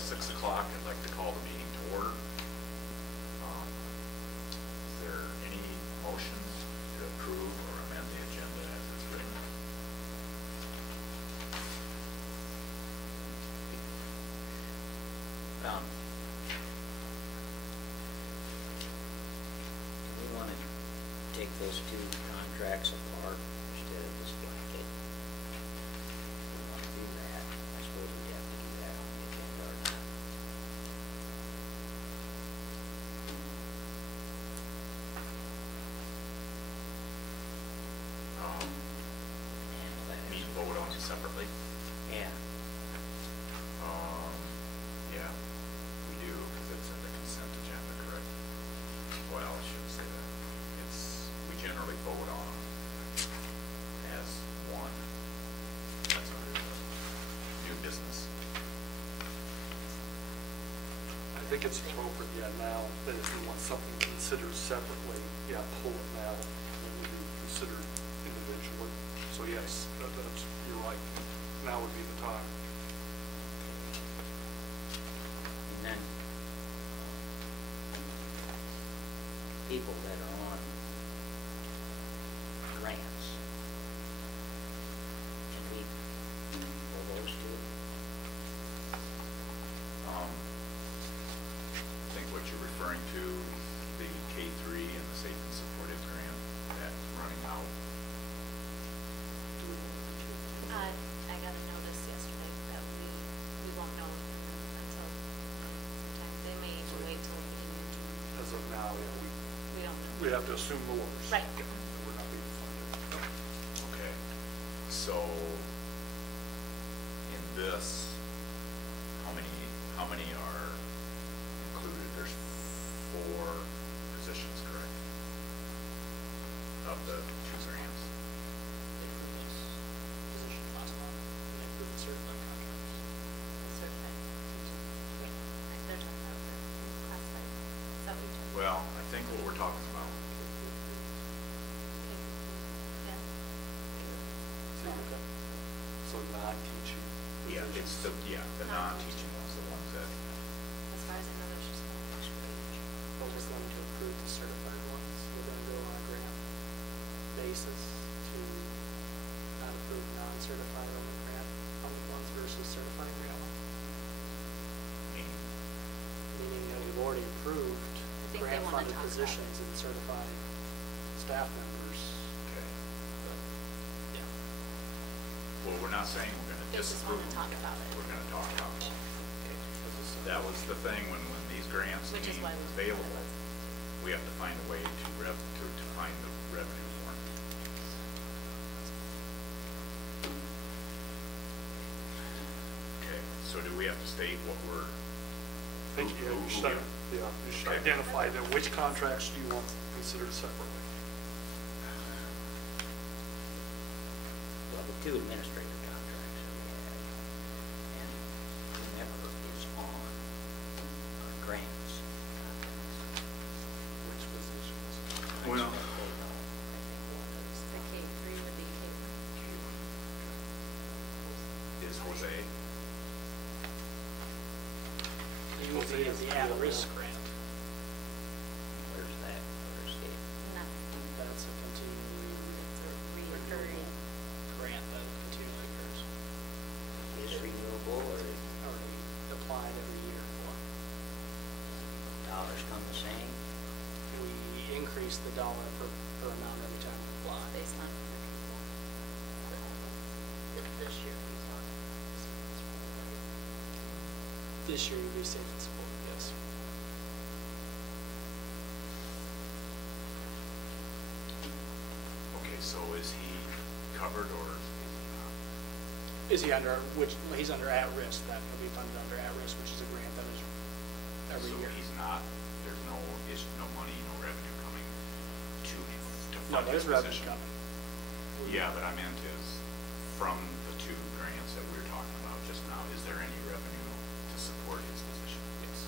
it's 6 o'clock. I'd like to call the meeting to order. Is there any motions to approve or amend the agenda as it's written? We want to take those two contracts apart instead of this blanket. We want to do that. I suppose we have to do that on the agenda or not. Handle that. Need to vote on it separately? Yeah. Yeah, we do, because it's in the consent agenda, correct? Well, I shouldn't say that. We generally vote on as one. That's under the new business. I think it's appropriate, yeah, now, that if you want something considered separately, yeah, pull it now, and then it would be considered individually. So yes, you're right, now would be the time. And then people that are on grants, can we pull those two? I think what you're referring to, the K3 and the Safe and Supportive Grant, that's running out. I got a notice yesterday that we won't know until time. They may even wait till the beginning of June. As of now, yeah, We don't know. we have to assume the worst. Right. We're not being funded. Okay, so in this, how many are included? There's 4 positions, correct? Of the 2 grants. Position last month, and they include certified contracts. Certified. They're talking about the classified. Is that what you're talking about? Well, I think what we're talking about, Yeah. So non-teaching. yeah, it's the non-teaching ones, the ones that, As far as I know, there's just one extra page. But we're going to approve the certified ones. We're going to go on a grant basis to not approve non-certified only grant funded ones versus certified grant ones. meaning, Meaning that we've already approved think they grant wanna funded talk about positions it. and certified staff members. okay. Yeah. Well, we're not saying we're gonna They just disapprove wanna them. talk about it. We're gonna talk about it. That was the thing, when these grants Which is became why we- available, we have to find a way to find the revenue for them. Okay, so do we have to state what we're? I think you who should, we- yeah, you should Okay. identify that which contracts do you want considered separately. Well, the 2 administrative contracts that we have, and whomever is on grants. Which positions? Well- I expect they know. I think one is The K3 would be K3. Is Jose? You would be the at-risk grant. Where's that? Where's it? Not That's a continually reoccurring. grant that continually occurs. Is renewable or Already applied every year for. dollars come the same? We increase the dollar per amount every time we apply. Based on this year he's on. This year you'll be safe and support, yes. Okay, so is he covered or is he not? Is he under, he's under at-risk, that will be funded under at-risk, which is a grant that is every year. So he's not, there's no money, no revenue coming to him to No, fund there's his revenue position? coming. Yeah, but I meant is, from the 2 grants that we were talking about just now, is there any revenue to support his position? It's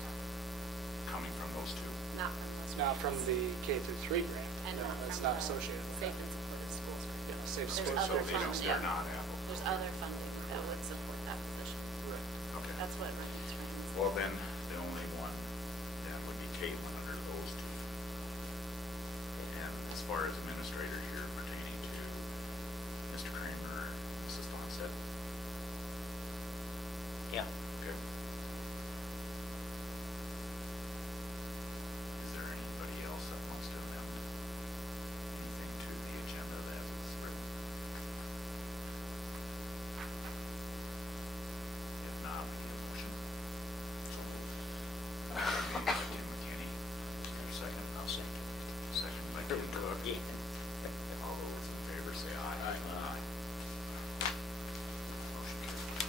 coming from those 2? Not from those. Not from the K through 3 grant. And No, not it's from not the associated with Safe that. and supportive schools. Yeah, safe There's support. other So they don't, funding. they're not apples. There's other funding that would support that position. Right. Okay. That's what Ryan's trying to say. Well, Well, then, the only one then would be Caitlin under those two. And as far as administrator here pertaining to Mr. Kramer, Mrs. Fawcett. Yeah. Okay. Is there anybody else that wants to amend anything to the agenda that is written? If not, we need a motion. Made by Tim McKinney. Is there a second? I'll second. Second by Kim Cook. Yeah. All those in favor say aye. Aye. Motion carried.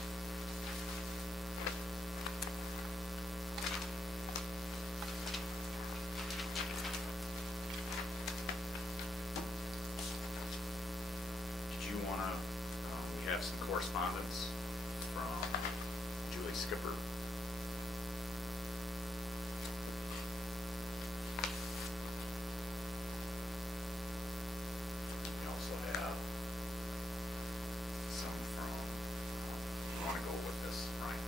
Did you wanna, we have some correspondence from Julie Skipper. We also have some from, you wanna go with this, Ryan?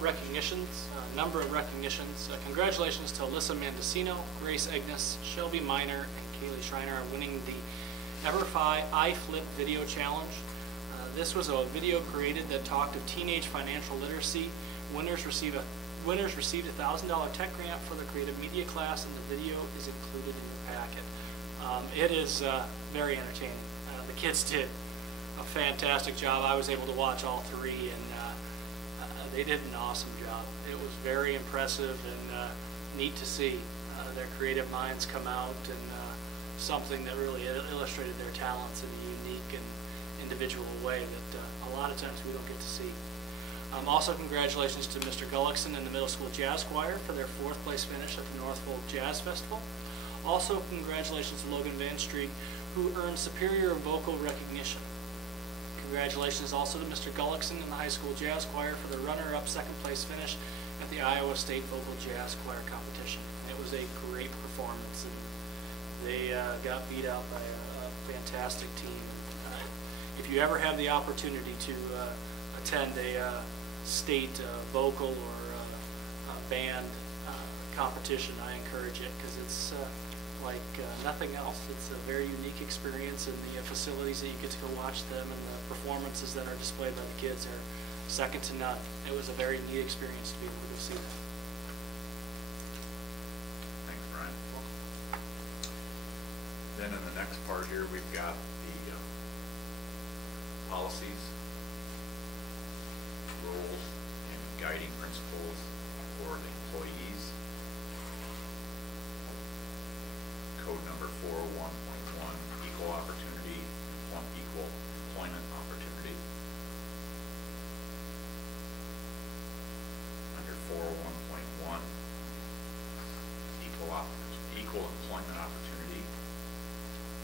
Recognitions, number of recognitions. Congratulations to Alyssa Mendocino, Grace Agnes, Shelby Miner, and Kaylee Schreiner on winning the Everfi iFlip Video Challenge. This was a video created that talked of teenage financial literacy. Winners received a $1,000 tech grant for the creative media class, and the video is included in your packet. It is very entertaining. The kids did a fantastic job. I was able to watch all three, and they did an awesome job. It was very impressive and neat to see their creative minds come out, and something that really illustrated their talents in a unique and individual way that a lot of times we don't get to see. Also, congratulations to Mr. Gullickson and the Middle School Jazz Choir for their 4th place finish at the North Folk Jazz Festival. Also, congratulations to Logan Van Street, who earned Superior Vocal Recognition. Congratulations also to Mr. Gullickson and the High School Jazz Choir for the runner-up 2nd place finish at the Iowa State Vocal Jazz Choir competition. It was a great performance, and they got beat out by a fantastic team. If you ever have the opportunity to attend a state vocal or band competition, I encourage it, because it's like nothing else. It's a very unique experience, and the facilities that you get to go watch them and the performances that are displayed by the kids are second to none. It was a very neat experience to be able to go see that. Thanks, Brian. Then in the next part here, we've got the policies, rules, and guiding principles for the employees. Code number 401.1, equal opportunity, equal employment opportunity. Under 401.1, equal employment opportunity.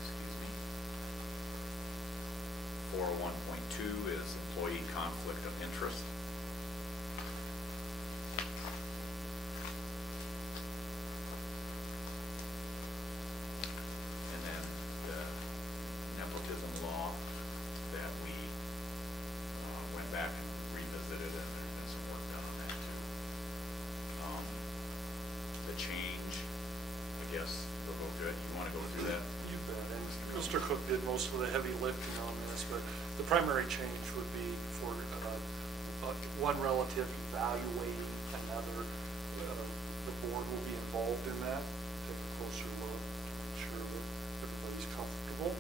Excuse me. 401.2 is employee conflict of interest. And then the nepotism law that we went back and revisited, and there's been some work done on that too. The change, I guess, they'll go good. You want to go through that? You bet. And Mr. Cook did most of the heavy lifting on this, but the primary change would be for one relative evaluating another. The board will be involved in that, take a closer look, make sure that everybody's comfortable.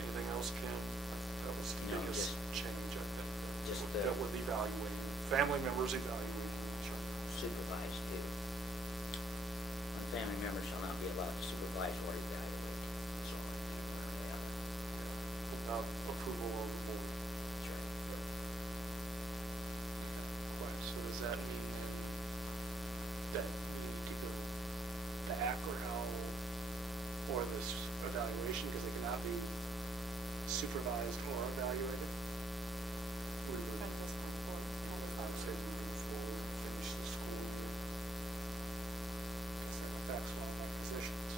Anything else, Ken? I think that was the No, biggest change, I think. Just That with evaluating, family members evaluating each other. supervise too. One family member shall not be allowed to supervise or evaluate. So, Without approval of the board. that's right. Right, so does that mean then that we need to go back or this evaluation, because it cannot be supervised or evaluated? We would, I'd say we move forward, finish the school year. Because that affects one of my positions.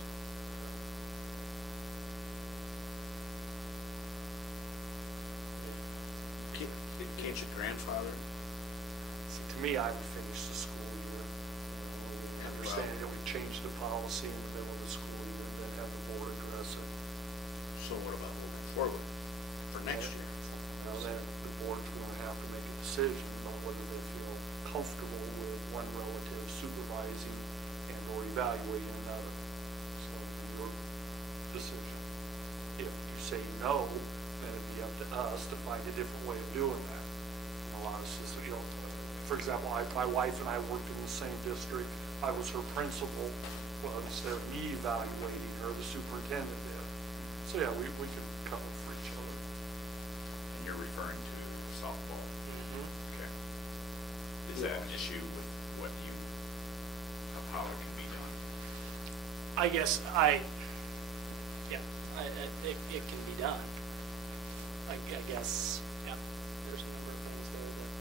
Can't you grandfather me, I would finish the school year. Understanding that we changed the policy in the middle of the school year and then have the board address it. So what about moving forward for next year? Well, then the board's going to have to make a decision about whether they feel comfortable with one relative supervising and or evaluating another. So it'll be your decision. If you say no, then it'd be up to us to find a different way of doing that. In a lot of systems, you know, for example, my wife and I worked in the same district. I was her principal. Well, instead of me evaluating her, the superintendent did. So yeah, we can cover for each other. And you're referring to softball? Okay. Is that an issue with what you, of how it can be done? I guess it can be done. I guess, yeah, there's a number of things there that.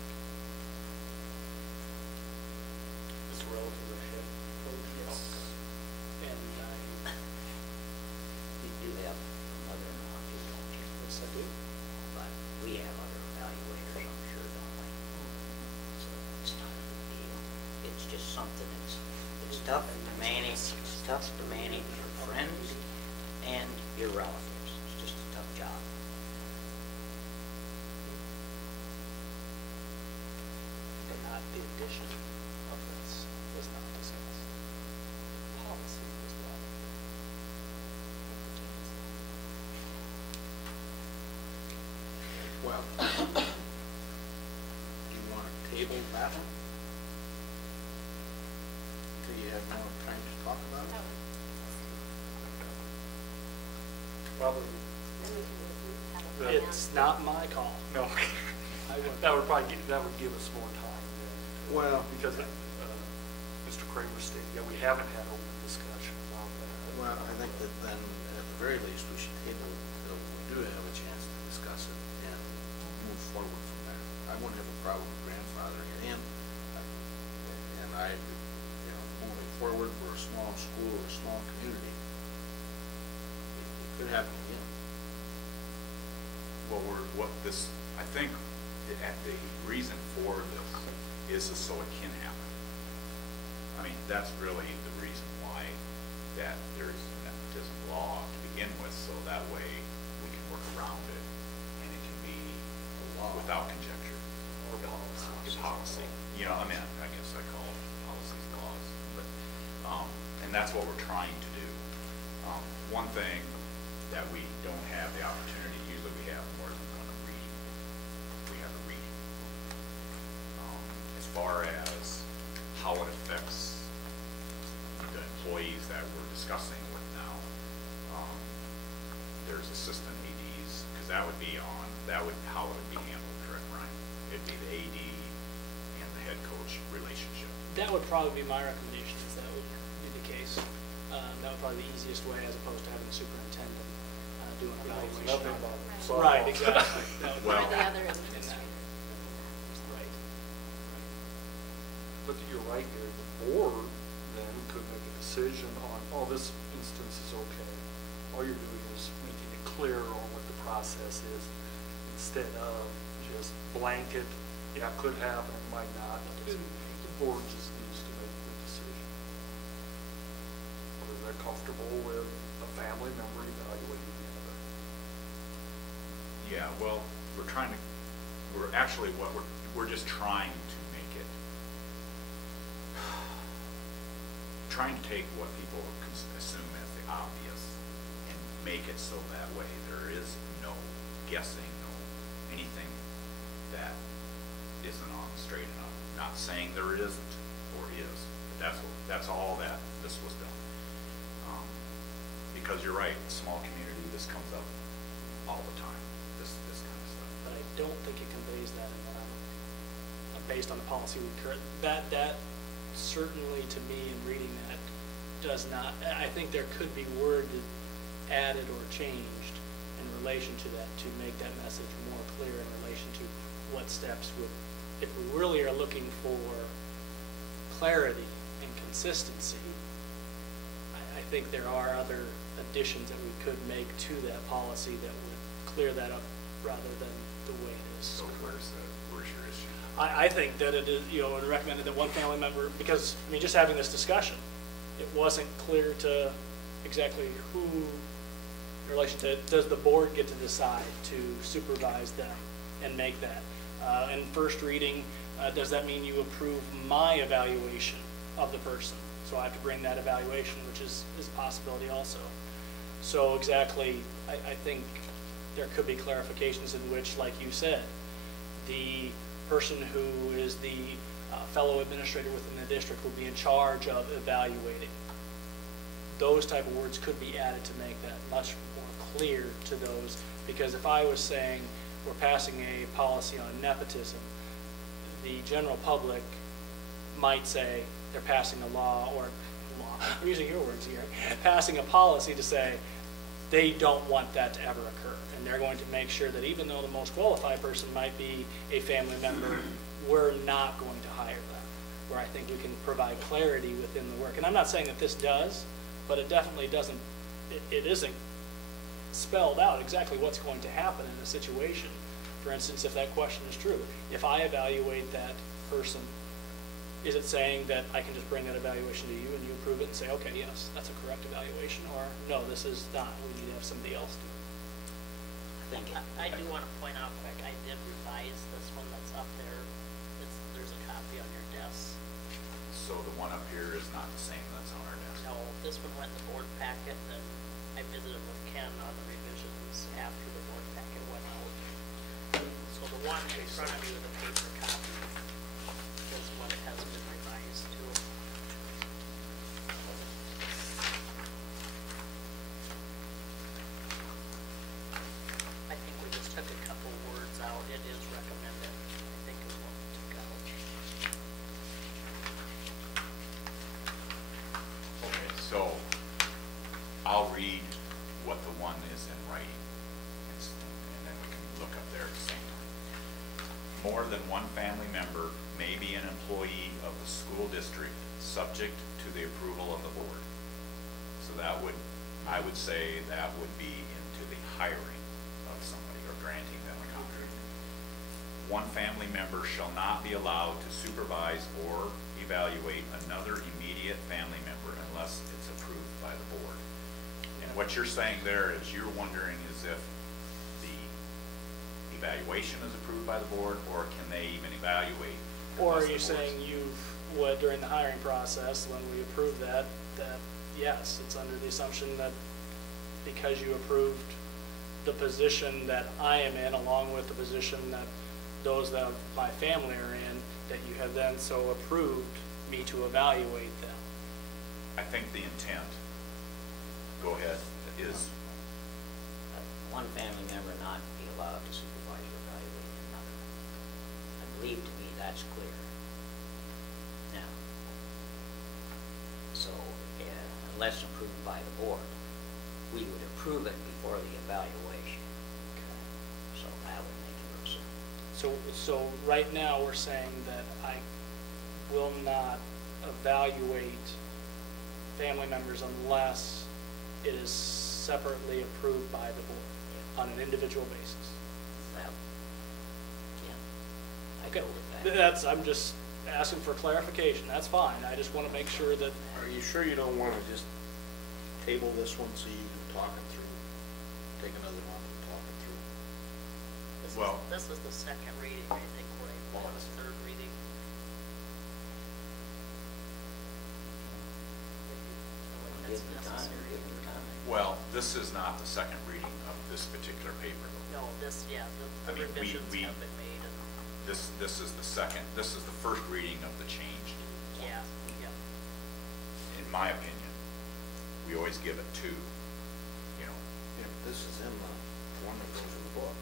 This relative or head coach? Yes. And We do have mother-in-law, you don't you? yes, I do. But we have other evaluators, I'm sure, don't we? So it's not a big deal. It's just something it's tough to manage. It's tough to manage your friends and your relatives. It's just a tough job. But not the addition of this was not discussed. Policy was not. Well, do you want to table that one? Until you have more time to talk about it? Probably. It's not my call. No. I would. That would give us more time then. Well, Because Mr. Kramer stated, yeah, we haven't had open discussion about that. well, I think that then, at the very least, we should table it until we do have a chance to discuss it and move forward from there. I wouldn't have a problem with grandfathering it in. And moving forward for a small school or a small community, it could happen again. Well, I think the reason for this is so it can happen. I mean, that's really the reason why that there's nepotism law to begin with, so that way we can work around it and it can be without conjecture. Or policy. Policy. You know, I mean, I guess I call it policies, laws, but, and that's what we're trying to do. One thing that we don't have the opportunity, usually we have more than one reading. We have a reading. As far as how it affects the employees that we're discussing with now, there's assistant ADs, because that would how it would be handled, correct, Ryan? It'd be the AD and the head coach relationship. That would probably be my recommendation, is that would be the case. That would probably be the easiest way, as opposed to having the superintendent do an evaluation. Nothing on about it. softball. Right, exactly. That would Well- Or be- the other in that. administrator. Right. But you're right here, the board then could make a decision on, oh, this instance is okay. All you're doing is making it clear on what the process is, instead of just blanket, yeah, it could happen, it might not. The board just needs to make the decision. Whether they're comfortable with a family member evaluating the other. Yeah, well, we're just trying to make it, trying to take what people assume as the obvious and make it so that way there is no guessing, no anything that isn't on straight enough. Not saying there isn't or is, but that's all that this was done. Because you're right, small community, this comes up all the time, this kind of stuff. But I don't think it conveys that in based on the policy we that certainly, to me, in reading that, does not. I think there could be word added or changed in relation to that to make that message more clear in relation to what steps would, if we really are looking for clarity and consistency, I think there are other additions that we could make to that policy that would clear that up rather than the way it is. So where's your issue? I think that it is, you know, it recommended that one family member, because, I mean, just having this discussion, it wasn't clear to exactly who, in relation to, does the board get to decide to supervise them and make that? In first reading, does that mean you approve my evaluation of the person? So I have to bring that evaluation, which is a possibility also. So exactly, I think there could be clarifications in which, like you said, the person who is the fellow administrator within the district will be in charge of evaluating. Those type of words could be added to make that much more clear to those, because if I was saying we're passing a policy on nepotism, the general public might say they're passing a law, or I'm using your words here, passing a policy to say they don't want that to ever occur. And they're going to make sure that even though the most qualified person might be a family member, we're not going to hire them. Where I think we can provide clarity within the work. And I'm not saying that this does, but it definitely doesn't, it isn't spelled out exactly what's going to happen in a situation. For instance, if that question is true, if I evaluate that person, is it saying that I can just bring that evaluation to you and you approve it and say, okay, yes, that's a correct evaluation, or no, this is not, we need to have somebody else do it? I think I do want to point out quick, I did revise this one that's up there. There's a copy on your desk. So the one up here is not the same that's on our desk. No, this one went in the board packet, and I visited with Ken on the revisions after the board packet went out. So the one in front of you, the paper copy, is what has been revised to. I think we just took a couple words out. It is recommended, I think, is what we took out. Okay, so I'll read what the one is in writing, and then we can look up there at the same time. More than one family member may be an employee of the school district, subject to the approval of the board. So that would, I would say that would be into the hiring of somebody or granting them a contract. One family member shall not be allowed to supervise or evaluate another immediate family member unless it's approved by the board. And what you're saying there is you're wondering is if the evaluation is approved by the board, or can they even evaluate? Or are unless you the board's- saying would, during the hiring process, when we approve that yes, it's under the assumption that because you approved the position that I am in, along with the position that those that my family are in, that you have then so approved me to evaluate them? I think the intent, go ahead, is, one family member not be allowed to supervise or evaluate another. I believe to me that's clear. Now, so unless approved by the board, we would approve it before the evaluation. So that would make it real simple. So right now, we're saying that I will not evaluate family members unless it is separately approved by the board on an individual basis. Well, yeah, I Okay, go with that. I'm just asking for clarification, that's fine, I just want to make sure that, Are you sure you don't want to just table this one so you can talk it through? Take another month and talk it through? Well- This is the second reading, I think, right? That was third reading. Give That's them time, necessary. give them time. well, this is not the second reading of this particular paper, though. No, this, yeah, I the mean, revisions we- have been made, and, This is the second, this is the first reading of the change. yeah, yeah. In my opinion, we always give it two, you know. If this is in the one that goes in the book.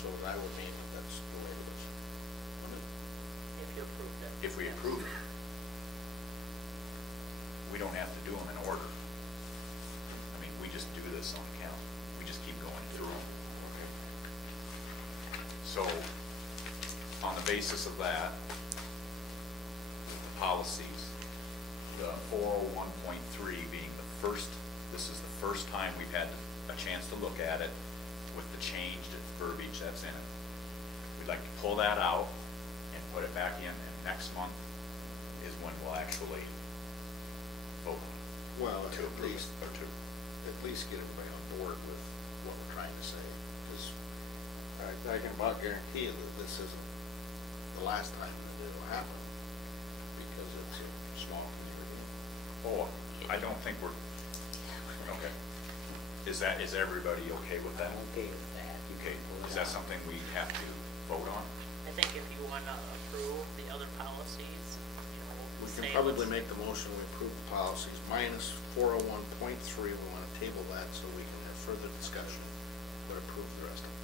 So that would mean that that's the way it is. If you approved it. If we yes. approve it, we don't have to do them in order. I mean, we just do this on count. We just keep going through them. Okay. So, on the basis of that, the policies, the 401.3 being the first, this is the first time we've had a chance to look at it with the changed verbiage that's in it. We'd like to pull that out and put it back in, and next month is when we'll actually vote Well, to at approve least, it, or to. at least get everybody on board with what we're trying to say, because I can about guarantee you that this isn't the last time that it'll happen, because it's a small community. Oh, I don't think we're, okay. Is everybody okay with that? I'm okay with that. Okay, is that something we have to vote on? I think if you wanna approve the other policies, you know, We say can probably let's- make the motion, we approve the policies, minus 401.3, we want to table that so we can have further discussion, but approve the rest of it.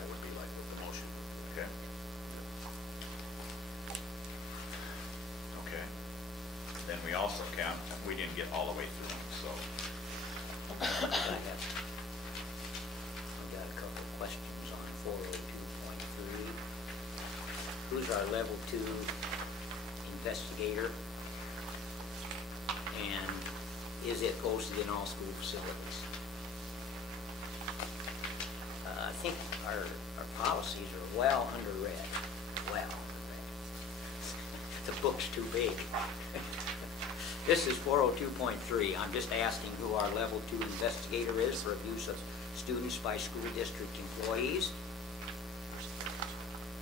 That would be like what the motion would be. Okay. Okay. Then we also count, we didn't get all the way through them, so. I've got a couple of questions on 402.3. Who's our level 2 investigator? And is it posted in all school facilities? I think our policies are well underread. Well underread. The book's too big. This is 402.3. I'm just asking who our level 2 investigator is for abuse of students by school district employees.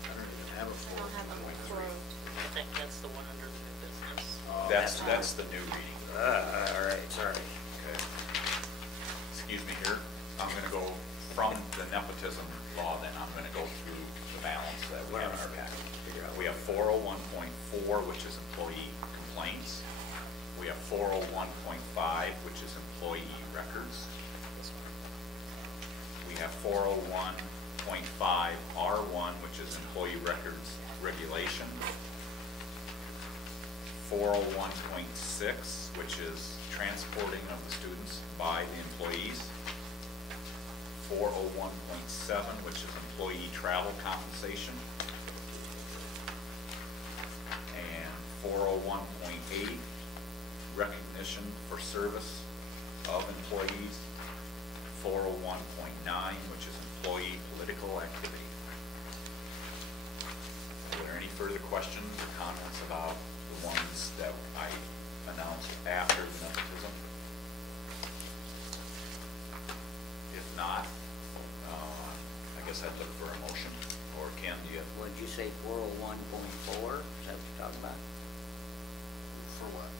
I don't even have a I don't have them 401.3. I think that's the one under the new business. That's the new reading. All right, sorry. Okay. Excuse me here. I'm gonna go from the nepotism law, then I'm gonna go through the balance that we have in our package. We have 401.4, which is employee complaints. We have 401.5, which is employee records. We have 401.5 R1, which is employee records regulation. 401.6, which is transporting of the students by the employees. 401.7, which is employee travel compensation. And 401.8, recognition for service of employees. 401.9, which is employee political activity. Are there any further questions or comments about the ones that I announced after the nepotism? If not, I guess I'd look for a motion. Or Ken, do you have? What did you say, 401.4? Is that what you're talking about? For what?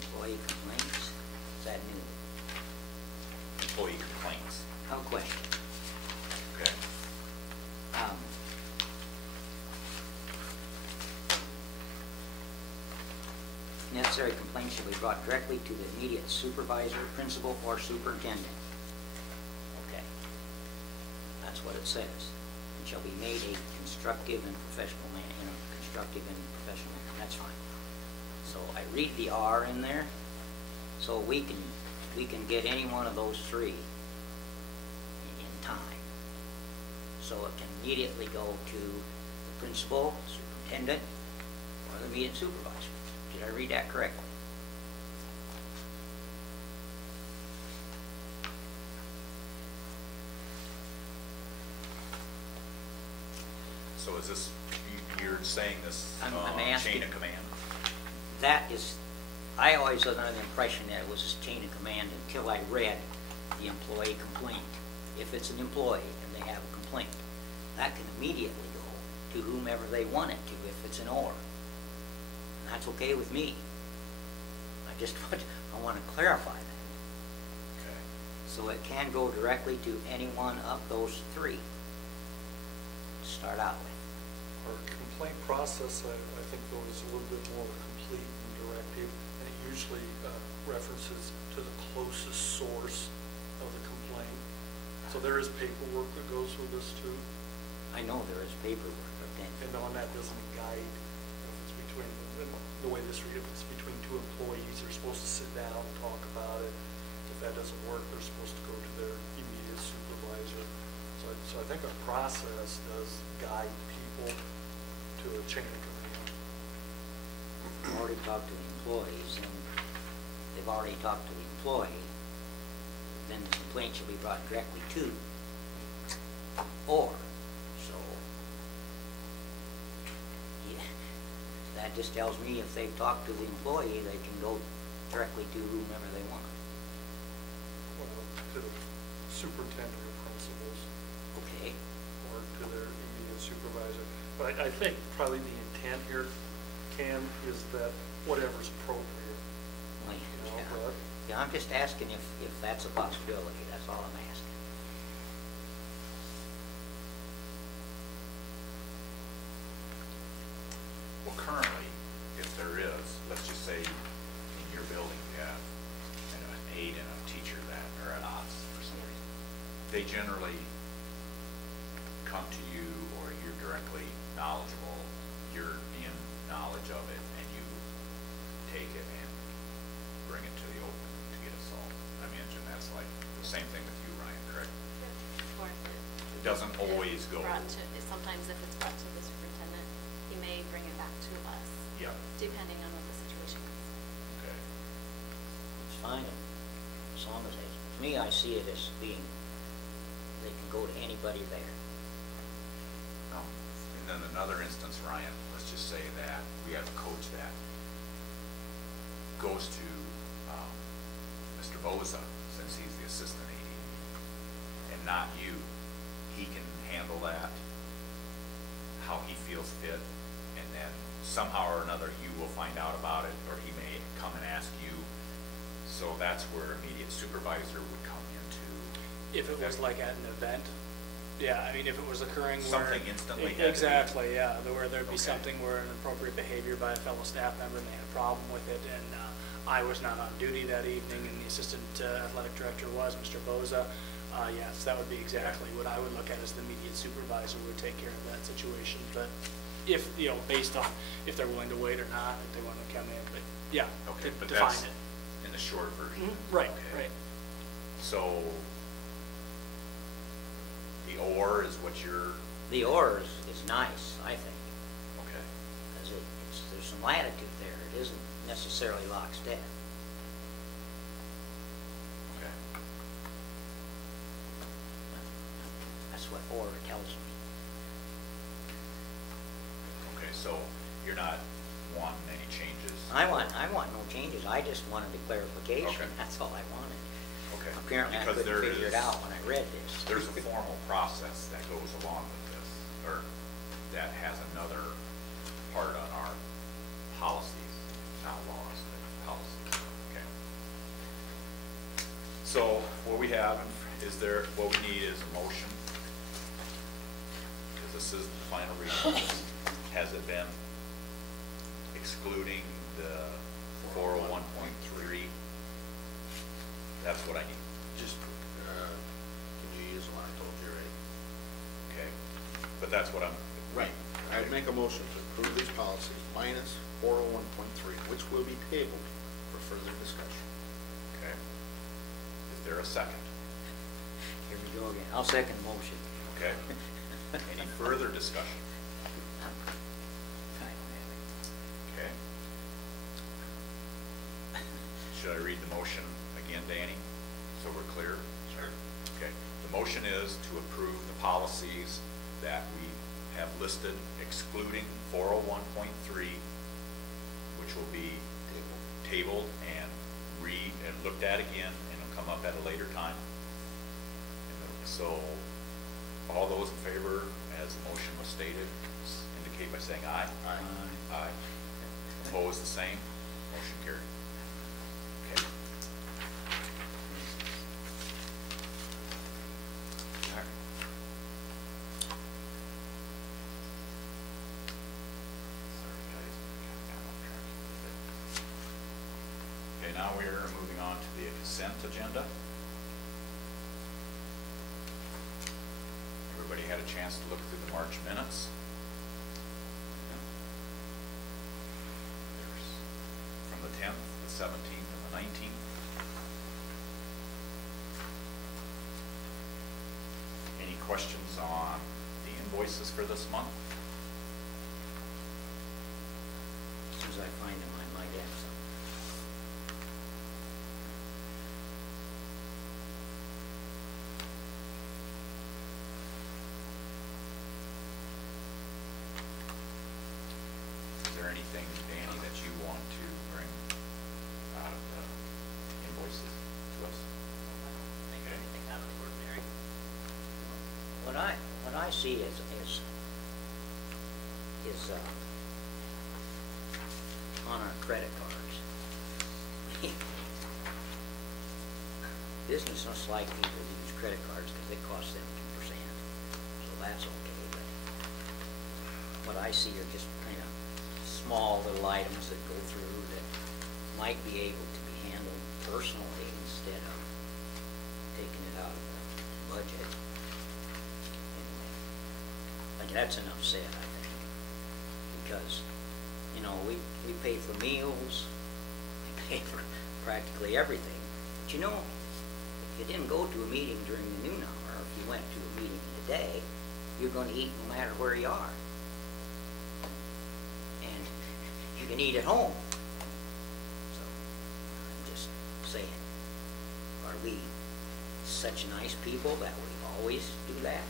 Employee complaints? Is that new? Employee complaints. No question. Okay. Necessary complaints shall be brought directly to the immediate supervisor, principal, or superintendent. Okay. That's what it says. And shall be made a constructive and professional manner, constructive and professional manner. That's fine. So I read the R in there, so we can get any one of those three in time. So it can immediately go to the principal, superintendent, or the immediate supervisor. Did I read that correctly? So is this, you're saying this I'm asking- chain of command? That is, I always was under the impression that it was a chain of command until I read the employee complaint. If it's an employee and they have a complaint, that can immediately go to whomever they want it to if it's an or. And that's okay with me. I want to clarify that. Okay. So it can go directly to any one of those three to start out with. Our complaint process, I think, though, is a little bit more complete and directive, and it usually references to the closest source of the complaint. So there is paperwork that goes with this too, I know there is paperwork, but then, and on that doesn't guide if it's between, the way this reads, if it's between two employees, they're supposed to sit down and talk about it. If that doesn't work, they're supposed to go to their immediate supervisor. So I think our process does guide people to a chain of command. I've already talked to the employees, and they've already talked to the employee, then the complaint shall be brought directly to or, so. Yeah, that just tells me if they've talked to the employee, they can go directly to whomever they want. Well, to the superintendent or principals, Okay, or to their immediate supervisor. But I think probably the intent here, Ken, is that whatever's appropriate, well, you know, yeah. but Yeah, I'm just asking if that's a possibility, that's all I'm asking. Well, currently, if there is, let's just say in your building, you have an aide and a teacher that are at odds for some reason. They generally come to you, or you're directly knowledgeable, you're in knowledge of it, and you take it and bring it to the open to get it solved. I imagine that's like the same thing with you, Ryan, correct? Or if It doesn't always go. sometimes if it's brought to the superintendent, he may bring it back to us, Yeah, depending on what the situation is. okay. It's fine, as long as they, to me, I see it as being, they can go to anybody there. And then another instance, Ryan, let's just say that we have a coach that goes to Mr. Boza, since he's the assistant AD, and not you. He can handle that how he feels fit, and then somehow or another you will find out about it, or he may come and ask you. So that's where immediate supervisor would come into. If it was like at an event, yeah, I mean, if it was occurring where. Something instantly had to be- Exactly, yeah, where there'd be Okay. something where inappropriate behavior by a fellow staff member and they had a problem with it, and I was not on duty that evening and the assistant athletic director was, Mr. Boza, yes, that would be exactly what I would look at as the immediate supervisor would take care of that situation. But if, you know, based on if they're willing to wait or not, if they want to come in, but yeah, Okay, but define that's it. in the short version. Right, Okay. right. So, the or is what you're, The or is nice, I think, okay, because there's some latitude there. It isn't necessarily lockstep. okay. That's what or tells me. Okay, so you're not wanting any changes? I want no changes, I just wanted a clarification, Okay. that's all I wanted. Okay. Apparently I Because couldn't there figure it is- out when I read this. There's a formal process that goes along with this, or that has another part on our policies, not laws, but policies, okay? So what we have is what we need is a motion, because this is the final reading. Has it been excluding the 401.3? That's what I need. just, can you use the one I told you, right? Okay, but that's what I'm. Right. I'd make a motion to approve these policies minus 401.3, which will be tabled for further discussion. Okay. Is there a second? Here we go again. I'll second the motion. Okay. Any further discussion? Okay. Should I read the motion again, Danny, so we're clear? Sure. Okay. The motion is to approve the policies that we have listed excluding 401.3, which will be tabled and looked at again, and it'll come up at a later time. So, all those in favor, as the motion was stated, indicate by saying aye. Aye. Aye. Opposed, the same. Motion carried. Okay. All right. Sorry, guys. Got off track a little bit. Okay, now we're moving on to the consent agenda. Everybody had a chance to look through the March minutes? There's from the 10th, the 17th, and the 19th. Any questions on the invoices for this month? As soon as I find them, I might have some. what I see is on our credit cards. Business must like people to use credit cards because it costs them 2%, so that's okay. But what I see are just kind of small little items that go through that might be able to be handled personally instead of taking it out of the budget. Anyway, but that's enough said, I think, because, you know, we pay for meals, we pay for practically everything. But you know, if you didn't go to a meeting during the noon hour, or if you went to a meeting in the day, you're going to eat no matter where you are. And you can eat at home. So, I'm just saying, are we such nice people that we always do that?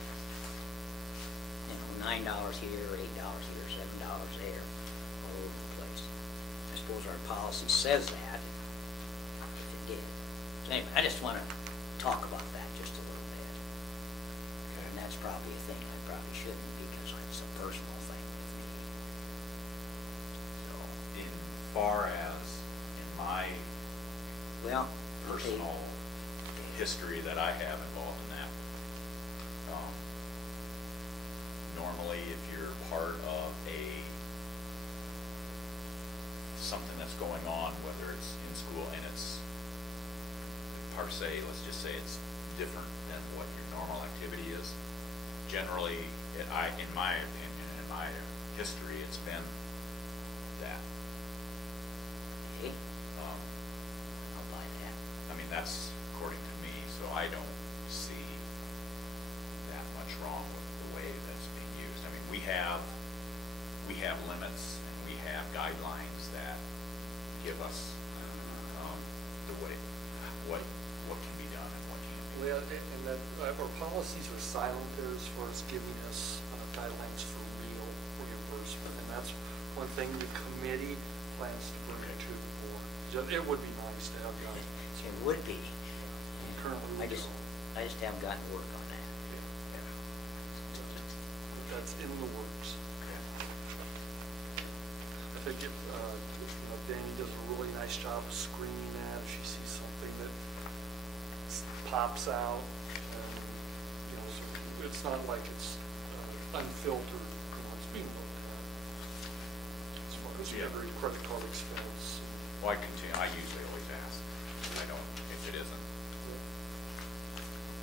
You know, $9 here, $8 here, $7 there, all over the place. I suppose our policy says that, if it did. So anyway, I just want to talk about that just a little bit. And that's probably a thing I probably shouldn't, because it's a personal thing with me. So, In far as, in my well, personal history that I have involved in that, normally if you're part of something that's going on, whether it's in school and it's per se, let's just say it's different than what your normal activity is, generally, in my opinion, in my history, it's been that. hey, I'll buy that. I mean, that's according to me, so I don't see that much wrong with the way that's being used. I mean, we have limits and we have guidelines that give us the way, what can be done and what can't be Well, done. and that, our policies are silent there as far as giving us guidelines for real reimbursement, and that's one thing the committee plans to bring to the board. It would be nice to have guidelines. It would be. Currently, we I just haven't gotten to work on that. That's in the works. I think Danny does a really nice job of screening that. If she sees something that pops out, and, you know, so it's not like it's unfiltered, you know, it's being looked at. As far as every credit card expense. Well, I usually always ask. I don't, if it isn't,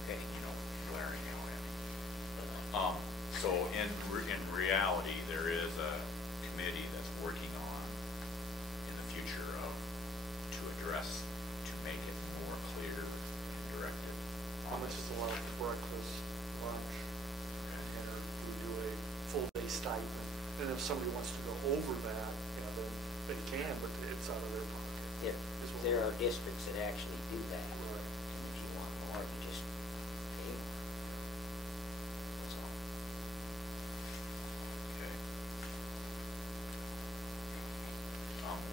Okay. you know, glaring out at me. So in reality, there is a committee that's working on in the future to address, to make it more clear and directed. How much is allowed for breakfast, lunch, dinner? We do a full day stipend. And if somebody wants to go over that, you know, then they can, but it's out of their pocket. There are districts that actually do that. Right. And if you want more, you just pay more. That's all. Okay.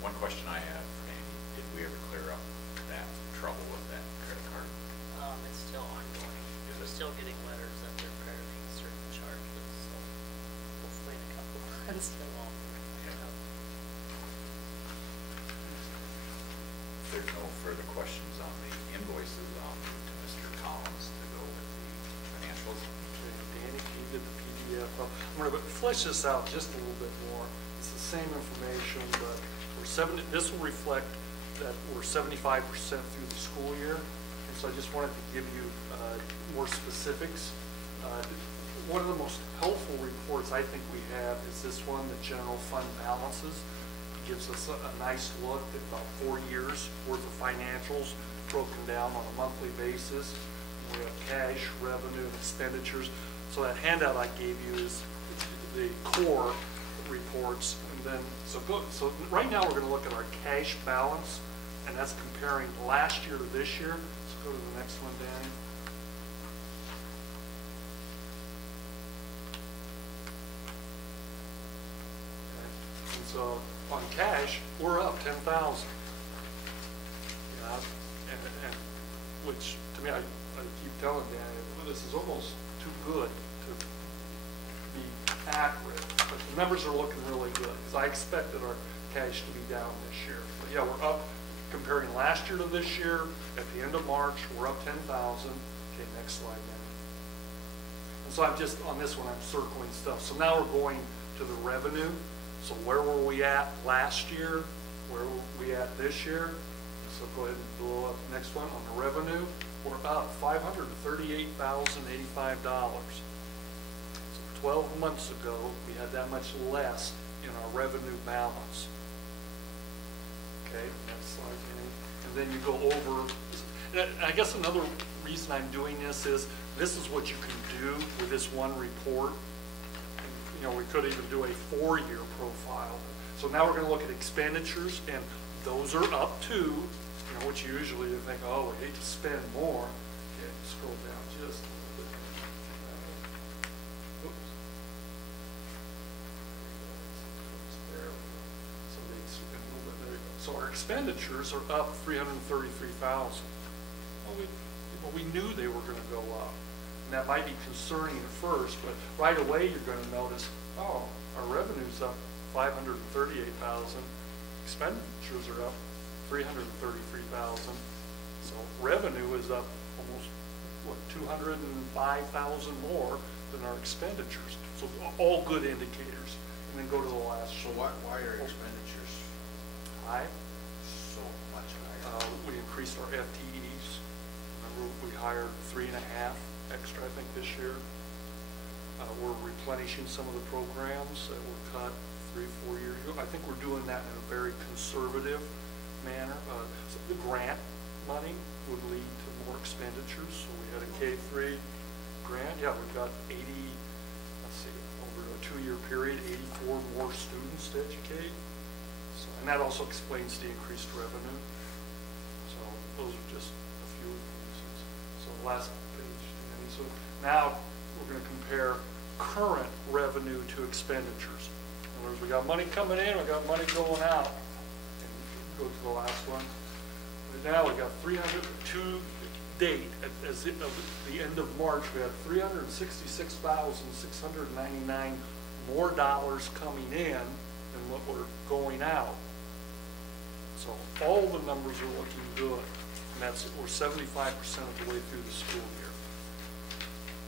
One question I have, Andy, did we ever clear up that trouble with that credit card? It's still ongoing. Is We're it? still getting letters that they're crediting certain charges, so hopefully in a couple of months they'll all be Okay. up. If there's no further questions on the invoices, I'll move to Mr. Collins to go with the financials. Danny, you did the PDF up. I'm going to flesh this out just a little bit more. It's the same information, but this will reflect that we're 75% through the school year. And so I just wanted to give you more specifics. One of the most helpful reports I think we have is this one, the general fund balances. It gives us a nice look at about 4 years worth of financials broken down on a monthly basis. We have cash, revenue, and expenditures. So that handout I gave you is the core reports. And then, so right now we're going to look at our cash balance, and that's comparing last year to this year. Let's go to the next one, Danny. Okay. And so on cash, we're up 10,000. Yeah, and which to me, I keep telling Danny, well, this is almost too good. be accurate, but the numbers are looking really good, because I expected our cash to be down this year. But yeah, we're up, comparing last year to this year, at the end of March, we're up 10,000. Okay, next slide now. And so I'm just, on this one, I'm circling stuff. So now we're going to the revenue. So where were we at last year? Where were we at this year? So go ahead and blow up the next one. On the revenue, we're up $538,085. So 12 months ago, we had that much less in our revenue balance. Okay, next slide, Jenny. And then you go over, and I guess another reason I'm doing this is what you can do with this one report. You know, we could even do a 4-year profile. So now we're going to look at expenditures, and those are up too. You know, which usually you think, oh, we hate to spend more. Okay, scroll down just a little bit. Oops. There we go. So they a little bit, there you go. So our expenditures are up 333,000. Well, we knew they were going to go up. And that might be concerning at first, but right away you're going to notice, oh, our revenue's up 538,000. Expenditures are up 333,000. So revenue is up almost, what, 205,000 more than our expenditures. So all good indicators. And then go to the last. So why are expenditures high? so much higher? We increased our FTEs. Remember, we hired 3.5 extra, I think, this year. We're replenishing some of the programs that were cut 3-4 years ago. I think we're doing that in a very conservative manner. So the grant money would lead to more expenditures. So we had a K-3 grant. Yeah, we've got 80, let's see, over a 2-year period, 84 more students to educate. So, and that also explains the increased revenue. So those are just a few reasons. So last page, Danny. So now we're going to compare current revenue to expenditures. In other words, we got money coming in, we got money going out. And go to the last one. Right now we got 302 date, as of the end of March, we had 366,699 more dollars coming in than what were going out. So all the numbers are looking good, and that's, we're 75% of the way through the school year.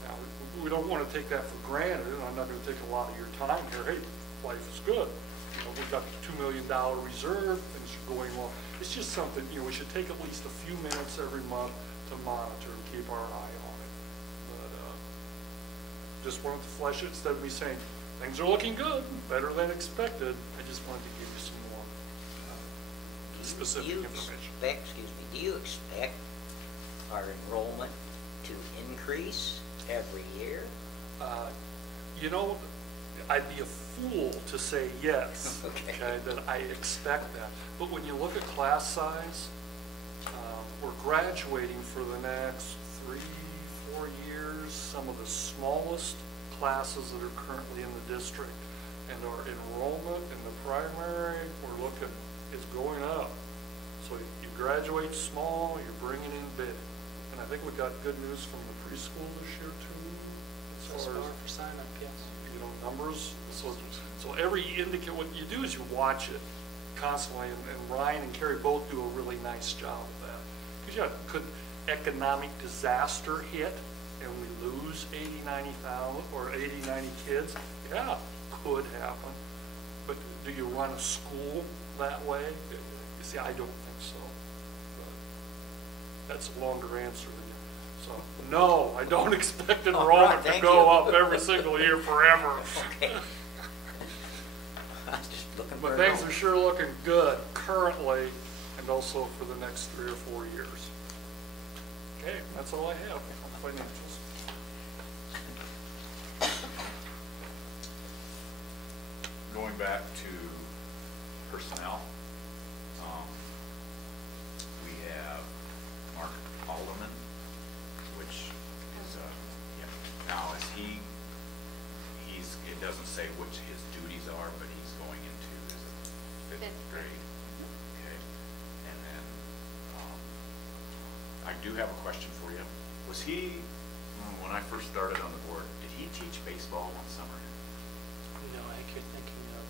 Now, we don't want to take that for granted, and I'm not going to take a lot of your time here. Hey, life is good. You know, we've got a $2 million reserve, things are going well. It's just something, you know, we should take at least a few minutes every month to monitor and keep our eye on it. But just wanted to flesh it instead of me saying, things are looking good, better than expected. I just wanted to give you some more specific information. Do you expect our enrollment to increase every year? You know, I'd be a fool to say yes, okay, that I expect that. But when you look at class size, we're graduating for the next 3-4 years, some of the smallest classes that are currently in the district. And our enrollment in the primary, we're looking, is going up. So you graduate small, you're bringing in big. And I think we got good news from the preschool this year too. So far for sign up, yes. You know, numbers. So every indicator, what you do is you watch it constantly, and Ryan and Carrie both do a really nice job of that. Because yeah, could economic disaster hit and we lose 80, 90,000 or 80, 90 kids? Yeah, could happen. But do you run a school that way? You see, I don't think so. But that's a longer answer than you. So, no, I don't expect enrollment to go up every single year forever. Okay. I was just looking for But things are sure looking good currently and also for the next 3 or 4 years. Okay, that's all I have on financials. Going back to personnel, we have Mark Alderman, which is, now is it doesn't say which his duties are, but he's going into his 5th grade. Okay, and then, I do have a question for you. Was he, when I first started on the board, did he teach baseball one summer? No, I think you're thinking of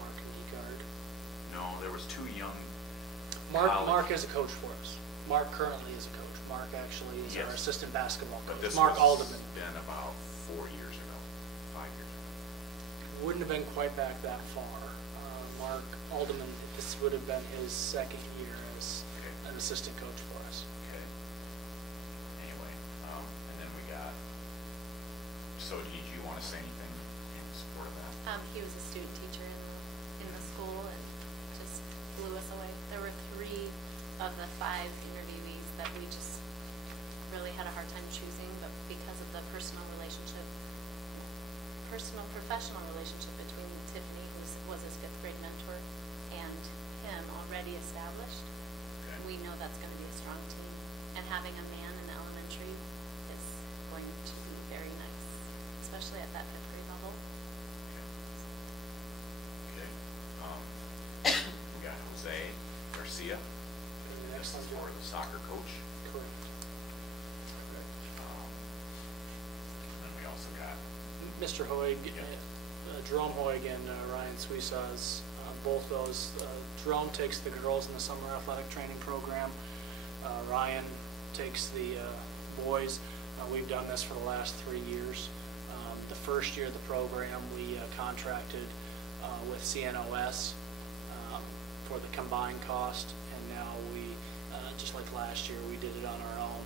Mark Negard. No, there was two young Mark is a coach for us. Mark currently is a coach. Mark actually is our Yes. assistant basketball But coach. this Mark was Alderman. been about 4 years ago, 5 years ago. Wouldn't have been quite back that far. Mark Alderman, this would have been his second year as an assistant coach for us. Okay. Anyway, and then we got, so did you want to say anything in support of that? He was a student teacher in the school and just blew us away. There were 3 of the 5 interviewees that we just really had a hard time choosing, but because of the professional relationship between Tiffany, who was his 5th grade mentor, and him already established, we know that's going to be a strong team. And having a man in elementary is going to be very nice, especially at that 5th grade level. Okay. We got Jose Garcia. This is for the soccer coach. Correct. Okay. And then we also got, Mr. Hoig, Jerome Hoig and Ryan Suisaz, both those. Jerome takes the girls in the summer athletic training program. Ryan takes the boys. We've done this for the last 3 years. The first year of the program, we contracted with CNOS for the combined cost, and now we, just like last year, we did it on our own.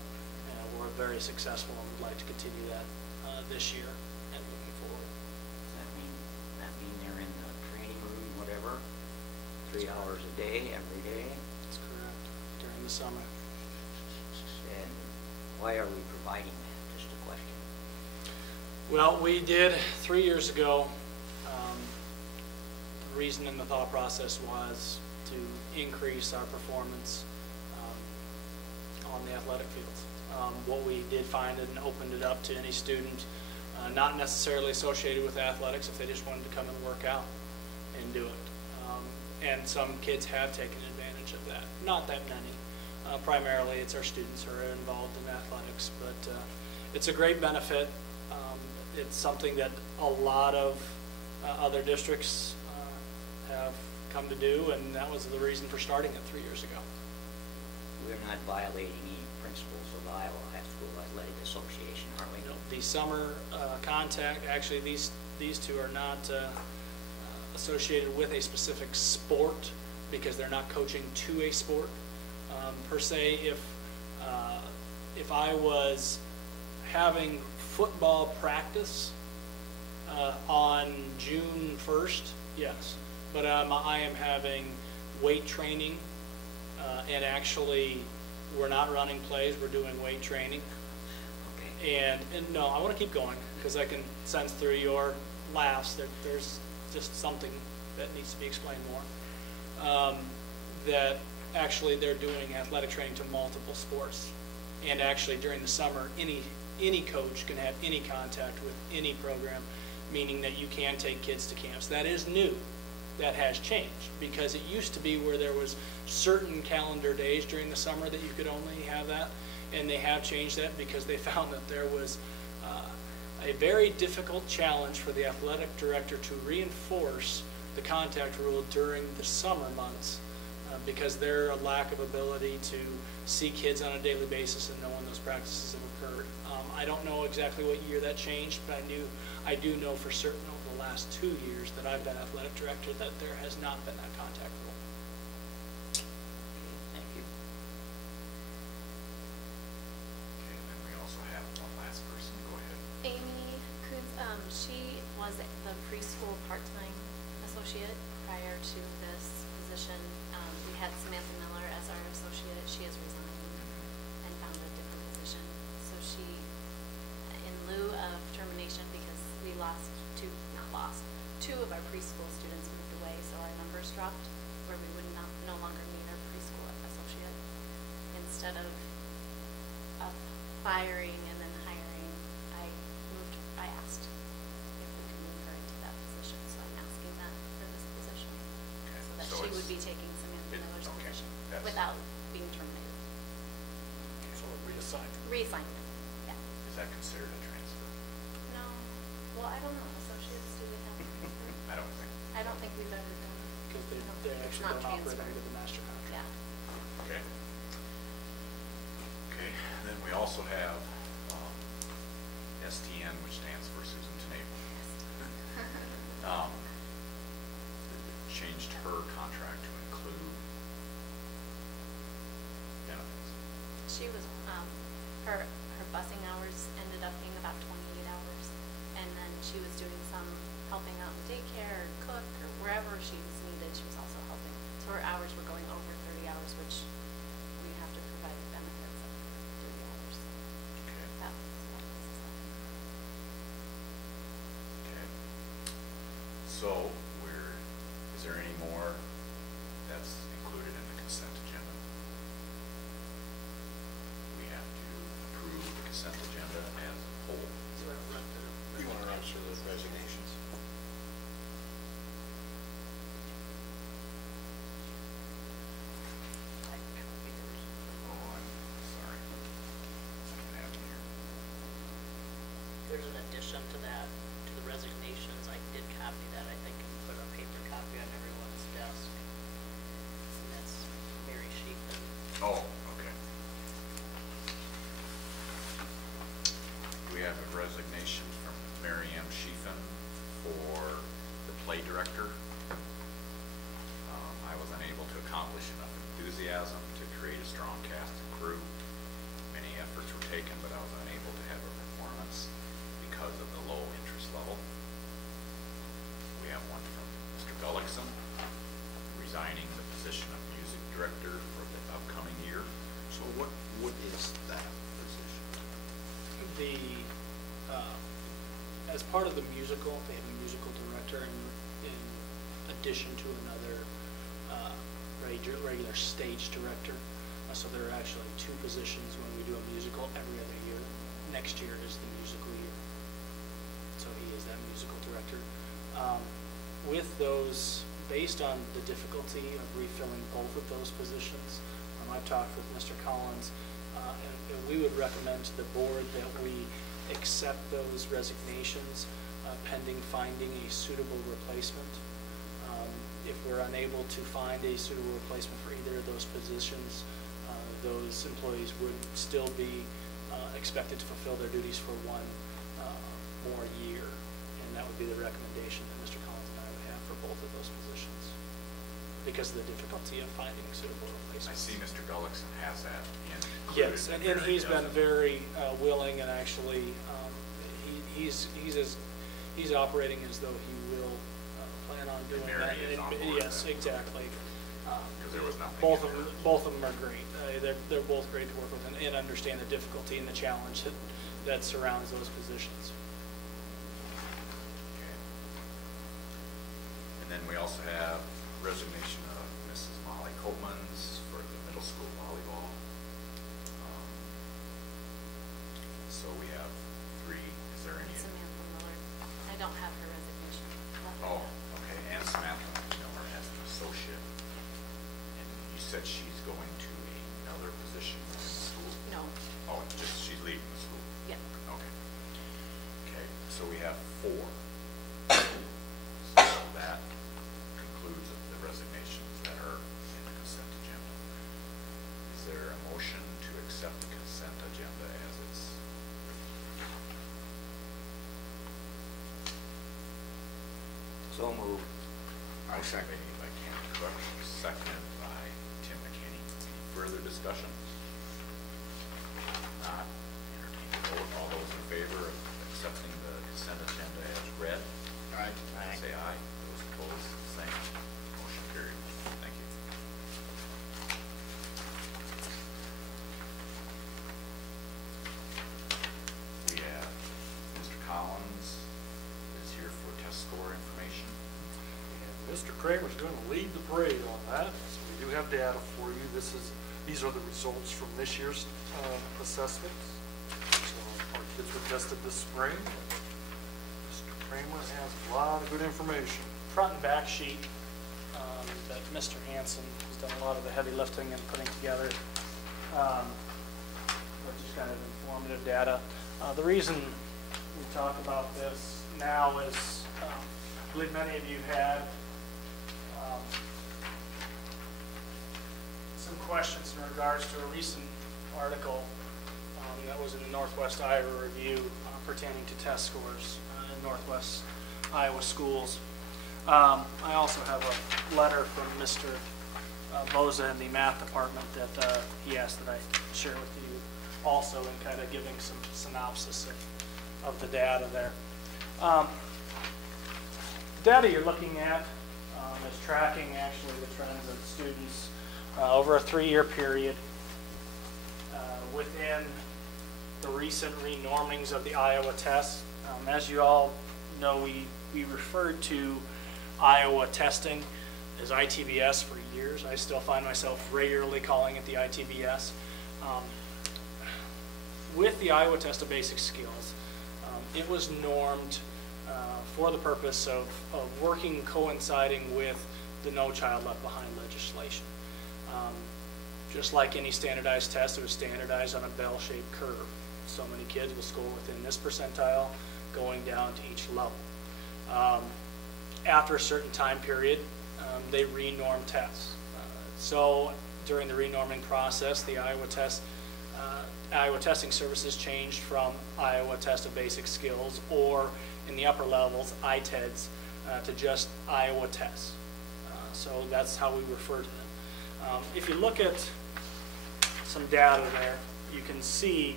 We're very successful and would like to continue that this year and moving forward. Does that mean they're in the training room, whatever, 3 hours a day, every day? That's correct, during the summer. And why are we providing that? Just a question. Well, we did 3 years ago. The reason and the thought process was to increase our performance on the athletic fields. What we did find and opened it up to any student, not necessarily associated with athletics, if they just wanted to come and work out and do it. And some kids have taken advantage of that. Not that many. Primarily, it's our students who are involved in athletics, but it's a great benefit. It's something that a lot of other districts have come to do, and that was the reason for starting it 3 years ago. We're not violating any principles of Iowa High School Athletic Association, are we? You know, the summer contact, actually these two are not associated with a specific sport because they're not coaching to a sport. Per se, if I was having football practice on June 1st, yes, but I am having weight training, and actually we're not running plays, we're doing weight training. Okay. And no, I want to keep going because I can sense through your laughs that there's just something that needs to be explained more. That actually they're doing athletic training to multiple sports, and actually during the summer any coach can have any contact with any program, meaning that you can take kids to camps. That is new. That has changed because it used to be where there was certain calendar days during the summer that you could only have that, and they have changed that because they found that there was a very difficult challenge for the athletic director to reinforce the contact rule during the summer months because their lack of ability to see kids on a daily basis and know when those practices have occurred. I don't know exactly what year that changed, but I do know for certain over the last 2 years that I've been athletic director that there has not been that contact rule. Thank you. okay, and then we also have one last person. Go ahead. Amy Coons, she was the preschool part-time associate prior to this position. We had Samantha Miller as our associate. She has resigned and found a different position. So she, in lieu of termination, because we two of our preschool students moved away, so our numbers dropped, where we would no longer need our preschool associate. Instead of firing and then hiring, I asked if we could move her into that position, so I'm asking that for this position. Okay. So that So she it's- would be taking Samantha Miller's okay, position that's- without being terminated. So reassignment. Reassignment, yeah. Is that considered a transfer? No, not then operate transferred. under the master contract. Yeah. Okay. Okay, then we also have STN, which stands for Susan Tenable. Changed her contract to include benefits. She was, her busing hours ended up being about 28 hours. And then she was doing some helping out in daycare or cook or wherever she was needed, she was also helping. So her hours were going over 30 hours, which we have to provide the benefits of 30 hours. Okay. That was Okay. So is there any more that's included in the consent agenda? We have to approve the consent agenda as a whole. You want to run through those resignations? Oh, I'm sorry. I don't have it here. There's an addition to that, to the resignations. I did copy that, I think, and put a paper copy on everyone's desk. And that's Mary Sheepman. Oh, okay. We have a resignation from Mary M. Sheehan for the play director. I was unable to accomplish enough enthusiasm to create a strong cast and crew. Many efforts were taken, but I was unable to have a performance because of the low interest level. We have one from Mr. Gullickson, resigning the position of music director for the upcoming year. So what is that position? As part of the musical, they have a musical director in addition to another regular stage director. So there are actually two positions when we do a musical every other year. Next year is the musical year. So he is that musical director. With those, based on the difficulty of refilling both of those positions, I've talked with Mr. Collins, and we would recommend to the board that we accept those resignations pending finding a suitable replacement. If we're unable to find a suitable replacement for either of those positions, those employees would still be expected to fulfill their duties for one more year. And that would be the recommendation that Mr. Collins and I would have for both of those positions because of the difficulty of finding suitable replacements. I see Mr. Gullickson has that in. Yes, and he's been very willing, and actually he's operating as though he will plan on doing Mary that. is on board with Yes, that. exactly. Because there was nothing. Both of them are great. They're both great to work with and understand the difficulty and the challenge that surrounds those positions. Okay. And then we also have resignation of Mrs. Molly Copeman's for the middle school volleyball. So we have three. Is there any? Samantha Miller. I don't have her resignation. Oh, okay. And Samantha Miller as an associate. And you said she's going to another position in the school? No. Oh, just she's leaving the school? Yeah. Okay. Okay, so we have four. So that concludes the resignations that are in the consent agenda. Is there a motion to accept the consent agenda as it's So moved. I second. Made by Ken Cook, seconded by Tim McKinney. Any further discussion? Not. Entertain a vote. All those in favor of accepting the consent agenda as read? Aye. Say aye. Those opposed, same. Motion carried. Thank you. We have Mr. Collins is here for test score information. And Mr. Kramer's going to lead the parade on that. So we do have data for you. These are the results from this year's assessments. So our kids were tested this spring. Mr. Kramer has a lot of good information. Front and back sheet that Mr. Hanson has done a lot of the heavy lifting and putting together, which is kind of informative data. The reason we talk about this now is I believe many of you had some questions in regards to a recent article that was in the Northwest Iowa Review pertaining to test scores in Northwest Iowa schools. I also have a letter from Mr. Boza in the math department that he asked that I share with you also, and kind of giving some synopsis of the data there. Data you're looking at is tracking actually the trends of students over a 3-year period within the recent renormings of the Iowa test. As you all know, we referred to Iowa testing as ITBS for years. I still find myself regularly calling it the ITBS. With the Iowa test of basic skills, it was normed for the purpose of working coinciding with the No Child Left Behind legislation. Just like any standardized test, it was standardized on a bell-shaped curve. So many kids will score within this percentile, going down to each level. After a certain time period, they renorm tests. So during the renorming process, the Iowa testing services changed from Iowa Test of Basic Skills, or in the upper levels, ITEDs, to just Iowa tests. So that's how we refer to them. If you look at some data there, you can see,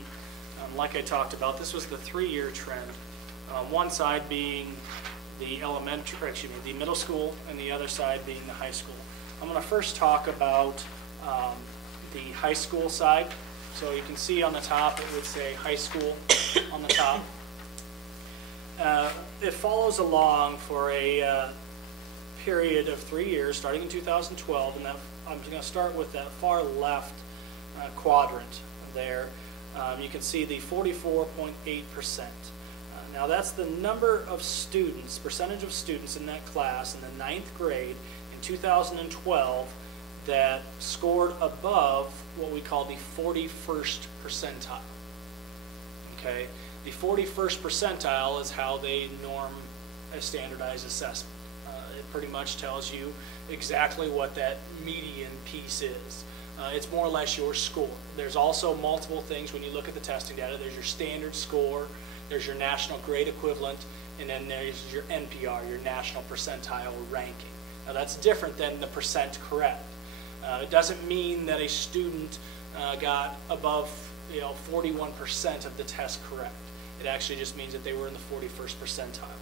like I talked about, this was the 3-year trend. One side being the the middle school, and the other side being the high school. I'm going to first talk about the high school side. So you can see on the top, it would say high school on the top. It follows along for a period of 3 years, starting in 2012, and I'm going to start with that far left quadrant there. You can see the 44.8%. Now that's the number of students, percentage of students in that class in the 9th grade in 2012 that scored above what we call the 41st percentile. Okay, the 41st percentile is how they norm a standardized assessment. It pretty much tells you exactly what that median piece is. It's more or less your score. There's also multiple things when you look at the testing data. There's your standard score, there's your national grade equivalent, and then there's your NPR, your national percentile ranking. Now that's different than the percent correct. It doesn't mean that a student got above 41% of the test correct. It actually just means that they were in the 41st percentile.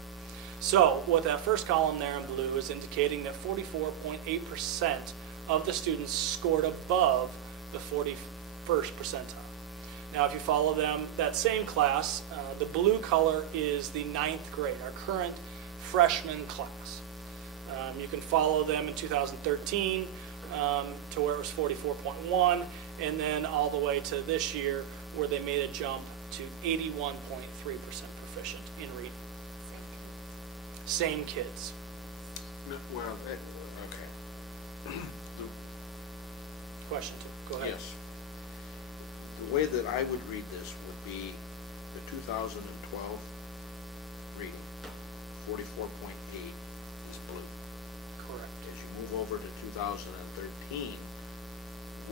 So what that first column there in blue is indicating that 44.8% of the students scored above the 41st percentile. Now if you follow them, that same class, the blue color is the 9th grade, our current freshman class. You can follow them in 2013 to where it was 44.1, and then all the way to this year where they made a jump to 81.3% proficient in reading. Same kids. Well, okay. Question two, go ahead. Yes. The way that I would read this would be the 2012 reading, 44.8 is blue. Correct. As you move over to 2013,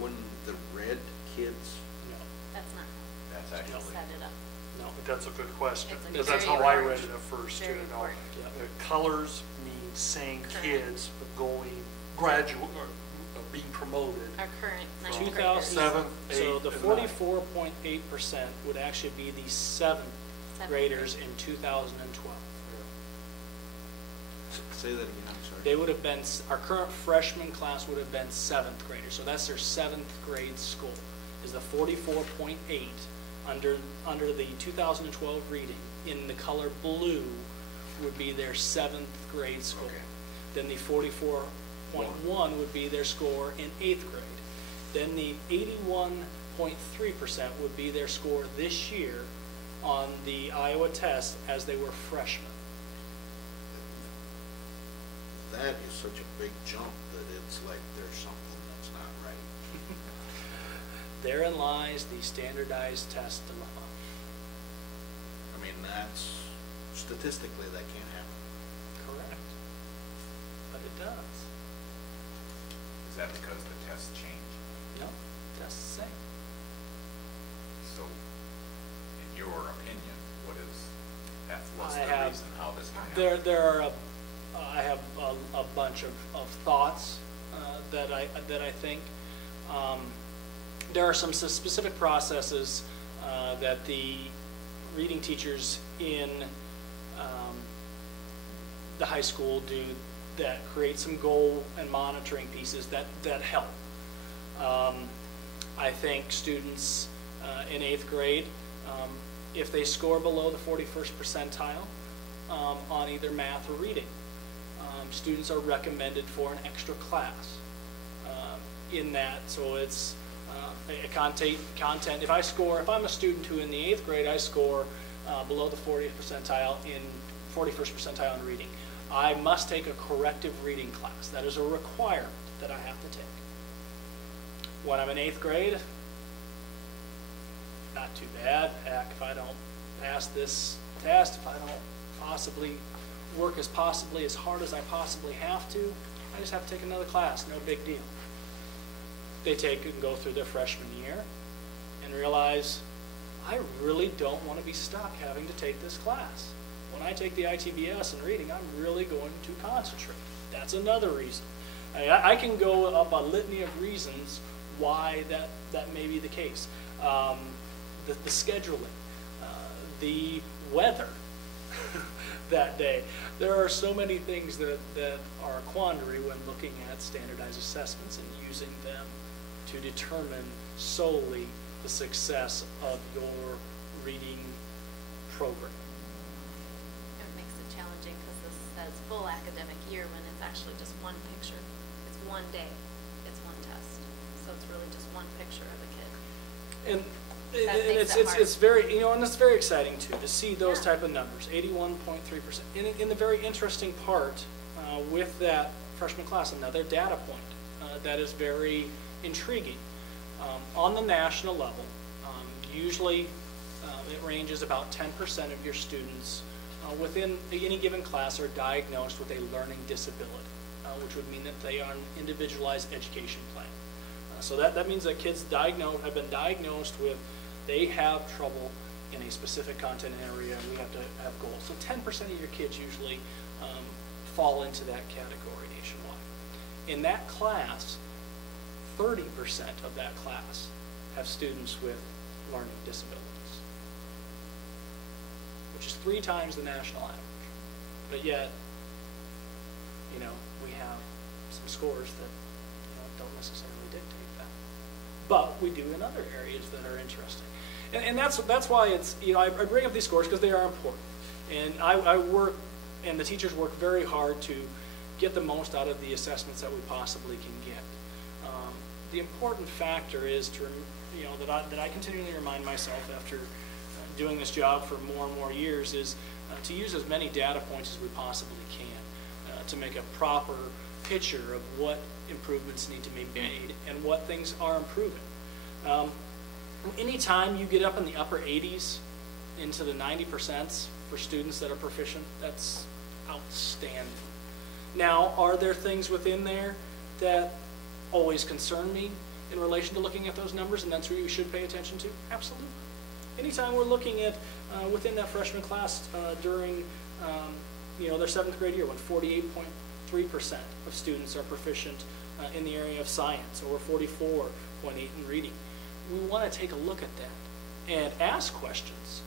wouldn't the red kids? No. That's not That's how actually. we set it up. No. But that's a good question, It's a because that's very how I read important- it at first, very too. important. The colors mean same Correct. kids, but graduate, or being promoted. Our current ninth 2007, graders. Seventh, so the eighth, and ninth. 44.8% would actually be the 7th graders in 2012. Say that again, I'm sorry. They would have been, our current freshman class would have been 7th graders. So that's their 7th grade score, is the 44.8 under the 2012 reading. In the color blue would be their 7th grade score. Okay. Then the 44.1 would be their score in 8th grade. Then the 81.3% would be their score this year on the Iowa test as they were freshmen. That is such a big jump that it's like there's something that's not right. Therein lies the standardized test dilemma. I mean, that's, statistically, that can't happen. Correct. But it does. Is that because the test changed? tests the same. So, in your opinion, what's I the have- reason how this can happen? There are, I have a bunch of thoughts that I think. There are some specific processes that the reading teachers in the high school do that create some goal and monitoring pieces that help. I think students in 8th grade, if they score below the 41st percentile on either math or reading, students are recommended for an extra class in that. So it's a content. If I'm a student who in the 8th grade I score below the 41st percentile in reading, I must take a corrective reading class. That is a requirement that I have to take. When I'm in 8th grade, not too bad. Heck, if I don't pass this test, if I don't possibly work as hard as I possibly have to, I just have to take another class, no big deal. They and go through their freshman year and realize, I really don't want to be stuck having to take this class. When I take the ITBS in reading, I'm really going to concentrate. That's another reason. I can go up a litany of reasons why that may be the case. The scheduling, the weather that day. There are so many things that are a quandary when looking at standardized assessments and using them to determine solely the success of your reading program. It makes it challenging because this says full academic year when it's actually just one picture. It's one day. It's one test. So it's really just one picture of a kid. And That makes it hard. it's very, and it's very exciting too, to see those Yeah. type of numbers, 81.3%. In the very interesting part with that freshman class, another data point that is very intriguing. On the national level, usually it ranges about 10% of your students within any given class are diagnosed with a learning disability, which would mean that they are on an individualized education plan. So that means that kids have been diagnosed with, they have trouble in a specific content area, and we have to have goals. So 10% of your kids usually fall into that category nationwide. In that class, 30% of that class have students with learning disabilities, which is 3 times the national average. But yet, we have some scores that don't necessarily dictate that. But we do in other areas that are interesting. And that's why it's, I bring up these scores because they are important. And I work, and the teachers work very hard to get the most out of the assessments that we possibly can get. The important factor is to, that I continually remind myself after doing this job for more and more years is to use as many data points as we possibly can to make a proper picture of what improvements need to be made and what things are improving. Anytime you get up in the upper 80s into the 90% for students that are proficient, that's outstanding. Now, are there things within there that always concern me in relation to looking at those numbers, and that's where you should pay attention to? Absolutely. Anytime we're looking at within that freshman class during their 7th grade year, when 48.3% of students are proficient in the area of science, or 44.8 in reading, we want to take a look at that and ask questions.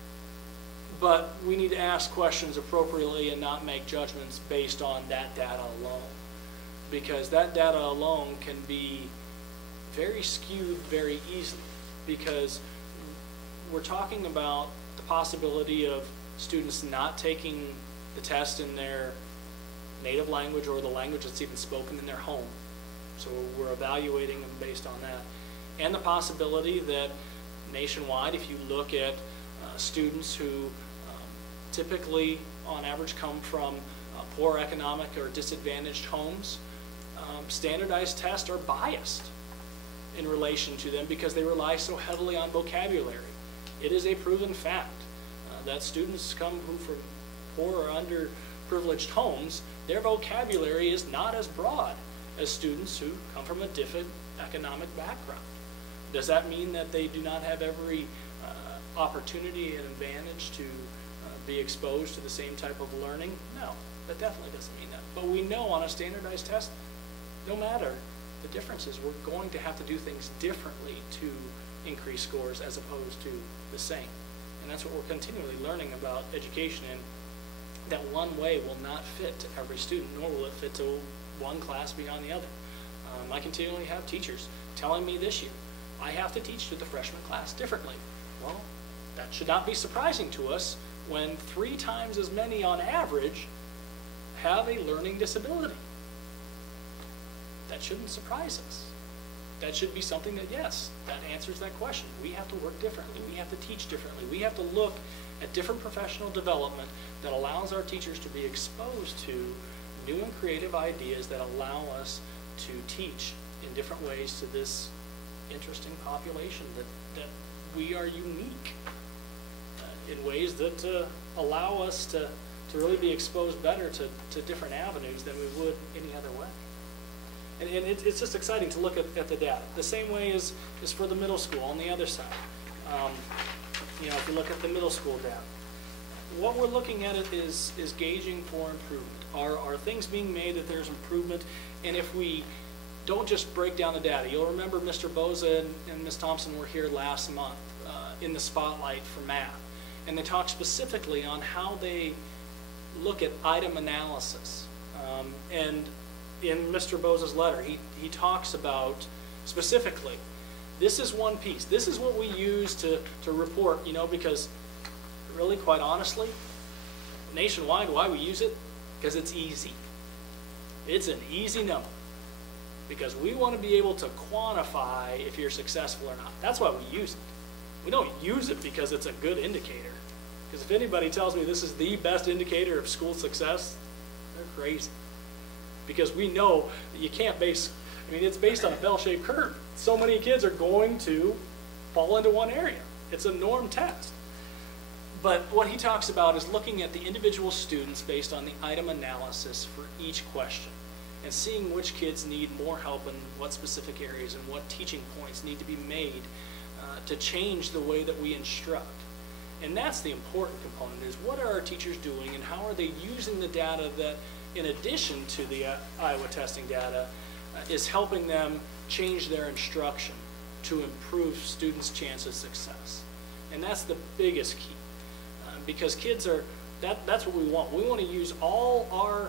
But we need to ask questions appropriately and not make judgments based on that data alone, because that data alone can be very skewed very easily, because we're talking about the possibility of students not taking the test in their native language or the language that's even spoken in their home. So we're evaluating them based on that. And the possibility that nationwide, if you look at students who typically, on average, come from poor economic or disadvantaged homes, standardized tests are biased in relation to them because they rely so heavily on vocabulary. It is a proven fact that students come from poor or underprivileged homes, their vocabulary is not as broad as students who come from a different economic background. Does that mean that they do not have every opportunity and advantage to be exposed to the same type of learning? No, that definitely doesn't mean that. But we know on a standardized test, no matter the differences, we're going to have to do things differently to increase scores as opposed to the same. And that's what we're continually learning about education, and that one way will not fit to every student, nor will it fit to one class beyond the other. I continually have teachers telling me this year, I have to teach to the freshman class differently. Well, that should not be surprising to us when 3 times as many on average have a learning disability. That shouldn't surprise us. That should be something that, yes, that answers that question. We have to work differently. We have to teach differently. We have to look at different professional development that allows our teachers to be exposed to new and creative ideas that allow us to teach in different ways to this interesting population, that we are unique in ways that allow us to really be exposed better to different avenues than we would any other way. And it's just exciting to look at the data. The same way is for the middle school on the other side. You know, if you look at the middle school data, what we're looking at is gauging for improvement. Are things being made that there's improvement? And if we don't just break down the data, you'll remember Mr. Boza and Ms. Thompson were here last month in the spotlight for math. And they talked specifically on how they look at item analysis. And in Mr. Boza's letter, he talks about specifically, this is one piece. This is what we use to report, you know, because really, quite honestly, nationwide, why we use it? Because it's easy. It's an easy number. Because we want to be able to quantify if you're successful or not. That's why we use it. We don't use it because it's a good indicator. Because if anybody tells me this is the best indicator of school success, they're crazy. Because we know that you can't base, I mean, it's based on a bell-shaped curve. So many kids are going to fall into one area. It's a norm test. But what he talks about is looking at the individual students based on the item analysis for each question and seeing which kids need more help in what specific areas and what teaching points need to be made to change the way that we instruct. And that's the important component, is what are our teachers doing and how are they using the data that, in addition to the Iowa testing data, is helping them change their instruction to improve students' chance of success. And that's the biggest key. Because kids are, that's what we want. We want to use all our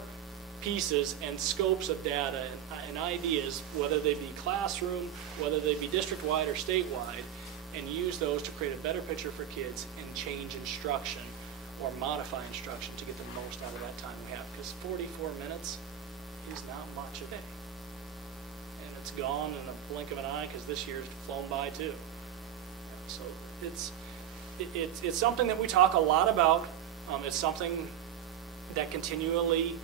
pieces and scopes of data and ideas, whether they be classroom, whether they be district-wide or statewide, and use those to create a better picture for kids and change instruction or modify instruction to get the most out of that time we have. Because 44 minutes is not much a day. And it's gone in a blink of an eye because this year's flown by too. So it's something that we talk a lot about. It's something that continually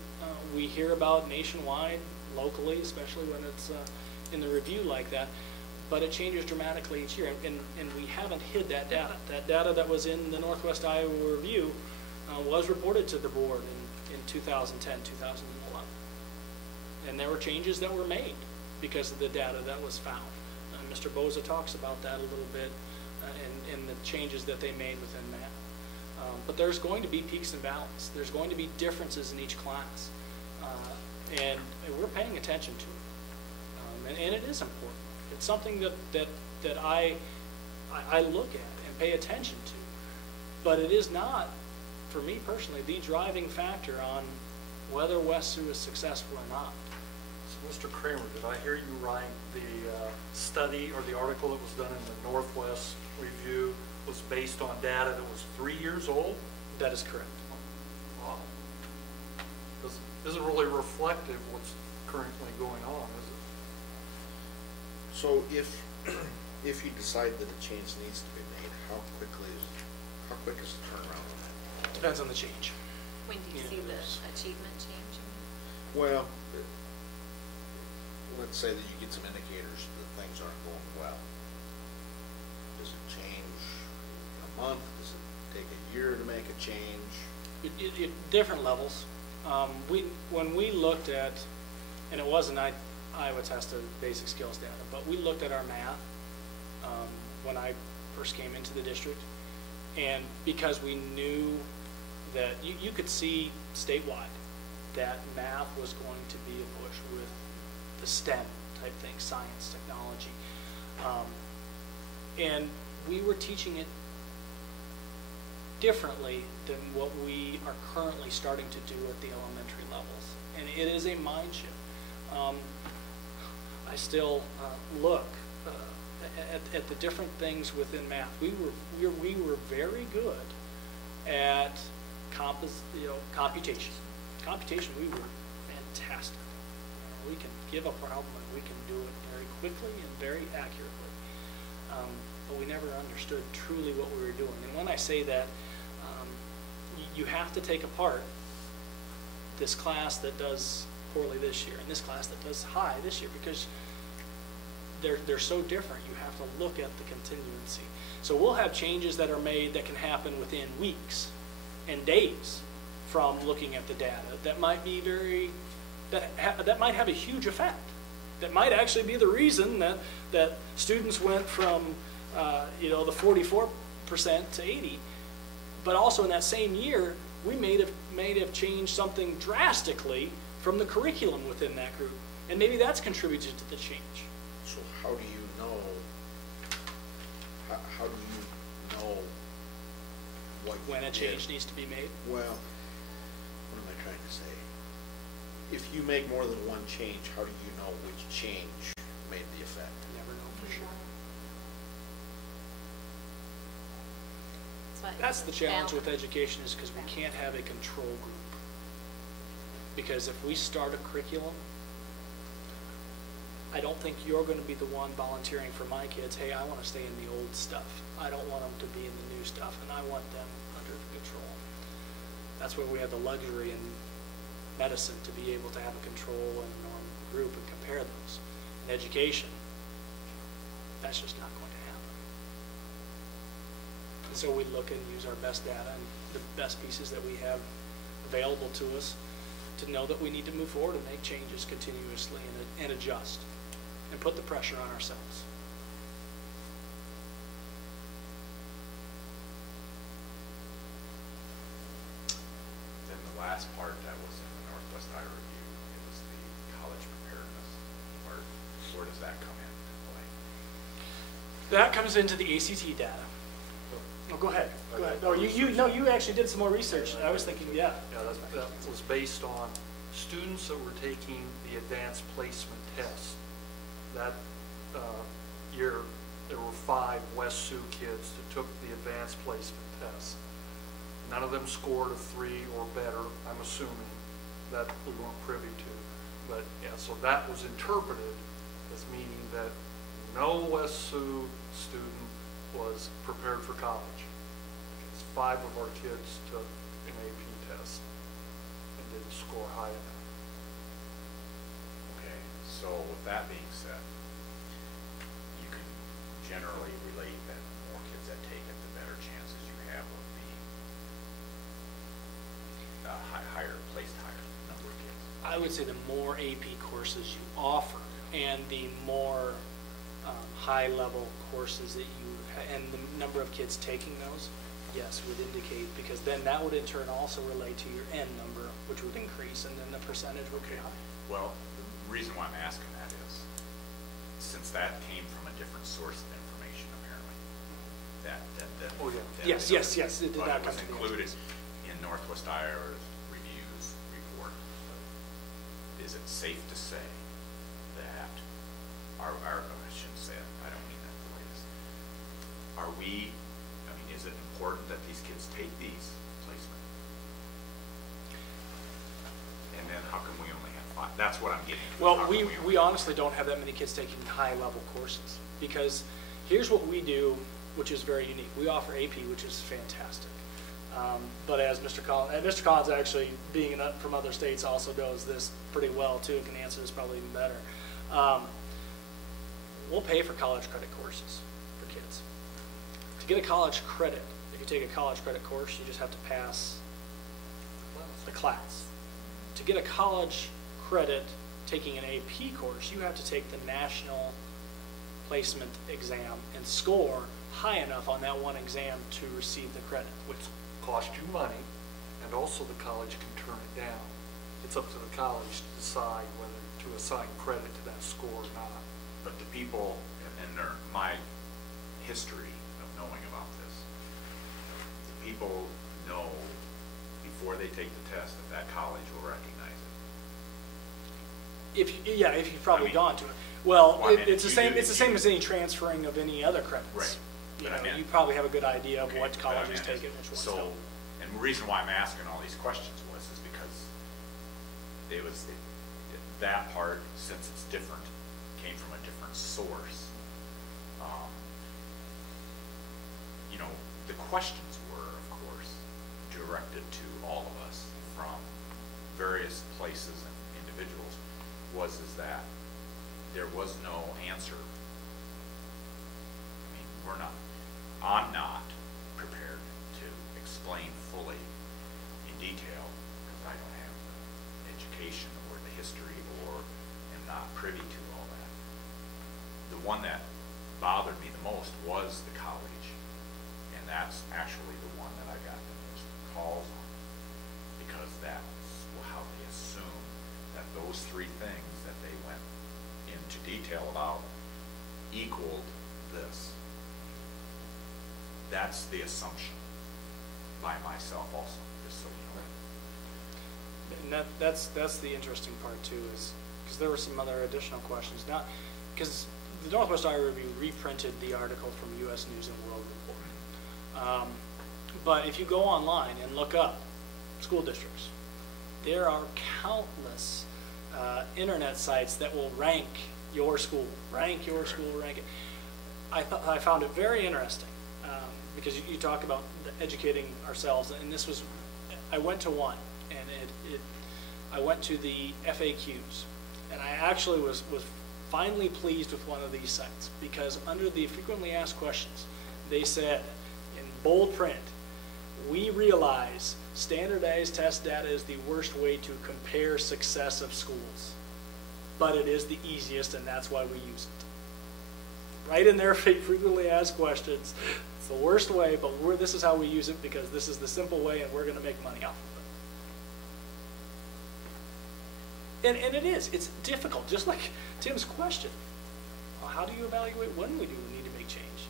we hear about nationwide, locally, especially when it's in the review like that. But it changes dramatically each year, and we haven't hid that data. That data that was in the Northwest Iowa Review was reported to the board in 2010, 2011. And there were changes that were made because of the data that was found. Mr. Boza talks about that a little bit and the changes that they made within that. But there's going to be peaks and valleys. There's going to be differences in each class. And we're paying attention to it. And it is important. It's something that I look at and pay attention to. But it is not, for me personally, the driving factor on whether West Sioux is successful or not. So Mr. Kramer, did I hear you right? The study or the article that was done in the Northwest Review was based on data that was 3 years old? That is correct. Wow. This isn't really reflective of what's currently going on, is it? So if you decide that a change needs to be made, how quick is the turnaround on that? Depends on the change. When do you see the achievement change? Well, let's say that you get some indicators that things aren't going well. Does it change in a month? Does it take a year to make a change? Different levels. When we looked at, and it wasn't Iowa tested basic skills data, but we looked at our math when I first came into the district. And because we knew that you could see statewide that math was going to be a push with the STEM type things, science, technology. And we were teaching it differently than what we are currently starting to do at the elementary levels. And it is a mind shift. I still look at the different things within math. We were very good at computation. Computation, we were fantastic. We can give a problem and we can do it very quickly and very accurately. But we never understood truly what we were doing. And when I say that, you have to take apart this class that does poorly this year and this class that does high this year, because they're so different. You have to look at the continuancy. So we'll have changes that are made that can happen within weeks and days from looking at the data that might be that might have a huge effect. That might actually be the reason that students went from the 44% to 80%. But also in that same year, we may have changed something drastically from the curriculum within that group. And maybe that's contributed to the change. So how do you know, how do you know what When you a change did? needs to be made? Well, what am I trying to say? If you make more than one change, how do you know which change made the effect? Never know for sure. That's That's the challenge with education, is because we can't have a control group. Because if we start a curriculum, I don't think you're going to be the one volunteering for my kids, hey, I want to stay in the old stuff. I don't want them to be in the new stuff, and I want them under control. That's where we have the luxury in medicine to be able to have a control and a norm group and compare those. In education, that's just not going to happen. And so we look and use our best data and the best pieces that we have available to us to know that we need to move forward and make changes continuously and adjust and put the pressure on ourselves. Then the last part that was in the Northwest Iowa Review, it was the college preparedness. Where does that come in play? That comes into the ACT data. Oh, go ahead. Go ahead. No, you actually did some more research. I was thinking, yeah. Yeah, that was based on students that were taking the advanced placement test. That year, there were 5 West Sioux kids that took the advanced placement test. None of them scored a 3 or better, I'm assuming, that we weren't privy to. But yeah, so that was interpreted as meaning that no West Sioux student was prepared for college. Because 5 of our kids took an AP test and didn't score high enough. Okay, so with that being said, you can generally relate that the more kids that take it, the better chances you have of being higher, placed higher number of kids. I would say the more AP courses you offer and the more high-level courses that you and the number of kids taking those, yes, would indicate, because then that would in turn also relate to your N number, which would increase, and then the percentage would be high. Well, the reason why I'm asking that is, since that came from a different source of information, apparently, Oh, yeah. Yes, it did not come was to the included in Northwest Iowa's Review's report. Is it safe to say that I shouldn't say it, I don't mean that the way it is. Is it important that these kids take these placement? And then how come we only have 5? That's what I'm getting at. Well, How come we honestly don't have that many kids taking high-level courses, because here's what we do, which is very unique. We offer AP, which is fantastic. But as Mr. Collins actually, being from other states, also knows this pretty well too, can answer this probably even better. We'll pay for college credit courses for kids. To get a college credit, if you take a college credit course, you just have to pass the class. To get a college credit taking an AP course, you have to take the national placement exam and score high enough on that one exam to receive the credit. Which costs you money, and also the college can turn it down. It's up to the college to decide whether to assign credit to that score or not. But the people, and my history of knowing about this, the people know before they take the test that college will recognize it. If you've probably I mean, gone to it. Well, well, I mean, it's the if you same. do- It's the same as any transferring of any other credits. Right. You But know, I mean- you probably have a good idea of Okay, what but I colleges mean, take it, which ones so, don't. and the reason why I'm asking all these questions is because that part, since it's different, came from a different source. You know, the questions were, of course, directed to all of us from various places and individuals, is that there was no answer. I mean, I'm not prepared to explain fully in detail because I don't have the education or the history or am not privy to all that. The one that bothered me the most was the college, and that's actually the one that I got the most calls on because that's how they assume that those three things that they went into detail about equaled this. That's the assumption by myself also, just so you know. And that's the interesting part too, is because there were some other additional questions. Now, because the Northwest Iowa Review reprinted the article from U.S. News and World Report. But if you go online and look up school districts, there are countless internet sites that will rank your school, rank it. I found it very interesting because you talk about educating ourselves, and this was, I went to one, and I went to the FAQs, and I actually was finally pleased with one of these sites because under the frequently asked questions, they said in bold print, we realize standardized test data is the worst way to compare success of schools, but it is the easiest, and that's why we use it. Right in their frequently asked questions, it's the worst way, but this is how we use it because this is the simple way, and we're going to make money off of it. And it is. It's difficult, just like Tim's question. Well, how do you evaluate when we need to make change?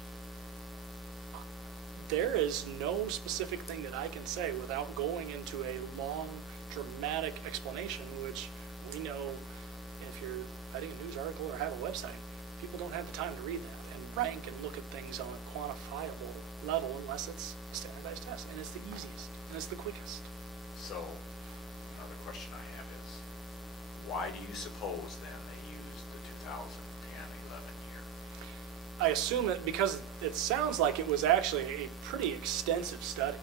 There is no specific thing that I can say without going into a long, dramatic explanation, which we know if you're writing a news article or have a website, people don't have the time to read that and rank and look at things on a quantifiable level unless it's a standardized test. And it's the easiest, and it's the quickest. So, another question I have is, why do you suppose then they used the 2010-11 year? I assume it because it sounds like it was actually a pretty extensive study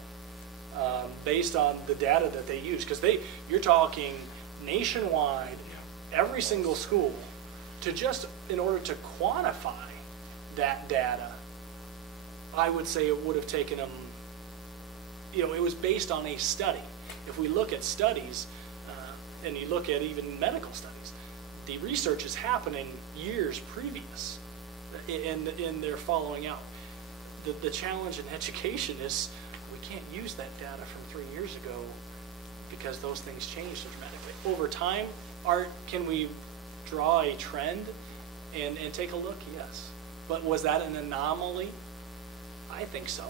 based on the data that they use. Because you're talking nationwide, every single school, to just in order to quantify that data, I would say it would have taken them, it was based on a study. If we look at studies, and you look at even medical studies, the research is happening years previous, and they're following out. The challenge in education is we can't use that data from 3 years ago because those things changed so dramatically. Over time, can we draw a trend and take a look? Yes. But was that an anomaly? I think so.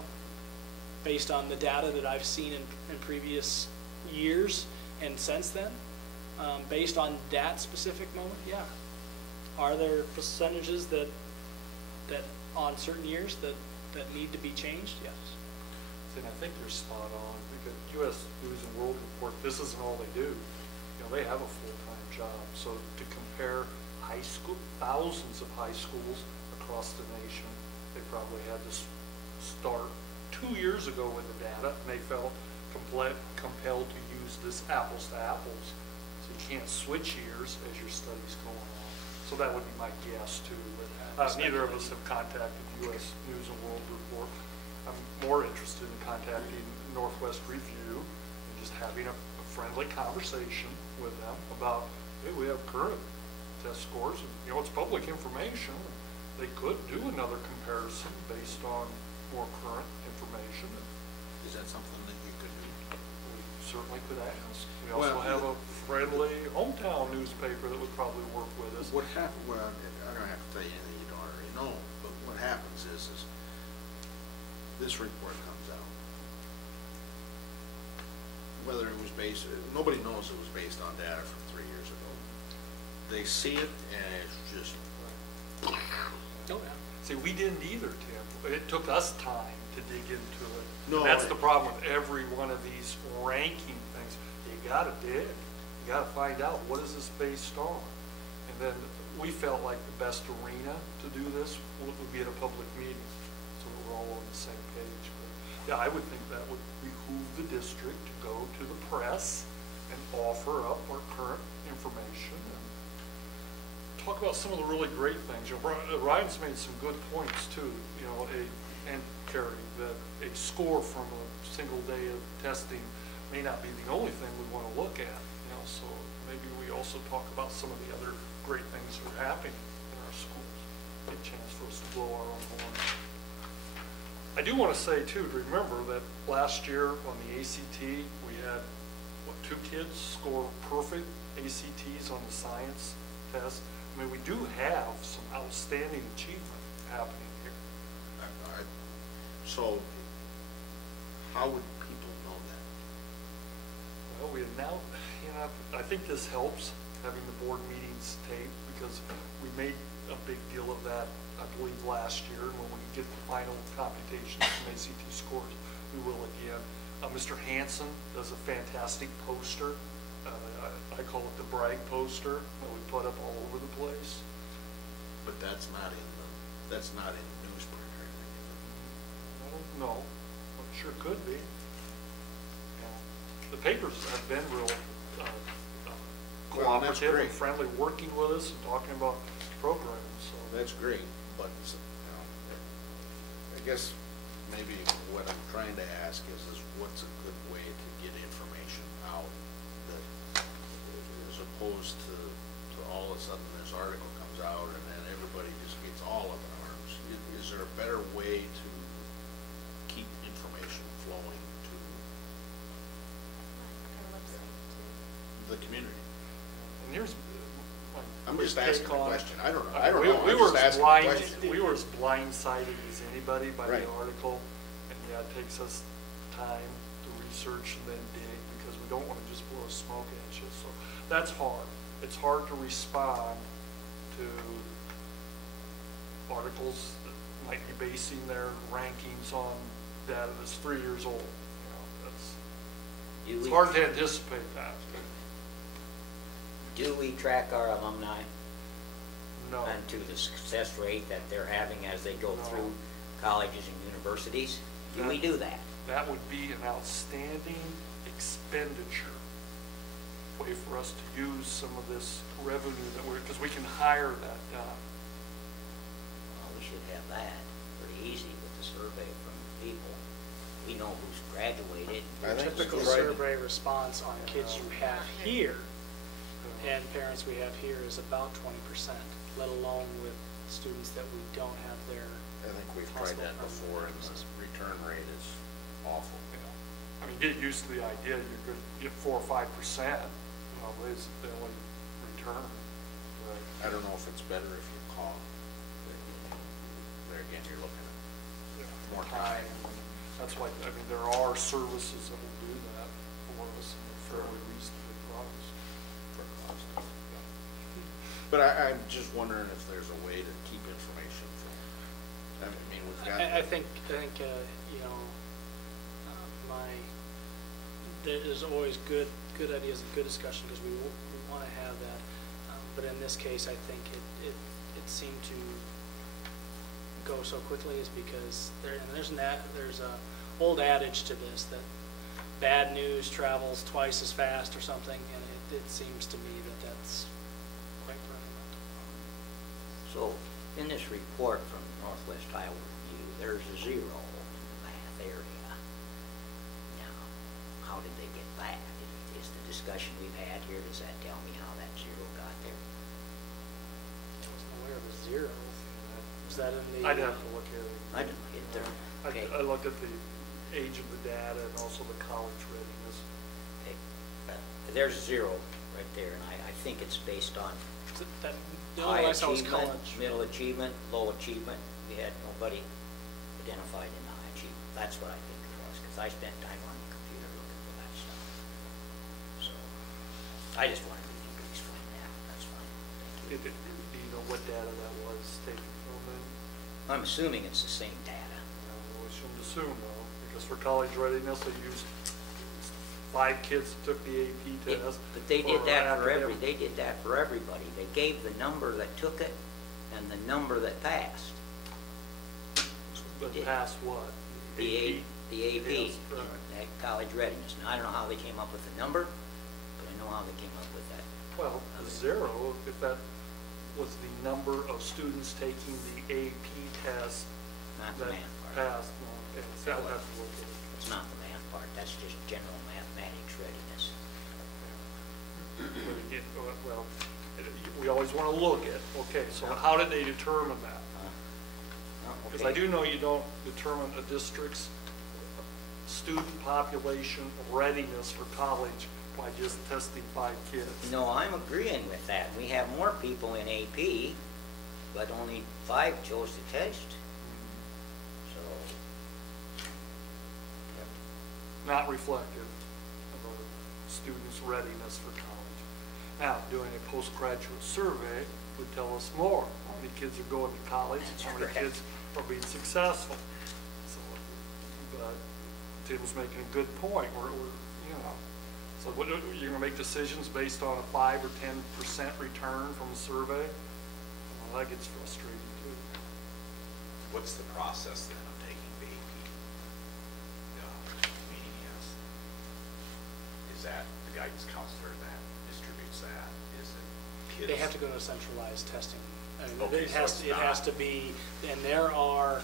Based on the data that I've seen in previous years and since then, based on that specific moment, yeah. Are there percentages that on certain years that need to be changed? Yes. And I think you're spot on because U.S. News and World Report, this isn't all they do. They have a full-time job. So to compare high school, thousands of high schools across the nation, they probably had to start 2 years ago with the data, and they felt compelled to use this apples to apples. So you can't switch years as your study's going on. So that would be my guess too. Neither of us have contacted U.S. News and World Report. I'm more interested in contacting Northwest Review and just having a friendly conversation with them about, hey, we have current test scores, and it's public information. they could do another comparison based on more current information. Is that something that you could do? We certainly could ask. We also Well, have a friendly hometown newspaper that would probably work with us. What happened, well, I don't have to tell you anything you don't already know, but what happens is this report comes out. Whether it was based, nobody knows it was based on data from 3 years ago. They see it and it's just, Oh, yeah. See, we didn't either, Tim. It took us time to dig into it. No, And that's the problem with every one of these ranking things. You gotta dig. You gotta find out, what is this based on? And then we felt like the best arena to do this would be at a public meeting, so that we're all on the same page. But yeah, I would think that would behoove the district to go to the press and offer up our current information and talk about some of the really great things. You know, Ryan's made some good points too. You know, and Carrie, that a score from a single day of testing may not be the only thing we want to look at. You know, so maybe we also talk about some of the other great things that are happening in our schools. Get a chance for us to blow our own horn. I do want to say too, to remember that last year on the ACT, we had, what, 2 kids score perfect ACTs on the science test. I mean, we do have some outstanding achievement happening here. so how would people know that? Well, we now, you know, I think this helps, having the board meetings taped, because we made a big deal of that, I believe, last year. And when we get the final computations from ACT scores, we will again. Mr. Hansen does a fantastic poster. I call it the brag poster that we put up all over the place. But that's not in newsprint or anything. I don't know, but sure could be. Yeah. The papers have been real Well, that's cooperative and great. friendly, working with us and talking about programs, so. That's great, but I guess maybe what I'm trying to ask is what's a good way to get information out that, as opposed to all of a sudden this article comes out and then everybody just gets all up in arms. Is there a better way to keep information flowing to Our website too. the community? And here's. I'm just asking a question. I don't know. We I'm were just as asking a question. we were as blindsided as anybody by the Right. article. And yeah, it takes us time to research and then dig, because we don't want to just blow smoke at you. So that's hard. It's hard to respond to articles that might be basing their rankings on data that's 3 years old. You know, it's hard to anticipate that. Do we track our alumni No. and to the success rate that they're having as they go No. through colleges and universities? Do we do that? That would be an outstanding expenditure way for us to use some of this revenue that because we can hire that done. Well, we should have that pretty easy with the survey from people. We know who's graduated. I think Typical so. Right. survey response on kids you have here and parents we have here is about 20%, let alone with students that we don't have there. I think we've tried that before, and the return rate is awful. You know, I mean, get used to the idea you're going to get 4 or 5%. Is the only return. But I don't know if it's better if you call. There again, you're looking at more time. That's why, I mean, there are services that will do that for us, and they're fairly reasonably priced. For cost. But I'm just wondering if there's a way to keep information from, I mean, we've got. I think you know, there's always good ideas and good discussion, because we want to have that. But in this case, I think it seemed to go so quickly is because there's a old adage to this, that bad news travels twice as fast or something, and it seems to me that that's quite prevalent. So in this report from Northwest Iowa Review, there's a 0 in the math area. Now, how did they get that? Is the discussion we've had here, does that tell me how that 0 got there? I wasn't aware of a 0. Is that in the? I'd have to look at it. I didn't get there. Okay. I looked at the age of the data and also the college readiness. Okay. There's 0 right there, and I think it's based on The only high one I saw was achievement, college. middle achievement, low achievement. We had nobody identified in the high achievement. That's what I think it was, because I spent time on the computer looking for that stuff. So, I just wanted if you could explain that. That's fine. Thank you. Do you know what data that was taken from then? I'm assuming it's the same data. We shouldn't assume though, because for college readiness, they used 5 kids that took the AP Yeah, test. but they did that for academic. they did that for everybody. They gave the number that took it and the number that passed. But did. past what? The AP, Yes, right. that college readiness. Now, I don't know how they came up with the number, but I know how they came up with that. Well, 0, if that was the number of students taking the AP test Not the that math part. passed, well, it's, I'll have to look at it. It's not the math part. That's just general mathematics readiness. But again, well, we always want to look at, okay, so how did they determine that? Because I do know you don't determine a district's student population readiness for college by just testing 5 kids. No, I'm agreeing with that. We have more people in AP, but only 5 chose to test. So, yep. Not reflective of a student's readiness for college. Now, doing a postgraduate survey would tell us more. How many kids are going to college, and how many That's correct. kids are being successful. So, but Tim's making a good point. We're you know, so what, you're gonna make decisions based on a 5 or 10% return from a survey? Well, that gets frustrating too. What's the process then of taking the AP? Meaning is that the guidance counselor that distributes that? Is it kids? They have to go to centralized testing. I mean, Okay, it so has, it's it has not- to be, and there are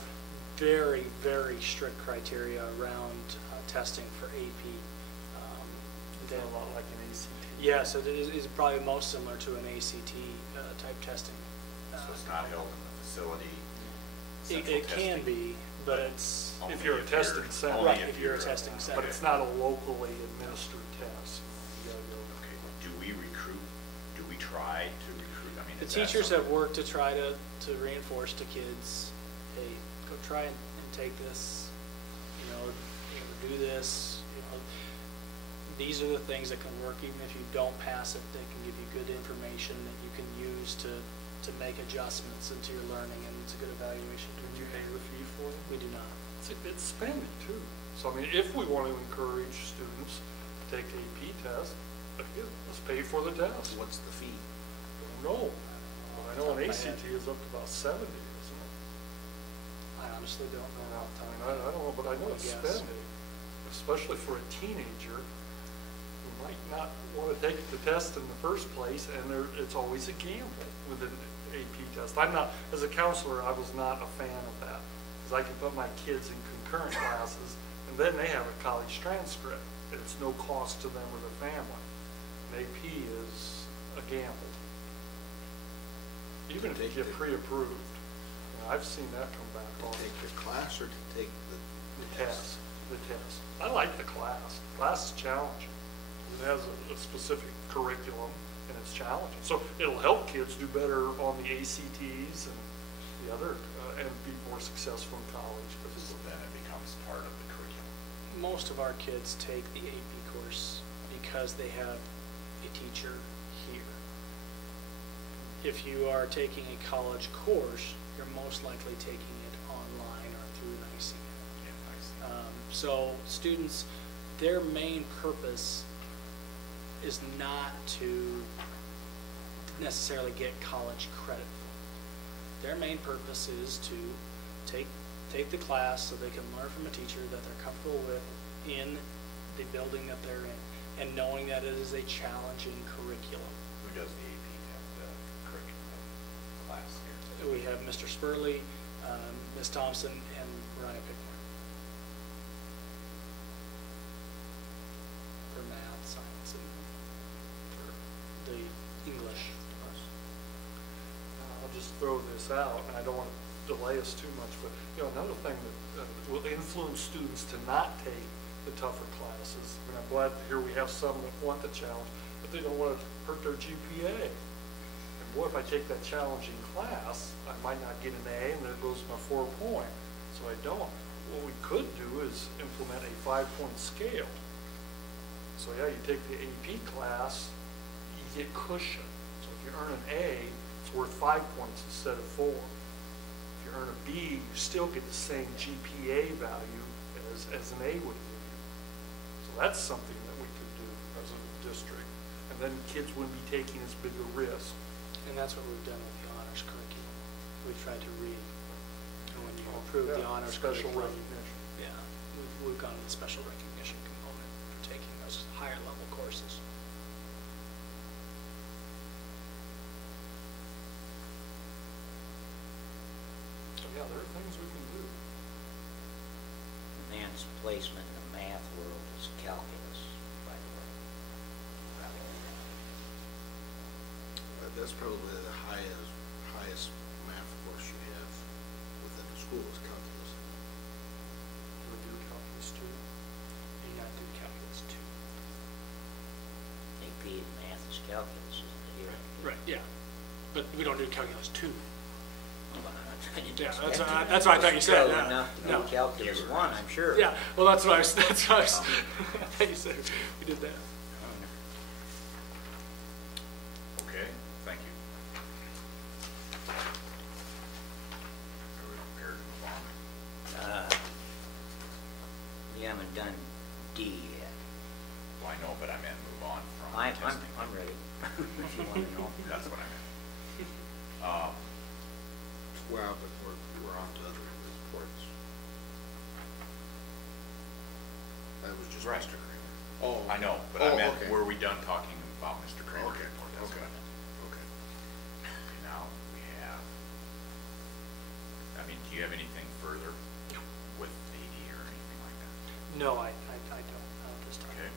very, very strict criteria around testing for AP. It's a lot like an ACT. Yes, it is probably most similar to an ACT type testing. So it's not held in the facility? It central can testing? be, but it's, Only If you're a testing center. only right, if you're a testing center. But it's not a locally administered test. You gotta go. Okay, do we recruit, do we try to recruit? I mean, The is that teachers have something- worked to try to reinforce to kids, hey, go try and take this, do this, these are the things that can work. Even if you don't pass it, they can give you good information that you can use to make adjustments into your learning, and it's a good evaluation. Do you pay the fee for it? We do not. It's spending too. So I mean, if we want to encourage students to take the AP test, again, let's pay for the test. What's the fee? Don't know. But I know an ACT is up to about 70, isn't it? I honestly don't know off the I top mean, of my head. I don't know, but I know would it's guess. spending, especially for a teenager who might not want to take the test in the first place, and it's always a gamble with an AP test. I'm not, as a counselor, I was not a fan of that, because I can put my kids in concurrent classes, and then they have a college transcript, and it's no cost to them or their family. An AP is a gamble. Even if you get pre-approved. I've seen that come back To on. take your class or to take The test, the test. I like the class. Class is challenging. It has a specific curriculum and it's challenging. So it'll help kids do better on the ACTs and the other, and be more successful in college. So then it becomes part of the curriculum. Most of our kids take the AP course because they have a teacher here. If you are taking a college course, you're most likely taking it online or through an ICN. Yeah, I see. So students, their main purpose is not to necessarily get college credit. Their main purpose is to take the class so they can learn from a teacher that they're comfortable with in the building that they're in, and knowing that it is a challenging curriculum. Who does the AP curriculum class here? We have Mr. Spurley, Ms. Thompson, and Mariah Pickmore. For math, science, and for the English. I'll just throw this out, and I don't want to delay us too much, but, you know, another thing that will influence students to not take the tougher classes, and I'm glad to hear we have some that want the challenge, but they don't want to hurt their GPA. And boy, if I take that challenging class, I might not get an A, and there goes my 4 point, so I don't. What we could do is implement a 5-point scale. So yeah, you take the AP class, you get cushion. So if you earn an A, it's worth 5 points instead of 4. If you earn a B, you still get the same GPA value as an A would give you. So that's something that we could do as a district. And then kids wouldn't be taking as big a risk. And that's what we've done with the honors curriculum. We tried to read, and when you approve the honors Special curriculum, recognition. yeah, we've gone to the special recognition component for taking those higher level courses. So yeah, there are things we can do. Man's placement in the math world is calculus, by the way. That's probably the highest math course you have within the school is calculus. Do we do calculus too? Do not do calculus 2. AP in math is calculus, isn't it here? Right, yeah. But we don't do calculus 2. Yeah, That's that's what I thought you said. well Yeah. enough to No. do calculus 1, I'm sure. Yeah, well, that's what I was, I thought you said we did that. Okay, thank you. Are we prepared to move on? We haven't done D yet. Well, I know, but I meant move on from I'm testing. ready, if you want to know. That's what I meant. Well, but we're on to other reports. That was just Right. Mr. Kramer. Oh. I know, but I meant, okay. were we done talking about Mr. Kramer's Okay, report? That's what I okay. meant. Okay. Okay, now we have, I mean, do you have anything further with AD or anything like that? No, I don't, not at this time. Okay.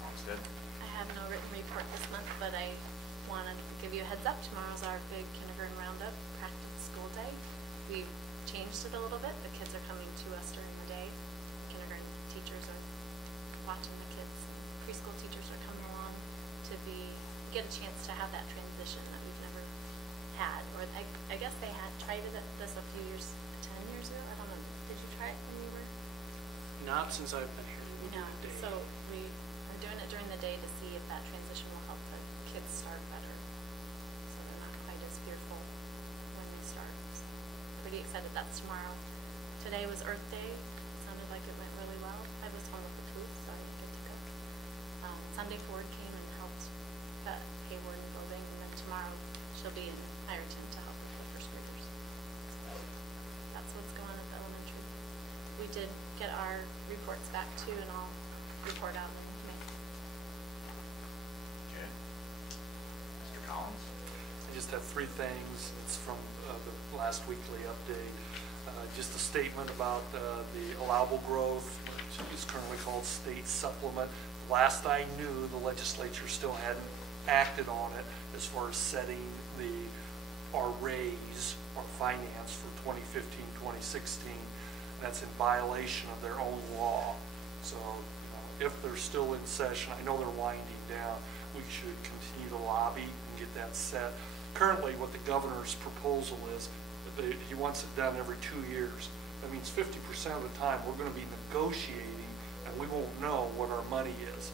Olmsted? I have no written report this month, but I wanted to give you a heads up. Tomorrow's our big kindergarten roundup practice school day. We've changed it a little bit. The kids are coming to us during the day. Kindergarten teachers are watching the kids. Preschool teachers are coming along to get a chance to have that transition that we've never had. Or I guess they had tried this a few years, 10 years ago. I don't know. Did you try it when you were? Not since I've been here. We do No, the day. so we are doing it during the day to see if that transition will help the kids start better. So they're not quite as fearful when they start. So pretty excited. That's tomorrow. Today was Earth Day. It sounded like it went really well. I was home with the food, so I didn't get to cook. Sunday Ford came and helped at Hawarden building, and then tomorrow she'll be in Ironton to help with the first graders. So that's what's going on at the elementary. We did get our reports back too, and I'll report out in May. Okay. Mr. Collins? I just have 3 things. It's from the last weekly update. Just a statement about the allowable growth, which is currently called state supplement. Last I knew, the legislature still hadn't acted on it as far as setting our raise or finance for 2015-2016. That's in violation of their own law. So, if they're still in session, I know they're winding down, we should continue to lobby and get that set. Currently, what the governor's proposal is, he wants it done every 2 years. That means 50% of the time we're going to be negotiating and we won't know what our money is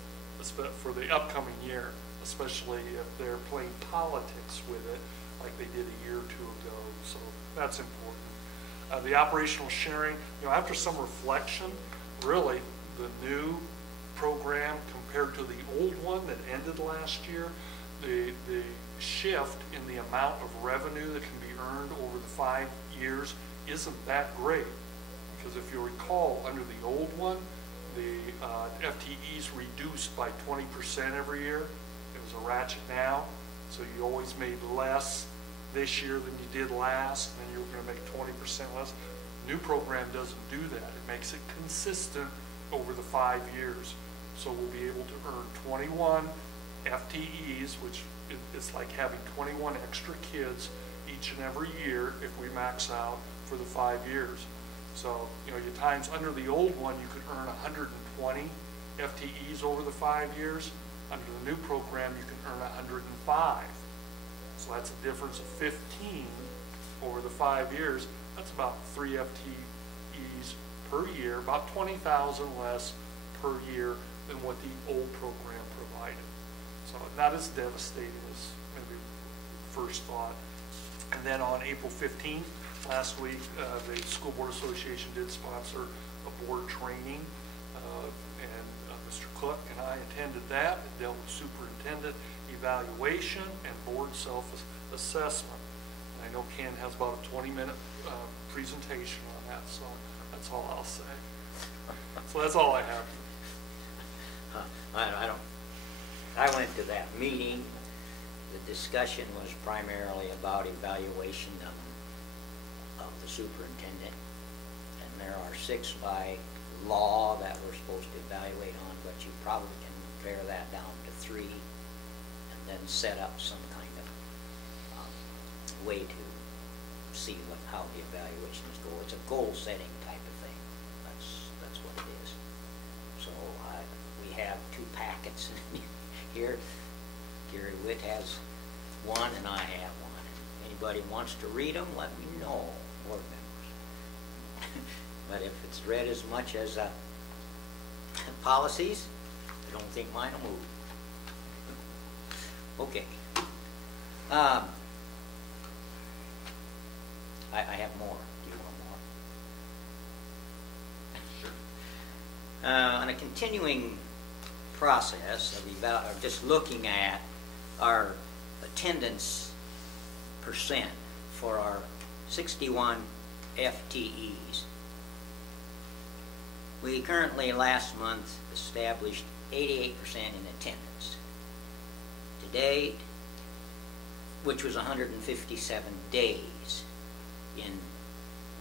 for the upcoming year, especially if they're playing politics with it like they did a year or 2 ago. So that's important. The operational sharing, after some reflection, really the new program compared to the old one that ended last year, the shift in the amount of revenue that can be earned over the 5 years isn't that great. Because if you recall, under the old one, the FTEs reduced by 20% every year. It was a ratchet now, so you always made less this year than you did last, and then you were going to make 20% less. The new program doesn't do that. It makes it consistent over the 5 years. So we'll be able to earn 21 FTEs, which is like having 21 extra kids each and every year if we max out for the 5 years. So, you know, you times under the old one, you could earn 120 FTEs over the 5 years. Under the new program, you can earn 105. So that's a difference of 15 over the 5 years. That's about 3 FTEs per year, about 20,000 less per year than what the old program provided. So not as devastating as maybe first thought. And then on April 15th, last week, the School Board Association did sponsor a board training, and Mr. Cook and I attended that. It dealt with superintendent evaluation and board self-assessment. I know Ken has about a 20-minute presentation on that, so that's all I'll say. So that's all I have. I went to that meeting. The discussion was primarily about evaluation of the superintendent. And there are 6 by law that we're supposed to evaluate on, but you probably can pare that down to 3 and then set up some kind of way to see how the evaluations go. It's a goal-setting type of thing. That's what it is. So we have 2 packets here. Gary Witt has 1 and I have 1. Anybody wants to read them, let me know, board members. But if it's read as much as policies, I don't think mine will move. Okay. I have more. Do you want more? Sure. On a continuing process of just looking at our attendance percent for our 61 FTEs. We currently last month established 88% in attendance. To date, which was 157 days in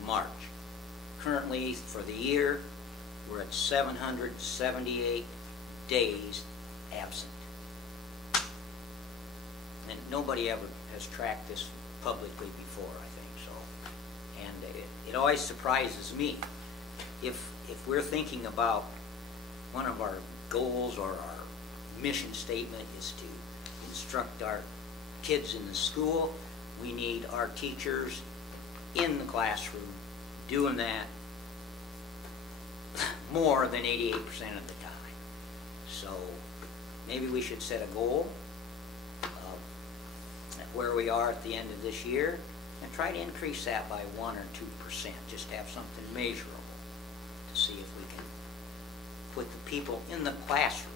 March. Currently, for the year, we're at 778 days absent. And nobody ever has tracked this publicly before, I think so. And it always surprises me. If we're thinking about one of our goals or our mission statement is to instruct our kids in the school, we need our teachers in the classroom doing that more than 88% of the time. So maybe we should set a goal of where we are at the end of this year and try to increase that by 1 or 2%, just have something measurable to see if we can put the people in the classroom.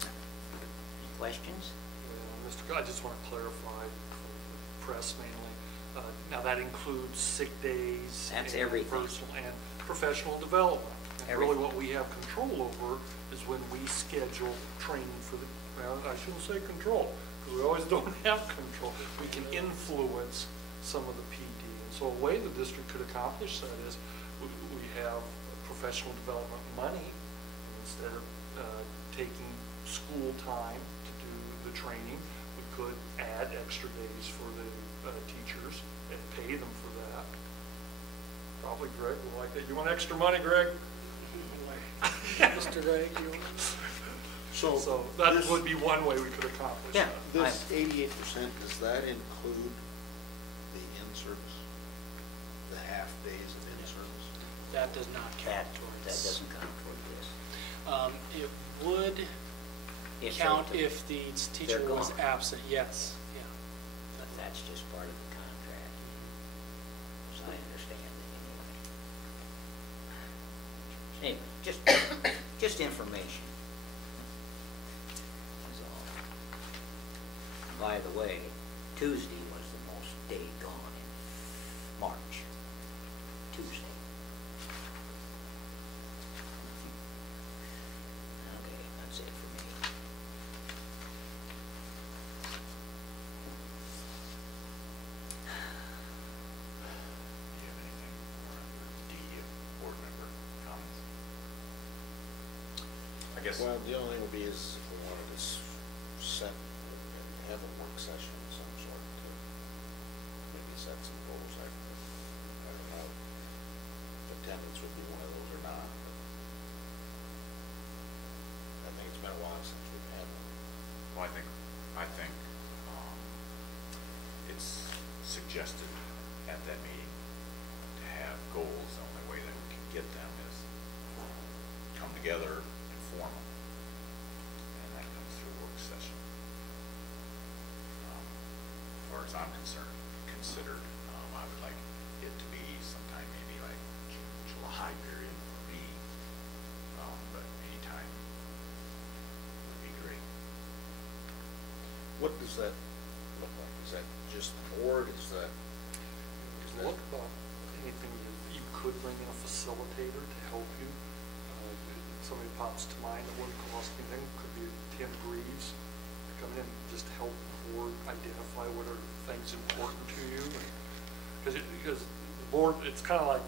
Any questions? Mr. I just want to clarify for the press mainly. Now that includes sick days, That's and everything. personal and professional development. And Everything. really what we have control over is when we schedule training for the, well, I shouldn't say control, because we always don't have control. We can influence some of the PD. And so a way the district could accomplish that is we have professional development money. Instead of taking school time to do the training, we could add extra days for the teachers and pay them for that. Probably Greg will like that. You want extra money, Greg? Mr. Ray, you want So that would be one way we could accomplish Yeah. that. This 88%, does that include the in-service? The half days of in-service? that does not count That towards. doesn't count toward this. It would If count they- if the teacher they're was gone. absent, yes, yeah. But that's just part of the contract, as I understand it anyway. Anyway, just information. That's all. By the way, Tuesday was the most day gone in March. Tuesday. Okay, that's it for me. Do you have anything for D, board member comments? I guess, Well, the only thing would be is if we wanted to set, have a work session of some sort to set some goals. I don't know if attendance would be one of those or not, but I think it's been a while since we've had one. Well, I think it's suggested at that meeting to have goals. The only way that we can get them is come together and form them, and that comes through a work session. As far as I'm concerned, I would like it to be sometime maybe like July period for me, but anytime would be great. What does that look like? Is that just the board? Is that? What about anything you could bring in a facilitator to help you? Somebody pops to mind that wouldn't cost anything. Could be Tim Greaves to come in and just help the board identify what are things important to you. Because the board, it's kind of like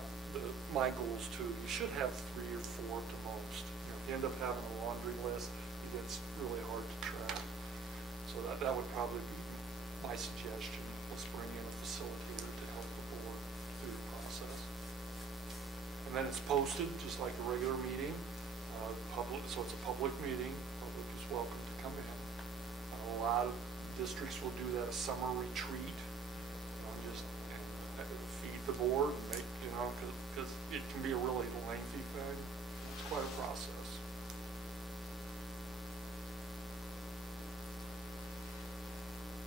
my goals too. You should have 3 or 4 at the most. You know, if you end up having a laundry list, it gets really hard to track. So that would probably be my suggestion. Let's bring in a facilitator to help the board through the process. And then it's posted just like a regular meeting, public, so it's a public meeting. Public is welcome to come in. A lot of districts will do that, a summer retreat. Just feed the board and make, because it can be a really lengthy thing. It's quite a process.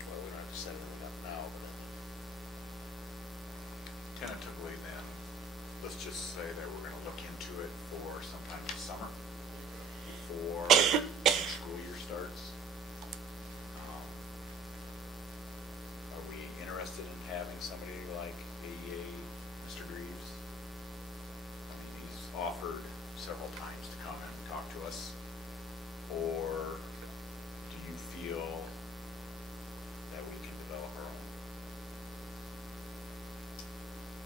Well, we don't have to set everything up now, but Tentatively then, let's just say that we're gonna look into it for sometime in the summer, before the school year starts. Are we interested in having somebody like AEA, Mr. Greaves? I mean, he's offered several times to come and talk to us. Or do you feel that we can develop our own?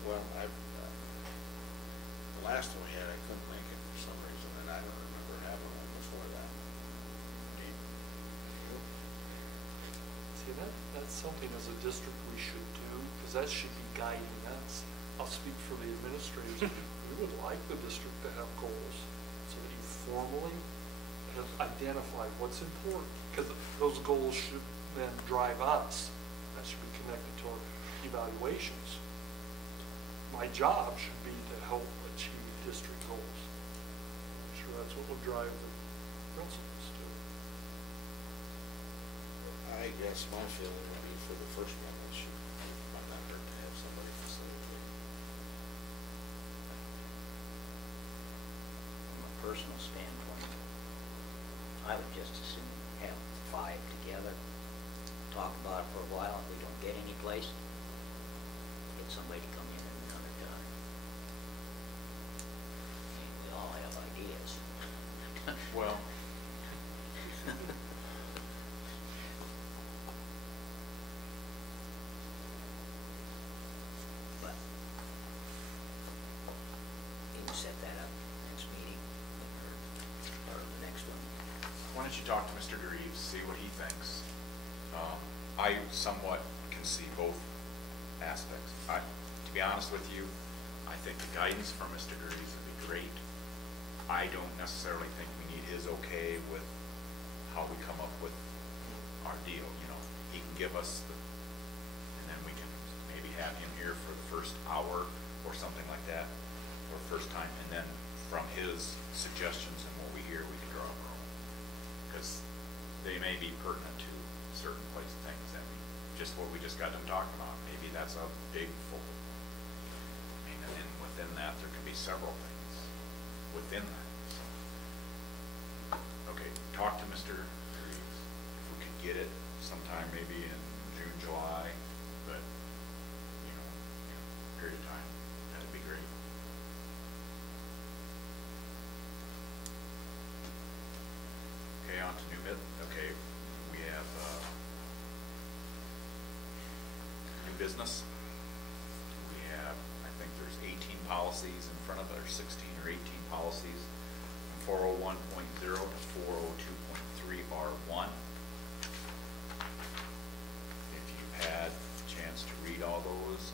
well, the last one we had, I couldn't make it for some reason, and I don't remember having one before that. See, that's something as a district we should do, because that should be guiding us. I'll speak for the administrators. We would like the district to have goals, so that you formally have identified what's important, because those goals should then drive us. That should be connected to our evaluations. My job should be to help achieve district goals. I'm sure that's what will drive the principals to. I guess my feeling would be for the first one, it might not hurt to have somebody facilitate. From a personal standpoint, I would just as soon have 5 together, talk about it for a while. If we don't get any place, get somebody to come in and run it done. I mean, we all have ideas. Well, But you can set that up next meeting or the next one. why don't you talk to Mr. Greaves, see what he thinks? I somewhat can see both aspects. To be honest with you, I think the guidance from Mr. Greaves would be great. I don't necessarily think we need his okay with how we come up with our deal, He can give us and then we can maybe have him here for the first hour or something like that, or first time, and then from his suggestions and what we hear, we can draw up our own. Because they may be pertinent to certain things that what we just got done talking about. Maybe that's a big fold. I mean, and then within that, there can be several things within that. So, okay, talk to Mr. Greaves. If we could get it sometime maybe in June, July, but, period of time, that'd be great. Okay, on to new okay, we have, new business. We have, I think there's 18 policies in front of it, or 16 or 18 policies, from 401.0 to 402.3 R1. If you've had a chance to read all those,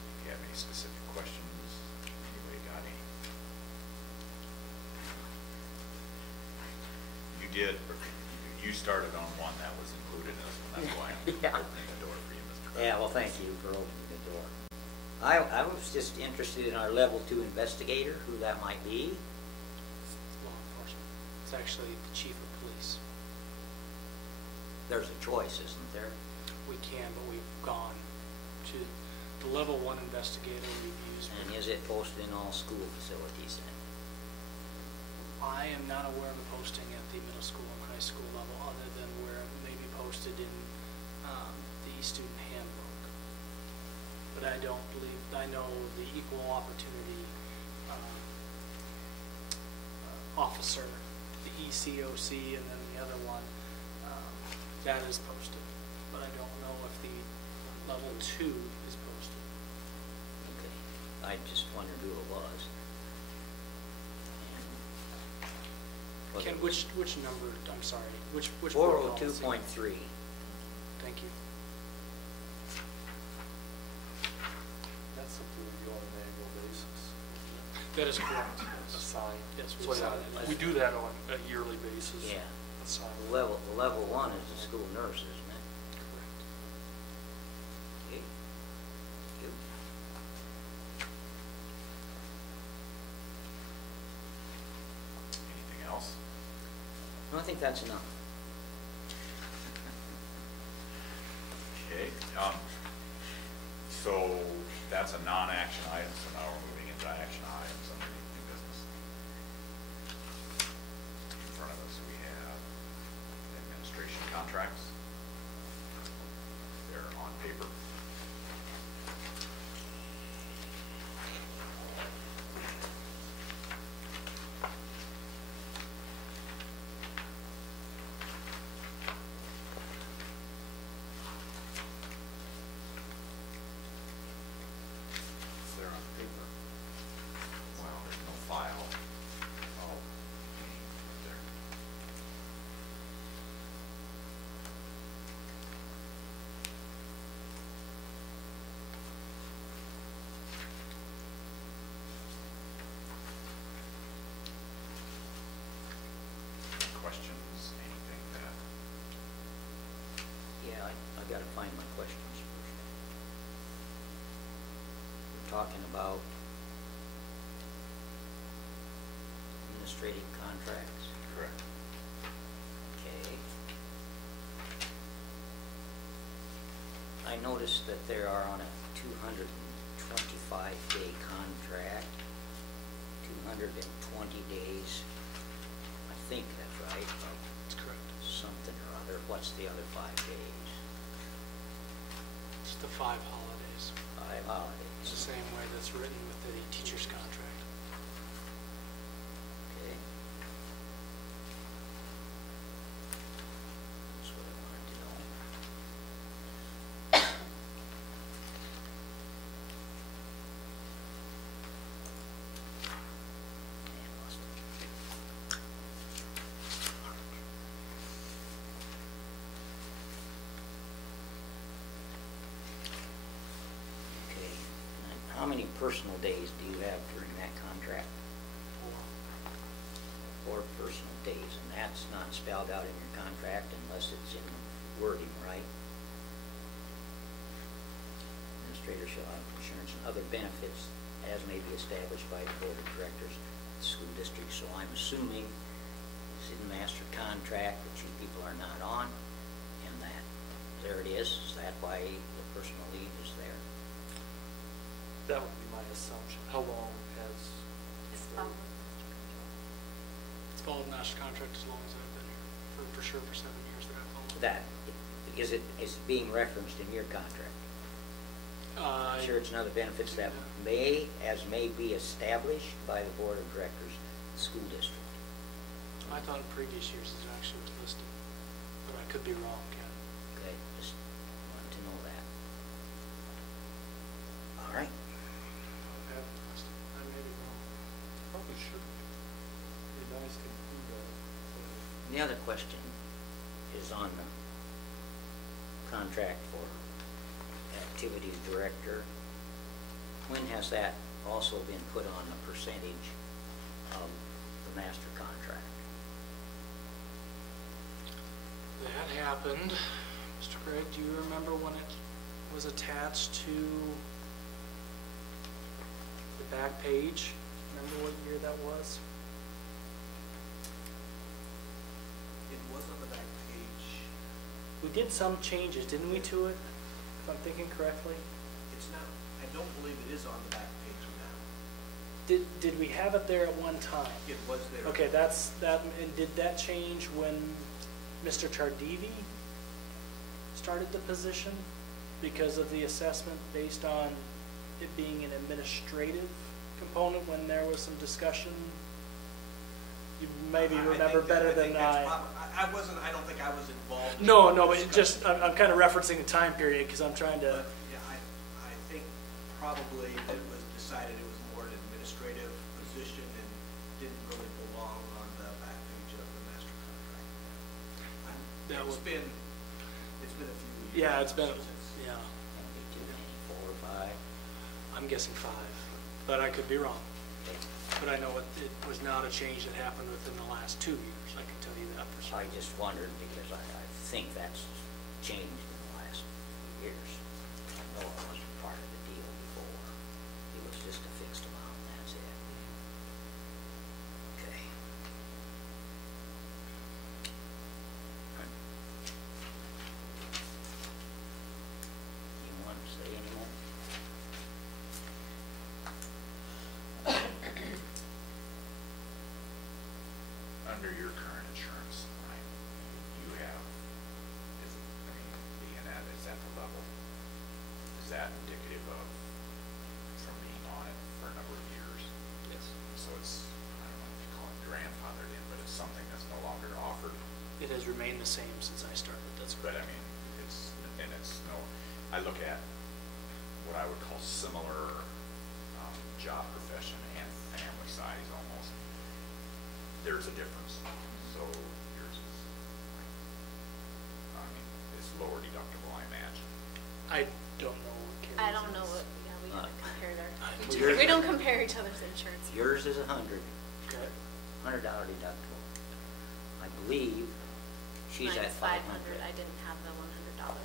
you started on one that was included in this one, that's why I'm Yeah. opening the door for you, Mr. President. Yeah, well, thank you for opening the door. I was just interested in our level 2 investigator, who that might be. It's law enforcement. It's actually the chief of police. There's a choice, isn't there? We can, but we've gone to the level 1 investigator we've used. And is it posted in all school facilities then? I am not aware of a posting at the middle school and high school level other than where it may be posted in the student handbook. But I don't believe, I know the equal opportunity officer, the ECOC, and then the other one, that is posted. But I don't know if the level 2 is posted. Okay, I just wondered who it was. And Ken, which number, I'm sorry, which board policy? 402.3. Thank you. That's something we do on an annual basis. That is correct. Assign. Yes, we So yeah, assign it. we do that on a yearly basis. Yeah. Assign. Level 1 is the school nurse, isn't it? Correct. Okay. You. Anything else? No, I think that's enough. Okay, so that's a non-action item, so now we're moving into action items underneath new business. In front of us, we have administration contracts. They're on paper. They're on paper. Well, there's no file. Oh, there. Any questions, anything that, Yeah, I gotta find my questions first. We're talking about administrative contracts. correct? Okay. I noticed that they are on a 225-day contract, 220 days. I think that's right. That's correct. Something or other. What's the other 5 days? It's the 5 holidays. 5 holidays. It's the same way that's written with the teacher's contract. Okay. That's what I wanted to know. Man, lost it. Okay. And how many personal days do you have during that contract? 4 personal days, and that's not spelled out in your contract unless it's in wording, right? Administrator shall have insurance and other benefits as may be established by the board of directors of the school district. So I'm assuming it's in the master contract that you people are not on, and that there it is. Is that why the personal leave is there? That would be my assumption. How long has? It's followed. It's followed master contract as long as I've been here, for sure for 7 years that I've followed. That, is it being referenced in your contract? Sure, it's another benefits that may be established by the board of directors of the school district. I thought in previous years it actually was listed, but I could be wrong, Ken. Okay, just wanted to know that. All right. I have it listed. I may be wrong. Probably should be. Be nice to include that. The other question is on the contract for activities director. When has that also been put on the percentage of the master contract? happened, Mr. Craig, do you remember when it was attached to the back page? Remember what year that was? It was on the back page. We did some changes, didn't we, to it? If I'm thinking correctly? It's not, I don't believe it is on the back page now. Did we have it there at one time? It was there. Okay, that's, and did that change when Mr. Tardivi started the position? Because of the assessment based on it being an administrative component when there was some discussion? You maybe remember better than I. I don't think I was involved. No, but it just, I'm kind of referencing the time period because I'm trying to. But, yeah, I think probably it was decided it was more an administrative position and didn't really belong on the back page of the master contract. It's been a few years. Yeah, it's been, since. yeah, Can't be too many, 4 or 5. I'm guessing 5, but I could be wrong. Okay. But I know it was not a change that happened within the last 2 years, I can tell you that for I certain. just wondered because I think that's changed in the last few years. I know it wasn't part of the deal before. It was just a fixed amount, and that's it. Okay. Anyone say any more? Under your current insurance, right, you have, being at, is at the level, is that indicative of, from being on it for a number of years? Yes. So it's, I don't know if you call it grandfathered in, but it's something that's no longer offered. It has remained the same since I started, that's But correct. I mean, it's no, I look at what I would call similar job profession and family size almost. There's a difference. So yours is, I mean, it's lower deductible, I imagine. I don't know what Carrie's I don't know is. what, yeah, we haven't compared Yours- we don't compare each other's insurance. Yours is 100, Okay. $100 deductible. I believe she's Mine's at 500. I didn't have the $100.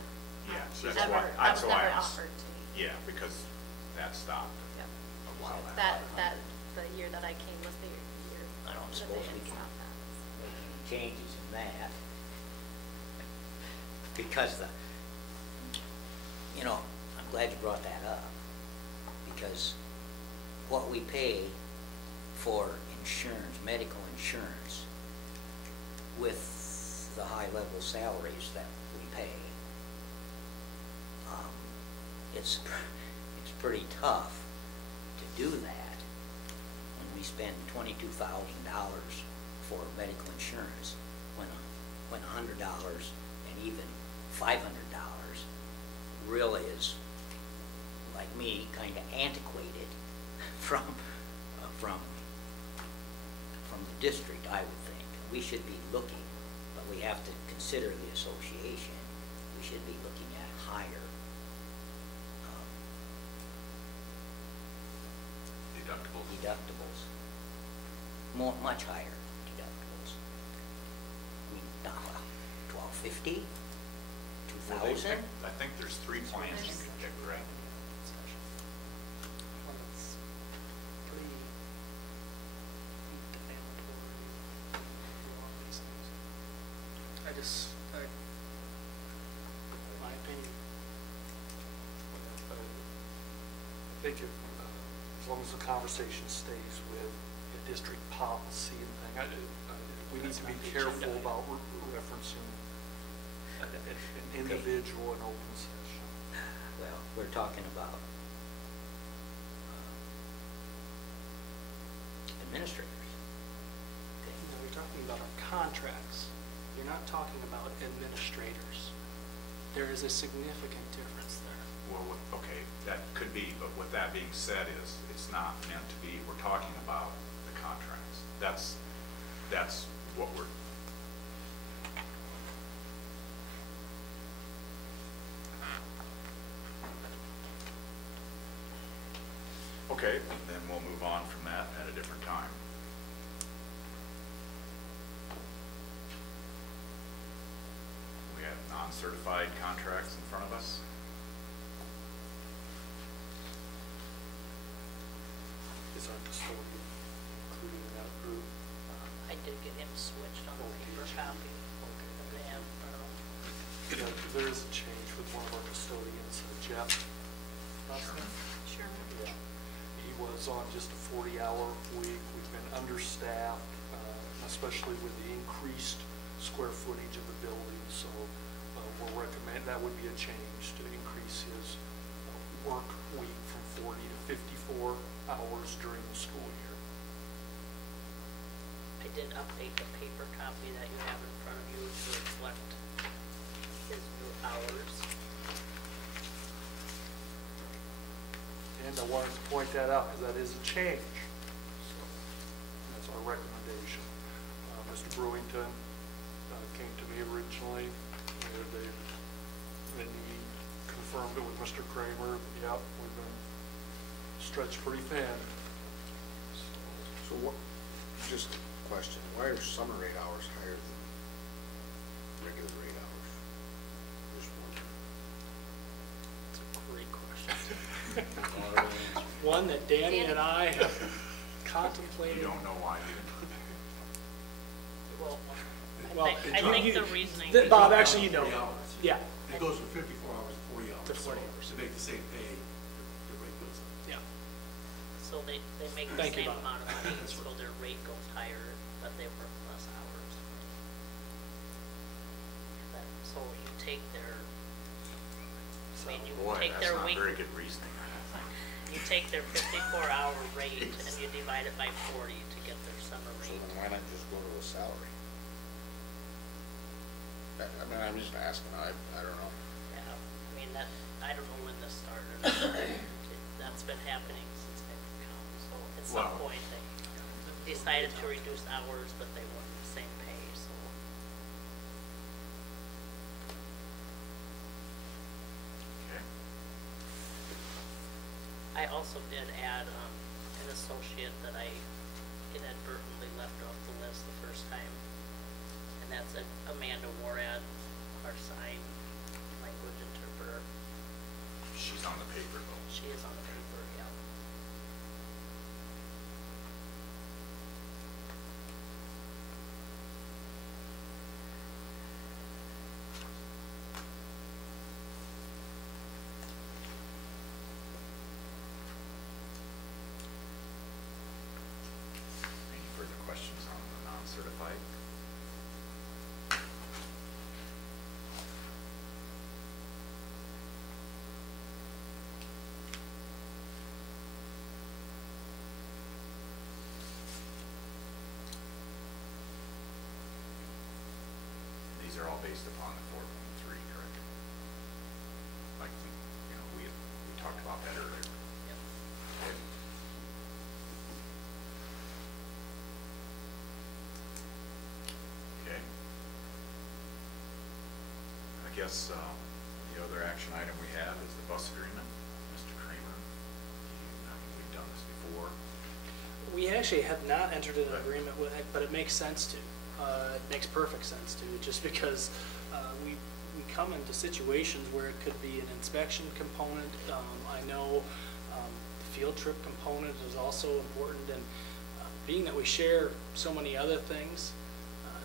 Yeah, She's that's why, That was never I was- offered to me. Yeah, because that stopped Yep. a while back. The year that I came was the year I don't that suppose they we had can stopped that. make any changes in that. Because I'm glad you brought that up. Because what we pay for insurance, medical insurance, with the high-level salaries that we pay, it's pretty tough to do that when we spend $22,000 for medical insurance when $100 and even $500 really is, like me, kind of antiquated from the district, I would think. We should be looking, but we have to consider the association. We should be looking at higher deductibles, much higher deductibles. I mean, $1,250, Well, $2,000. I think there's 3 plans you can pick, right? One that's pretty defamatory, do all these things. My opinion. I think as long as the conversation stays with the district policy and thing, we need to be careful about referencing an individual in open session. Well, we're talking about administrators. Okay. No, you're talking about our contracts. You're not talking about administrators. There is a significant difference there. Well, okay, that could be, but with that being said is, it's not meant to be, we're talking about the contracts. That's what we're. Okay, then we'll move on from that at a different time. We non-certified contracts in front of us. Is our custodian included in that group? I did get him switched on the paper copy that they have in front of them. There is a change with one of our custodians, Jeff. Sure. Yeah. He was on just a 40-hour week. We've been understaffed, especially with the increased square footage of the building. So we'll recommend, that would be a change to increase his work week from 40 to 54 hours during the school year. I did update the paper copy that you have in front of you to reflect his new hours. And I wanted to point that out because that is a change. So that's our recommendation. Mr. Brewington came to me originally, and then he confirmed it with Mr. Kramer. Yep, we've been stretched pretty thin. So what, just a question, why are summer rate hours higher than regular rate hours? Just wondering. It's a great question. Well, One that Danny and I have contemplated. You don't know why you didn't. Well, Well, I think the reasoning. Bob, actually, you know. 40 hours. Yeah. It goes from 54 hours to 40 hours. To 40 hours. To make the same pay, the rate goes up. Yeah. So they make the Thank you, same Bob. amount of money, so their rate goes higher, but they work less hours. So you take their, I mean, you Boy, take that's their not week, very good reasoning. you take their 54-hour rate and you divide it by 40 to get their summer So rate. then why not just go to a salary? I mean, I'm just asking, I don't know. Yeah, I mean, that, I don't know when this started. That's been happening since I've come, so at some Wow. point they decided to reduce hours, but they want the same pay, so. Okay. I also did add, an associate that I inadvertently left off the list the first time. And that's Amanda Warad, our sign language interpreter. She's on the paper though. She is on the paper, yeah. Any further questions on the non-certified? These are all based upon the 4.3, correct? Like we talked about that earlier. Yep. Okay. Okay. I guess the other action item we have is the bus agreement. Mr. Kramer, we've done this before. We actually have not entered an agreement with it, but it makes sense to. It makes perfect sense to, just because we come into situations where it could be an inspection component. I know the field trip component is also important, and being that we share so many other things,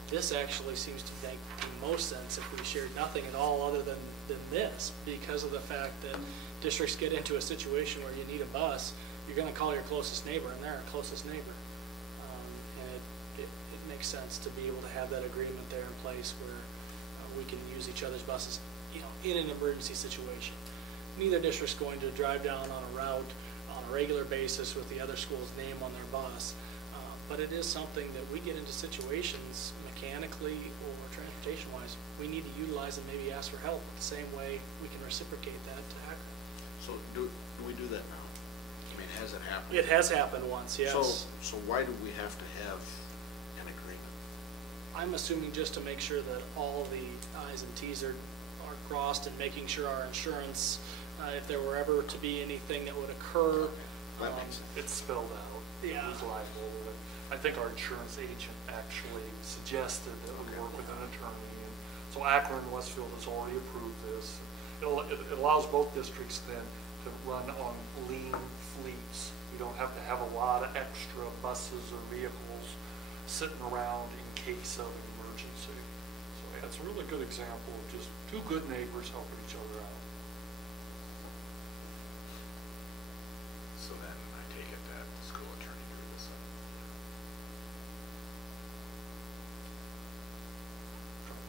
this actually seems to make the most sense if we shared nothing at all other than this, because of the fact that districts get into a situation where you need a bus, you're going to call your closest neighbor, and they're our closest neighbor. And it makes sense to be able to have that agreement there in place where we can use each other's buses, in an emergency situation. Neither district's going to drive down on a route on a regular basis with the other school's name on their bus, but it is something that we get into situations mechanically or transportation-wise, we need to utilize and maybe ask for help the same way we can reciprocate that to Akron. So do we do that now? I mean, has it happened? It has happened once, yes. So why do we have to have an agreement? I'm assuming just to make sure that all the I's and T's are crossed, and making sure our insurance, if there were ever to be anything that would occur. That makes sense. It's spelled out. Yeah. Who's liable. I think our insurance agent actually suggested that we work with an attorney, and So Akron and Westfield has already approved this. It allows both districts then to run on lean fleets. We don't have to have a lot of extra buses or vehicles sitting around in case of an emergency. So yeah, it's a really good example of just two good neighbors helping each other out. So then I take it that the school attorney drew this up.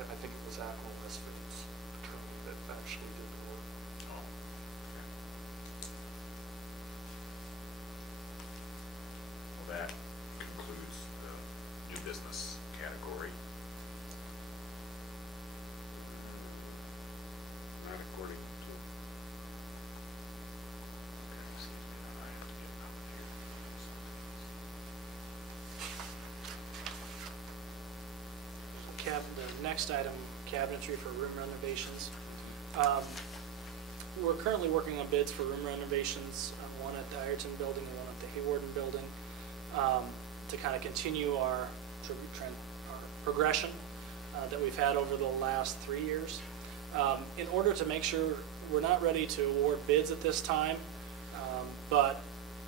I think it was Akron Westfield's attorney that actually did the work. Oh, okay. Well, that concludes the new business category. Not according to, Okay, excuse me, now I have to get out of here. The next item, cabinetry for room renovations. We're currently working on bids for room renovations, one at the Ireton building and one at the Hawarden building, to kind of continue our progression that we've had over the last 3 years. In order to make sure we're not ready to award bids at this time, but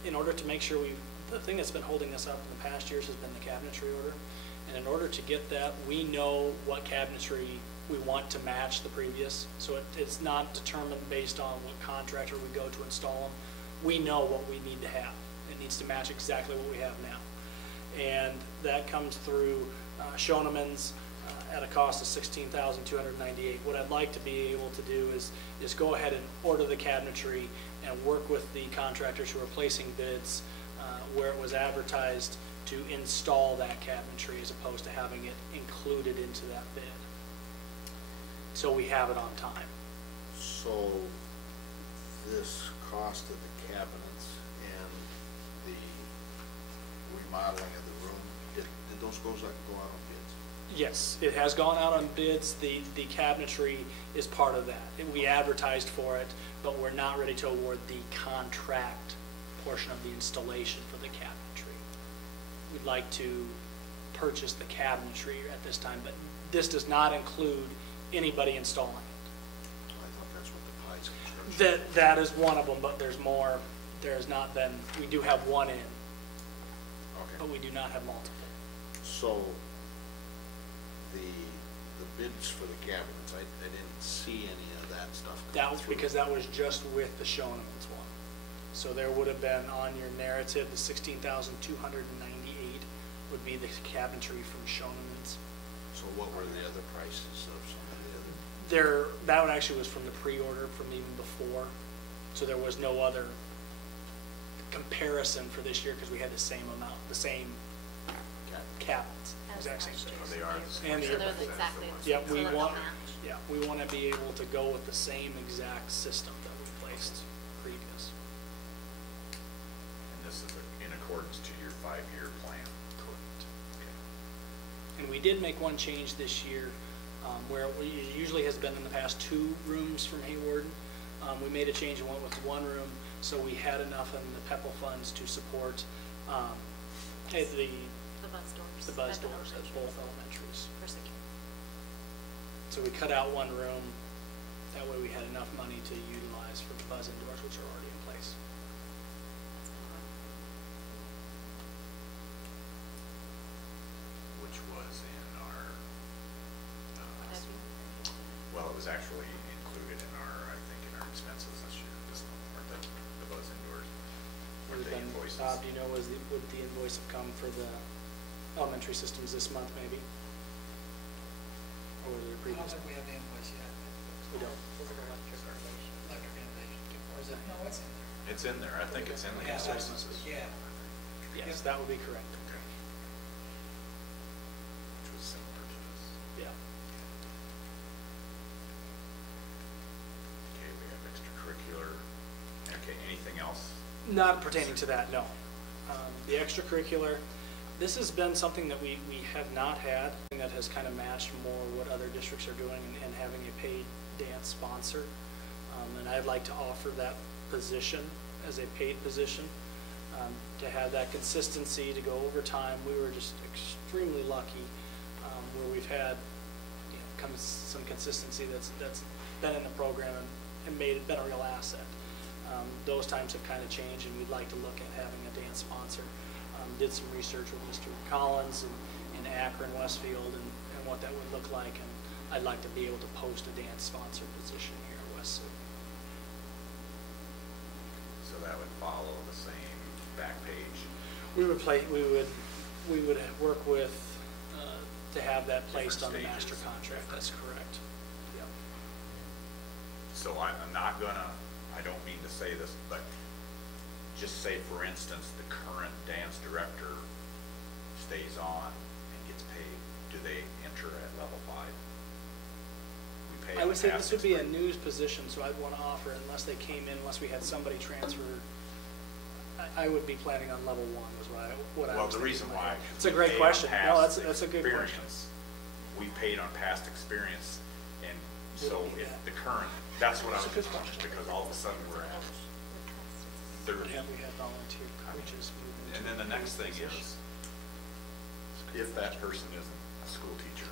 in order to make sure the thing that's been holding us up in the past years has been the cabinetry order. And in order to get that, we know what cabinetry we want to match the previous. So it's not determined based on what contractor we go to install them. We know what we need to have. It needs to match exactly what we have now. And that comes through Schoenemann's at a cost of $16,298. What I'd like to be able to do is go ahead and order the cabinetry and work with the contractors who are placing bids where it was advertised to install that cabinetry as opposed to having it included into that bid. So we have it on time. so this cost of the cabinets and the remodeling of the room, did those go out on bids? Yes, it has gone out on bids. The cabinetry is part of that. We advertised for it, but we're not ready to award the contract portion of the installation for the cabinetry. We'd like to purchase the cabinetry at this time, but this does not include anybody installing it. I thought that's what the price of construction. That is one of them, but there's more. There has not been, we do have one in, but Okay, we do not have multiple. so the bids for the cabinets, I didn't see any of that stuff. come That was through. because that was just with the Schoenemann's one. So there would have been on your narrative, the $16,298 would be the cabinetry from Schoenemann's. So what were the other prices of some of the other? That one actually was from the pre-order from even before. So there was no other comparison for this year because we had the same amount, the same cabinets, As exact same last thing. year. Oh, they are the same. And the So year they're before. exactly the Yeah, same, so we that they'll want, match. yeah, we want to be able to go with the same exact system that we placed previous. And this is in accordance to your 5-year plan? Correct. Okay. And we did make one change this year, where it usually has been in the past 2 rooms from Hawarden. We made a change and went with 1 room, so we had enough in the PEPAL funds to support The buzz doors. the buzz doors at both elementaries. For security. So we cut out 1 room, that way we had enough money to utilize for the buzz indoors, which are already in place. Which was in our, Whatever you- well, it was actually included in our, I think, in our expenses this year, aren't they? The buzz indoors, Would weren't have they been- invoices? Bob, do you know, would the invoice have come for the elementary systems this month, maybe? Or was it a I don't previous? think we have the invoice yet. We don't. Electric innovation. Or is it, no, it's in there. It's in there, I think it's in the Yeah, that's- expenses. Yeah. Yes, that would be correct. Okay. Which was similar to this. Yeah. Okay, we have extracurricular. Okay, anything else? Not pertaining to that, no. The extracurricular, this has been something that we have not had, that has kind of matched more what other districts are doing and having a paid dance sponsor. And I'd like to offer that position as a paid position, to have that consistency, to go over time. We were just extremely lucky where we've had some consistency that's been in the program and been a real asset. Those times have kind of changed, and we'd like to look at having a dance sponsor. Did some research with Mr. Collins in Akron, Westfield, and what that would look like, and I'd like to be able to post a dance sponsor position here at West Sioux. So that would follow the same back page. We would work with to have that placed on the Different master stages. contract. That's correct. Yep. So I'm not gonna, I don't mean to say this, but just say, for instance, the current dance director stays on and gets paid. Do they enter at level 5? We pay I on would say past this would be a experience. news position, so I'd want to offer, unless they came in, unless we had somebody transfer, I would be planning on level 1 was what I Well, was the thinking reason in my why. head. It's a we great pay on question. No, past that's a good question. experience. We paid on past experience, and so Yeah. if the current, that's what I That's was a good just wondering, question. because all of a sudden we're at 30. Yeah, we have volunteer coaches moving. And then the next thing is, if that person isn't a school teacher,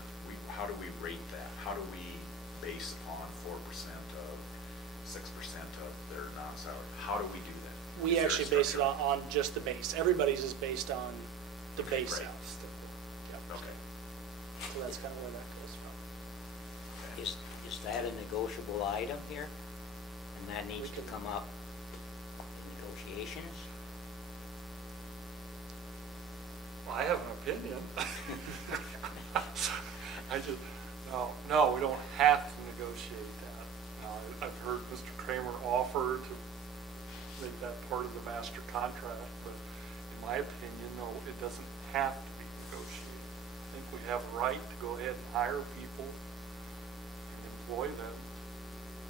how do we rate that? How do we base upon 4% of 6% of their non-salary? How do we do that? We Is there a actually base it structure? on just the base. Everybody's is based on the Okay, base great. house. Yep. Okay. So that's kind of where that goes from. Okay. Is that a negotiable item here? And that needs to come up in negotiations? Well, I have an opinion. No, we don't have to negotiate that. I've heard Mr. Kramer offer to make that part of the master contract, but in my opinion, no, it doesn't have to be negotiated. I think we have a right to go ahead and hire people and employ them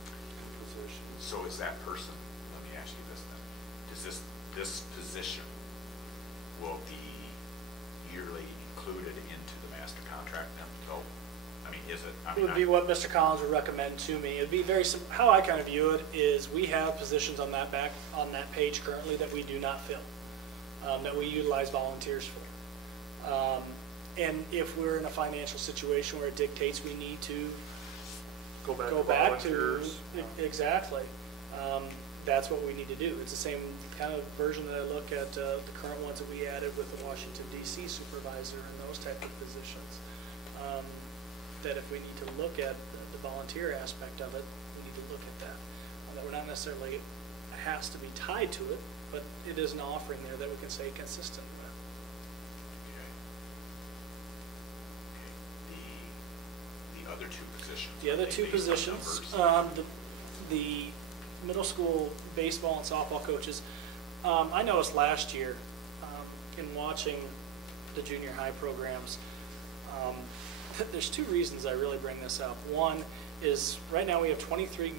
in positions. So is that person, let me ask you this then, is this position will be yearly included into the master contract then? So, I mean, is it? I It mean, would be what Mr. Collins would recommend to me. It'd be very how I kind of view it is we have positions on that page currently that we do not fill, that we utilize volunteers for. And if we're in a financial situation where it dictates we need to Go back go to back to volunteers. exactly, that's what we need to do. It's the same kind of version that I look at the current ones that we added with the Washington D.C. supervisor and those type of positions. That if we need to look at the volunteer aspect of it, we need to look at that. That we're not necessarily has to be tied to it, but it is an offering there that we can stay consistent with. Okay. The other two positions. The are other they two based on positions, numbers? the middle school baseball and softball coaches, I noticed last year in watching the junior high programs, there's two reasons I really bring this up. One is right now we have 23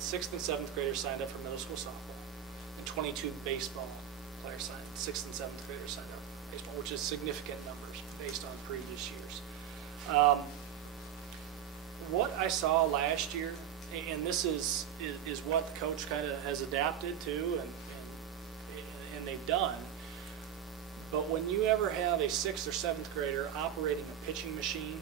6th and 7th graders signed up for middle school softball and 22 baseball players signed, 6th and 7th graders signed up for baseball, which is significant numbers based on previous years. What I saw last year, and this is what the coach kind of has adapted to and they've done, but when you ever have a 6th or 7th grader operating a pitching machine,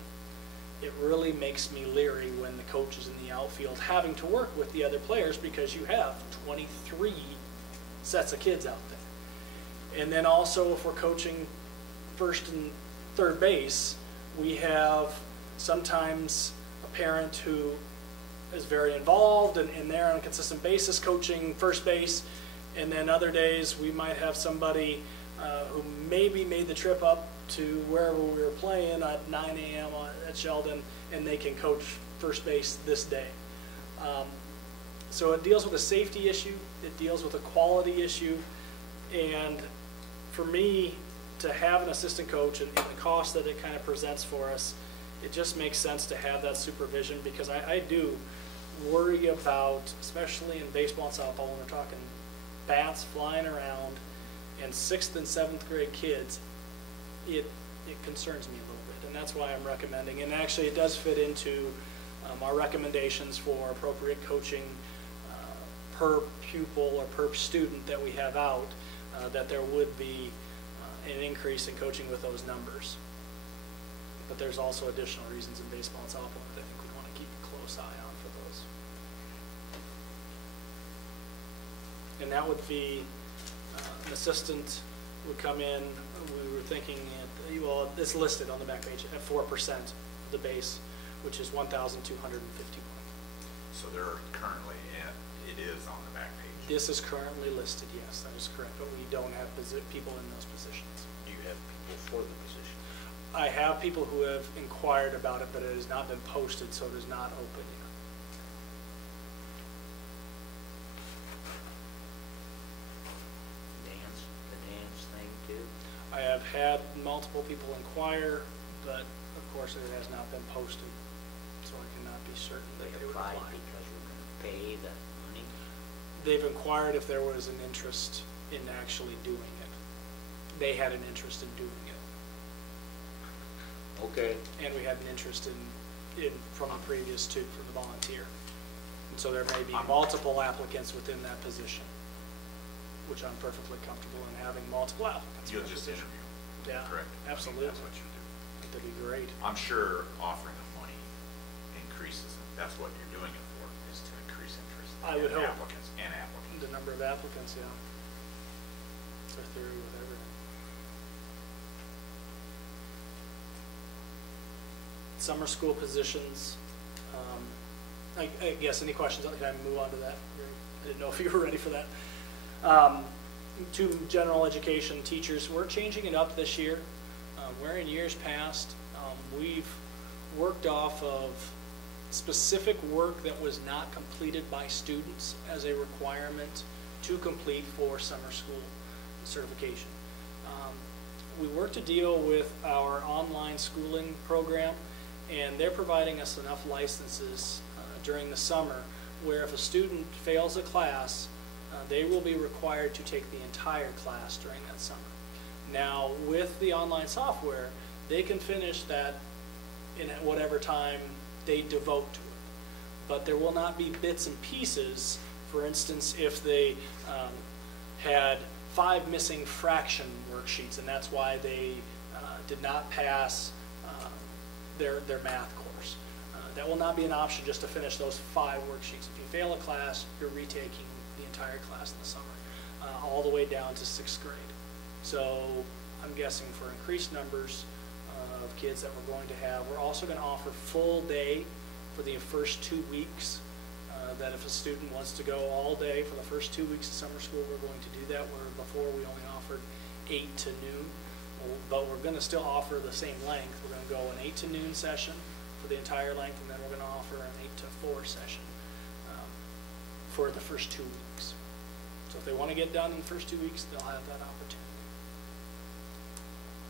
it really makes me leery when the coach is in the outfield having to work with the other players because you have 23 sets of kids out there. And then also if we're coaching first and third base, we have sometimes a parent who is very involved and they're on a consistent basis coaching first base, and then other days we might have somebody who maybe made the trip up to wherever we were playing at 9 a.m. at Sheldon, and they can coach first base this day. So it deals with a safety issue, it deals with a quality issue, and for me to have an assistant coach and the cost that it kind of presents for us, it just makes sense to have that supervision, because I do worry about, especially in baseball and softball, when we're talking bats flying around and 6th and 7th grade kids, it concerns me a little bit, and that's why I'm recommending. And actually, it does fit into our recommendations for appropriate coaching per pupil or per student that we have out, that there would be an increase in coaching with those numbers. But there's also additional reasons in baseball and softball that I think we want to keep a close eye on for those. And that would be an assistant would come in, we were thinking, well, it's listed on the back page at 4% of the base, which is $1,251. So they're currently it is on the back page. This is currently listed, yes, that is correct, but we don't have people in those positions. Do you have people for the position? I have people who have inquired about it, but it has not been posted, so it is not open yet. The dance thing too. I have had multiple people inquire, but of course it has not been posted, so I cannot be certain that They they would applied apply. because we're going to pay the money. They've inquired if there was an interest in actually doing it. They had an interest in doing it. Okay. And we had an interest in from the previous two for the volunteer. And so there may be multiple applicants within that position, which I'm perfectly comfortable in having multiple applicants. You'll for the just position. interview. Yeah, Correct. absolutely. That's what you do. That'd be great. I'm sure offering the money increases, that's what you're doing it for, is to increase interest. I would in hope. Applicants and applicants. The number of applicants, yeah. It's our theory with everything. Summer school positions. I guess any questions? Can I move on to that? I didn't know if you were ready for that. To general education teachers, we're changing it up this year. Where in years past, we've worked off of specific work that was not completed by students as a requirement to complete for summer school certification. We worked a deal with our online schooling program, and they're providing us enough licenses during the summer where if a student fails a class, they will be required to take the entire class during that summer. Now, with the online software, they can finish that in whatever time they devote to it. But there will not be bits and pieces. For instance, if they had 5 missing fraction worksheets, and that's why they did not pass their math course. That will not be an option just to finish those 5 worksheets. If you fail a class, you're retaking the entire class in the summer, all the way down to 6th grade. So I'm guessing for increased numbers of kids that we're going to have, we're also going to offer full day for the first 2 weeks. That if a student wants to go all day for the first 2 weeks of summer school, we're going to do that, where before we only offered 8 to noon. But we're going to still offer the same length. We're going to go an 8 to noon session for the entire length, and then we're going to offer an 8 to 4 session for the first 2 weeks. So if they want to get done in the first 2 weeks, they'll have that opportunity.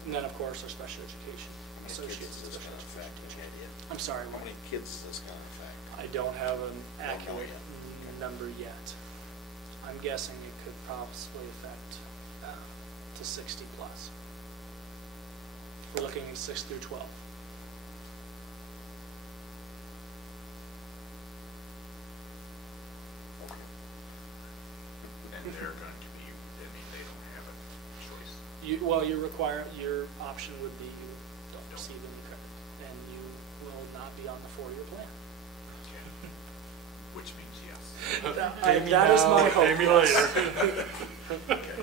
And then, of course, our special education associates. Kids is this kind of fact, which I did. I'm sorry, How Mark. many kids is this kind of fact? I don't have an Don't know accurate yet. number yet. I'm guessing it could possibly affect to 60 plus. We're looking at 6 through 12. And they're going to be, I mean, they don't have a choice. Well, your option would be you don't receive any credit, and you will not be on the 4-year plan. Okay. Which means yes. That is my hope. Pay me later. Okay.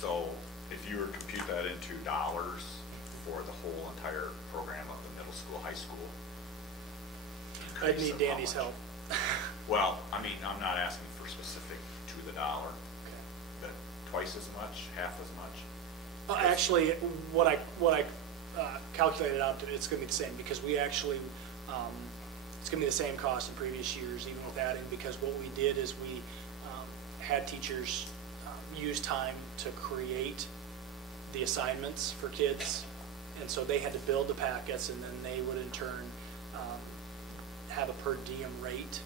So if you were to compute that into dollars for the whole entire program of the middle school, high school, I'd increase need of how Danny's much? help. Well, I mean, I'm not asking for specific to the dollar, Okay. but twice as much, half as much? Actually, what I calculated out to, it's going to be the same, because we actually, it's going to be the same cost in previous years, even with adding, because what we did is we had teachers use time to create the assignments for kids, and so they had to build the packets, and then they would in turn have a per diem rate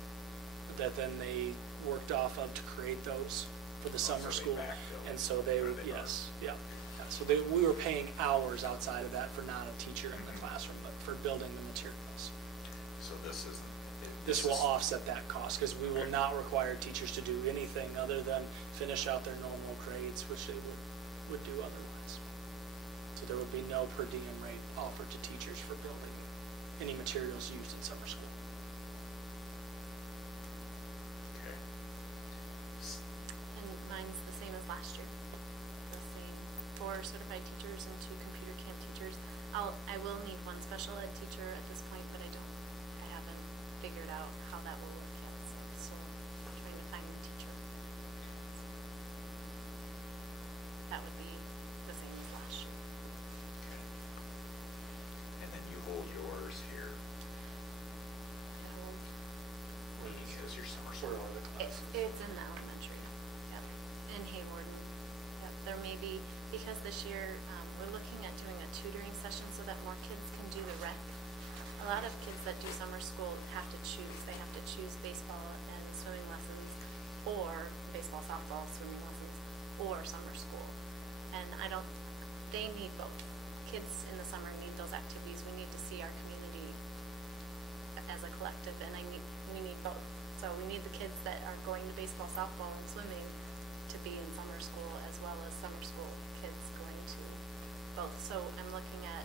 that then they worked off of to create those for the summer so they school. backfilled, And so they or would, they yes, yeah. So we were paying hours outside of that for not a teacher in the classroom, but for building the materials. So this isn't. This will offset that cost, because we will not require teachers to do anything other than finish out their normal grades, which they would do otherwise. So So there would be no per diem rate offered to teachers for building any materials used in summer school. Okay. And mine's the same as last year. The same, 4 certified teachers and 2 computer camp teachers. I will need 1 special ed teacher at this point, but I haven't figured out how that will work yet. So I'm trying to find a teacher. That would be the same as last year. Okay. And then you hold yours here as your summer school. It's in the elementary, yep, in Hawarden. Yep, there may be, because this year, we're looking at doing a tutoring session so that more kids can do the rec. A lot of kids that do summer school have to choose. They have to choose baseball and swimming lessons, or baseball, softball, swimming lessons, or summer school. And they need both. Kids in the summer need those activities. We need to see our community as a collective, and we need both. So we need the kids that are going to baseball, softball, and swimming to be in summer school, as well as summer school kids going to both. So I'm looking at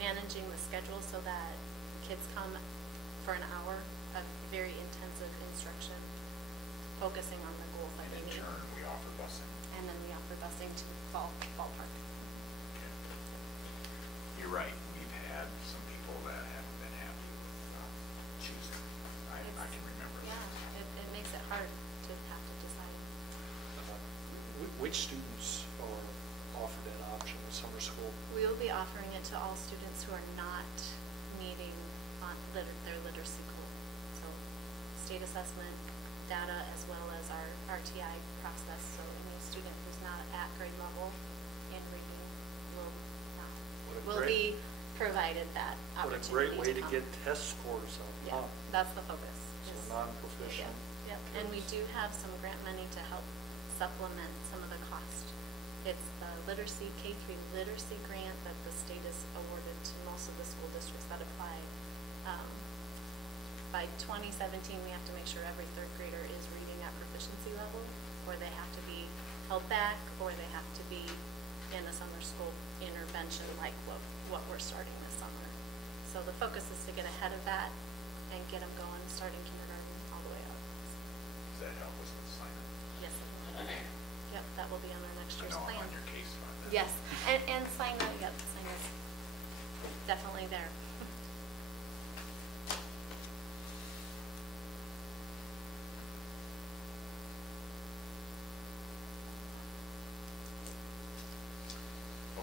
managing the schedule so that kids come for an hour of very intensive instruction, focusing on the goals that they And in need. turn, we offer busing. And then we offer busing to ballpark. Okay. You're right, we've had some people that haven't been happy with choosing. I can remember that. Yeah, it makes it hard to have to decide. Which students are offered that option in summer school? We will be offering it to all students who are not meeting on their literacy goal. So state assessment data, as well as our RTI process. So any student who's not at grade level in reading will be provided that What a opportunity. great way to come. get test scores up. Yeah, that's the focus. So is- non-proficient. Yep, and we do have some grant money to help supplement some of the cost. It's the literacy, K-3 literacy grant that the state is awarded to most of the school districts that apply. By 2017, we have to make sure every 3rd grader is reading at proficiency level, or they have to be held back, or they have to be in a summer school intervention like what we're starting this summer. So the focus is to get ahead of that and get them going, starting kindergarten all the way up. Does that help us with assignment? Yes. Yep, that will be on our next I year's know plan. I'm on your case on that. Yes, and sign that, yep, sign is definitely there.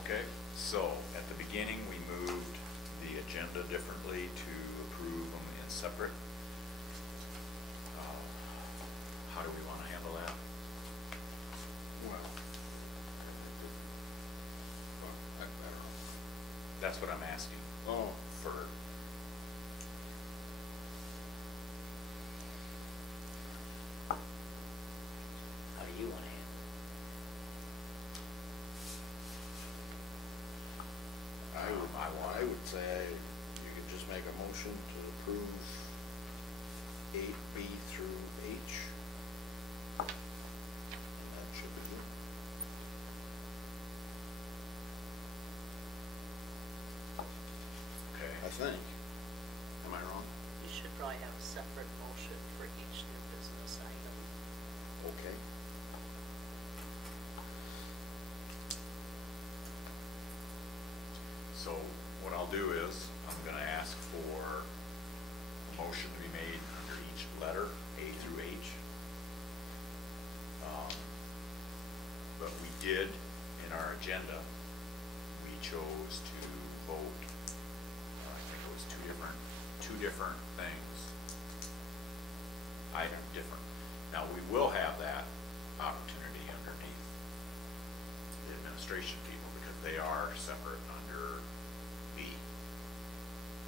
Okay, so at the beginning, we moved the agenda differently to approve them in separate. How do we want to handle that? Well, I don't know. That's what I'm asking. Oh. For, How do you want to handle I would say you could just make a motion to approve 8B through H. And that should be good. okay, I think. Am I wrong? You should probably have a separate motion for each new business item. Okay. so what I'll do is, I'm gonna ask for a motion to be made under each letter, A through H. But we did, in our agenda, we chose to vote, I think it was two different things. Item different. Now, we will have that opportunity underneath the administration people, because they are separate under B.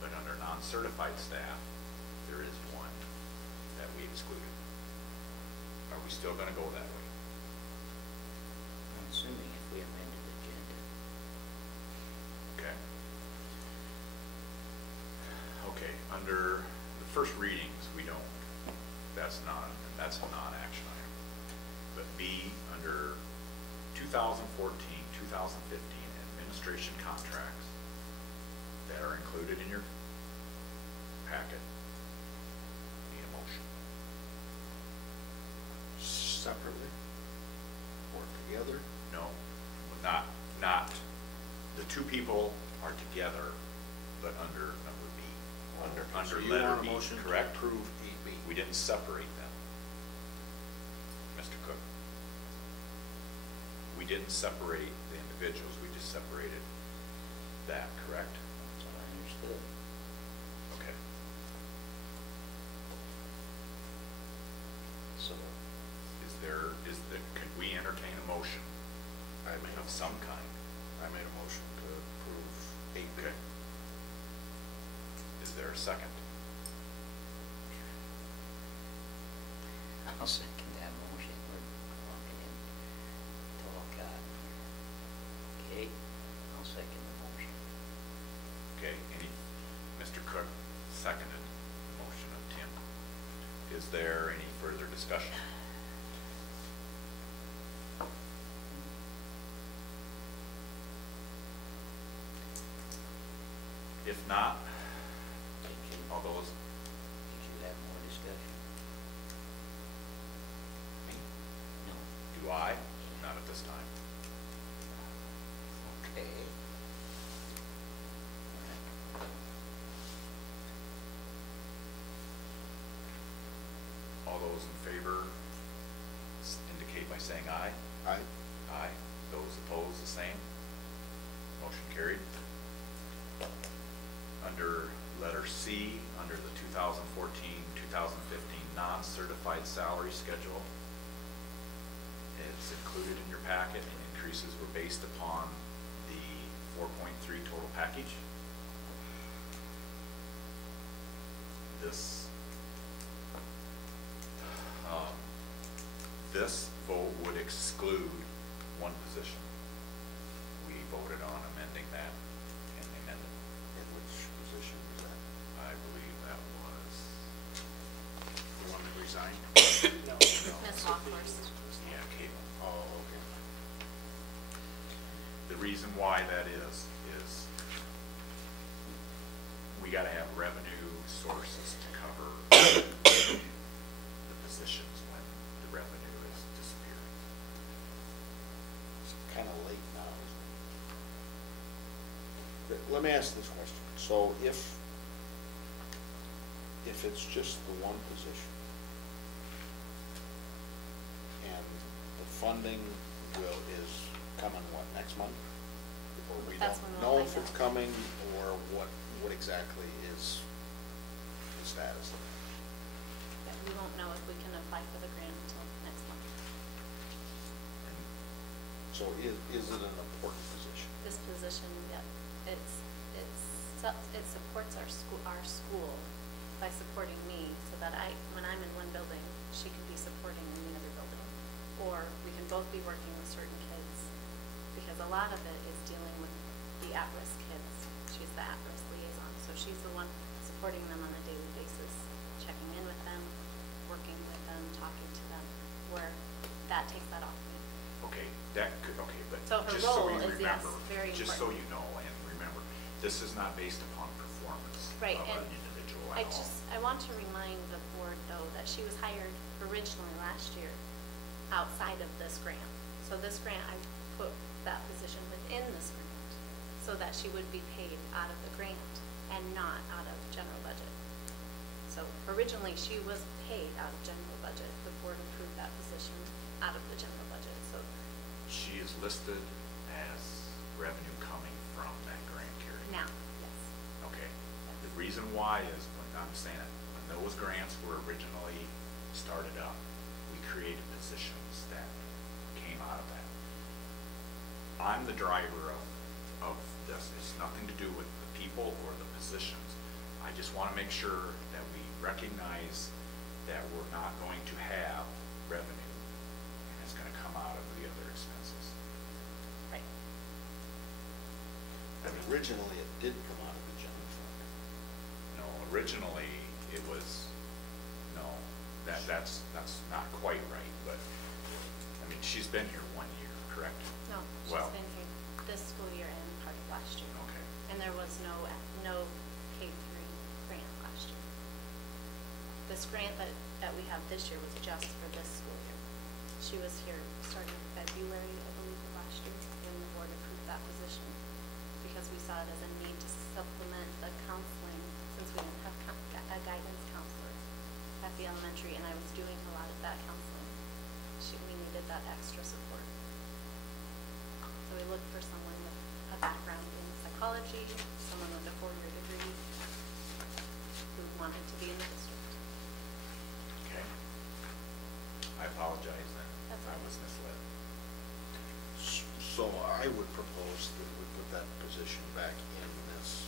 But under non-certified staff, there is one that we excluded. Are we still gonna go that way? I'm assuming if we amended the agenda. Okay. Okay, under the first readings, we don't, that's a non-action item. But B, under 2014, 2015 administration administration contracts that are included in your packet. Need a motion. Separately or together? No, not, the two people are together, but under number B. Under So you letter want a B, motion to correct? approve 8B? We didn't separate them. Mr. Cook. We didn't separate the individuals, we just separated that, correct? That's what I understood. Okay. So, Could we entertain a motion I made of some kind? I made a motion to approve 8B. Okay. Is there a second? I'll second that motion. We're talking in talk, okay, I'll second the motion. Okay, Mr. Cook seconded the motion of Tim. Is there any further discussion? If not, all those, Did you have more discussion? me? No. Do I? Not at this time. Okay. All those in favor indicate by saying aye. Aye. Aye. Those opposed, the same. Motion carried. Under letter C, under the 2014-2015 non-certified salary schedule, it's included in your packet, and increases were based upon the 4.3 total package. This vote would exclude one position. We voted on amending that, and they amended. In which position was that? I believe that was, The one that resigned? No. Ms. Hawkhorst. yeah, cable. Oh, okay. The reason why that is we gotta have revenue sources to cover the positions when the revenue is disappearing. It's kind of late now, isn't it? Let me ask this question. So if it's just the one position and the funding is coming, what, next month? Or we That's don't when know we'll if find it's out. coming, or what exactly is the status of it? Yeah, we won't know if we can apply for the grant until next month. So is it an important position? This position, yeah, it supports our school by supporting me, so that when I'm in one building, she can be supporting in the other building. Or we can both be working with certain kids, because a lot of it is dealing with the at-risk kids. She's the at-risk liaison, so she's the one supporting them on a daily basis, checking in with them, working with them, talking to them, where that takes that off me. Okay, but So her just so role you is, yes, remember, very just so important. you know and remember, this is not based upon performance Right, of and an individual I at all. I want to remind the board, though, that she was hired originally last year outside of this grant. So this grant, I put that position within this grant, so that she would be paid out of the grant and not out of general budget. So originally, she was paid out of general budget. The board approved that position out of the general budget, so. She is listed as revenue coming from that grant, Carrie. Now, yes. Okay, the reason why is, when I'm saying it, when those grants were originally started up, we created positions that came out of that. I'm the driver of this. It's nothing to do with the people or the positions. I just want to make sure that we recognize that we're not going to have revenue, and it's going to come out of the other expenses. Right. But originally, it did come out of the general fund. No, originally, it was, no, that's not quite right, but, I mean, she's been here 1 year, correct? No, she's Well, been here. this school year and part of last year. Okay. And there was no K-3 grant last year. This grant that we have this year was just for this school year. She was here starting in February, I believe, of last year, when the board approved that position, because we saw it as a need to supplement the counseling, since we didn't have a guidance counselor at the elementary, and I was doing a lot of that counseling. We needed that extra support. So we looked for someone with a background in psychology, someone with a 4-year degree, who wanted to be in the district. Okay. I apologize then. That's I okay. was misled. So I would propose that we put that position back in this.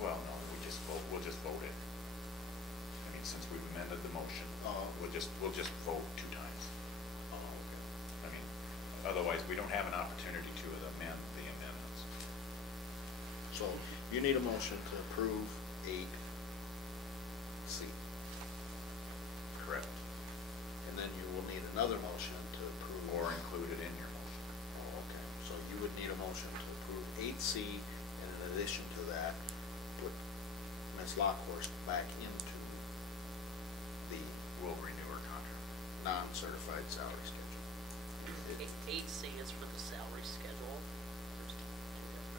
Well, no, we'll just vote it. I mean, since we've amended the motion, we'll just vote 2 times. Oh, okay. I mean, otherwise, we don't have an opportunity to amend the amendments. So you need a motion to approve 8C. Correct. And then you will need another motion to approve. Or include it in your motion. Oh, okay. So you would need a motion to approve 8C, and in addition to that, put Ms. Lockhorst back into the We'll renew our contract. non-certified salary schedule. 8C is for the salary schedule.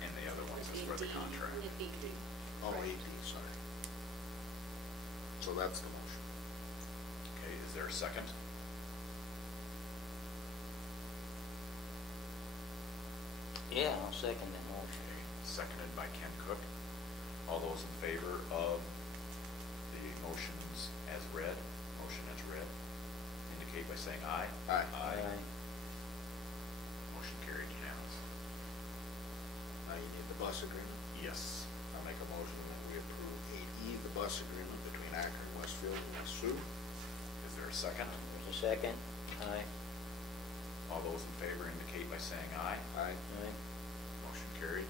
And the other one is for the contract. It'd be Oh, Right. 8D, sorry. So that's the motion. Okay, is there a second? Yeah, I'll second that motion. Okay, seconded by Ken Cook. All those in favor of the motions as read, indicate by saying aye. Aye. Aye. Motion carried unanimous. Now you need the bus agreement. Yes. I'll make a motion that we approve 8E, the bus agreement between Akron, Westfield, and Sioux. Is there a second? There's a second. Aye. All those in favor indicate by saying aye. Aye. Aye. Motion carried.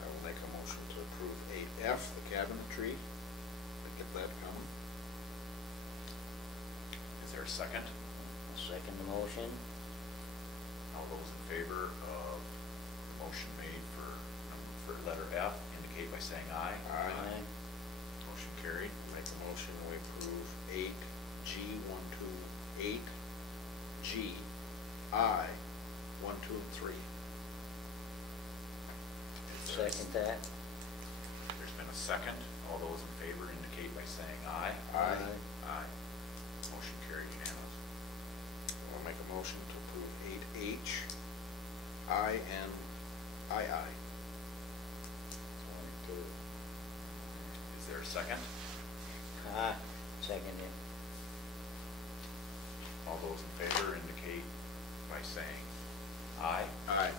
I will make a motion to approve 8F, the cabinetry. Get that coming. Is there a second? I'll second the motion. All those in favor of the motion made for letter F indicate by saying aye. Aye. Motion carried. Make a motion we approve 8G, 1, 2, 8G, I, 1, 2, and 3. Is there a- Second that. There's been a second. All those in favor indicate by saying aye. Aye. Aye. Motion carried unanimous. I'll make a motion to approve 8H, I, and II. 1, 2. Is there a second? Aye. Second it. All those in favor indicate by saying aye. Aye.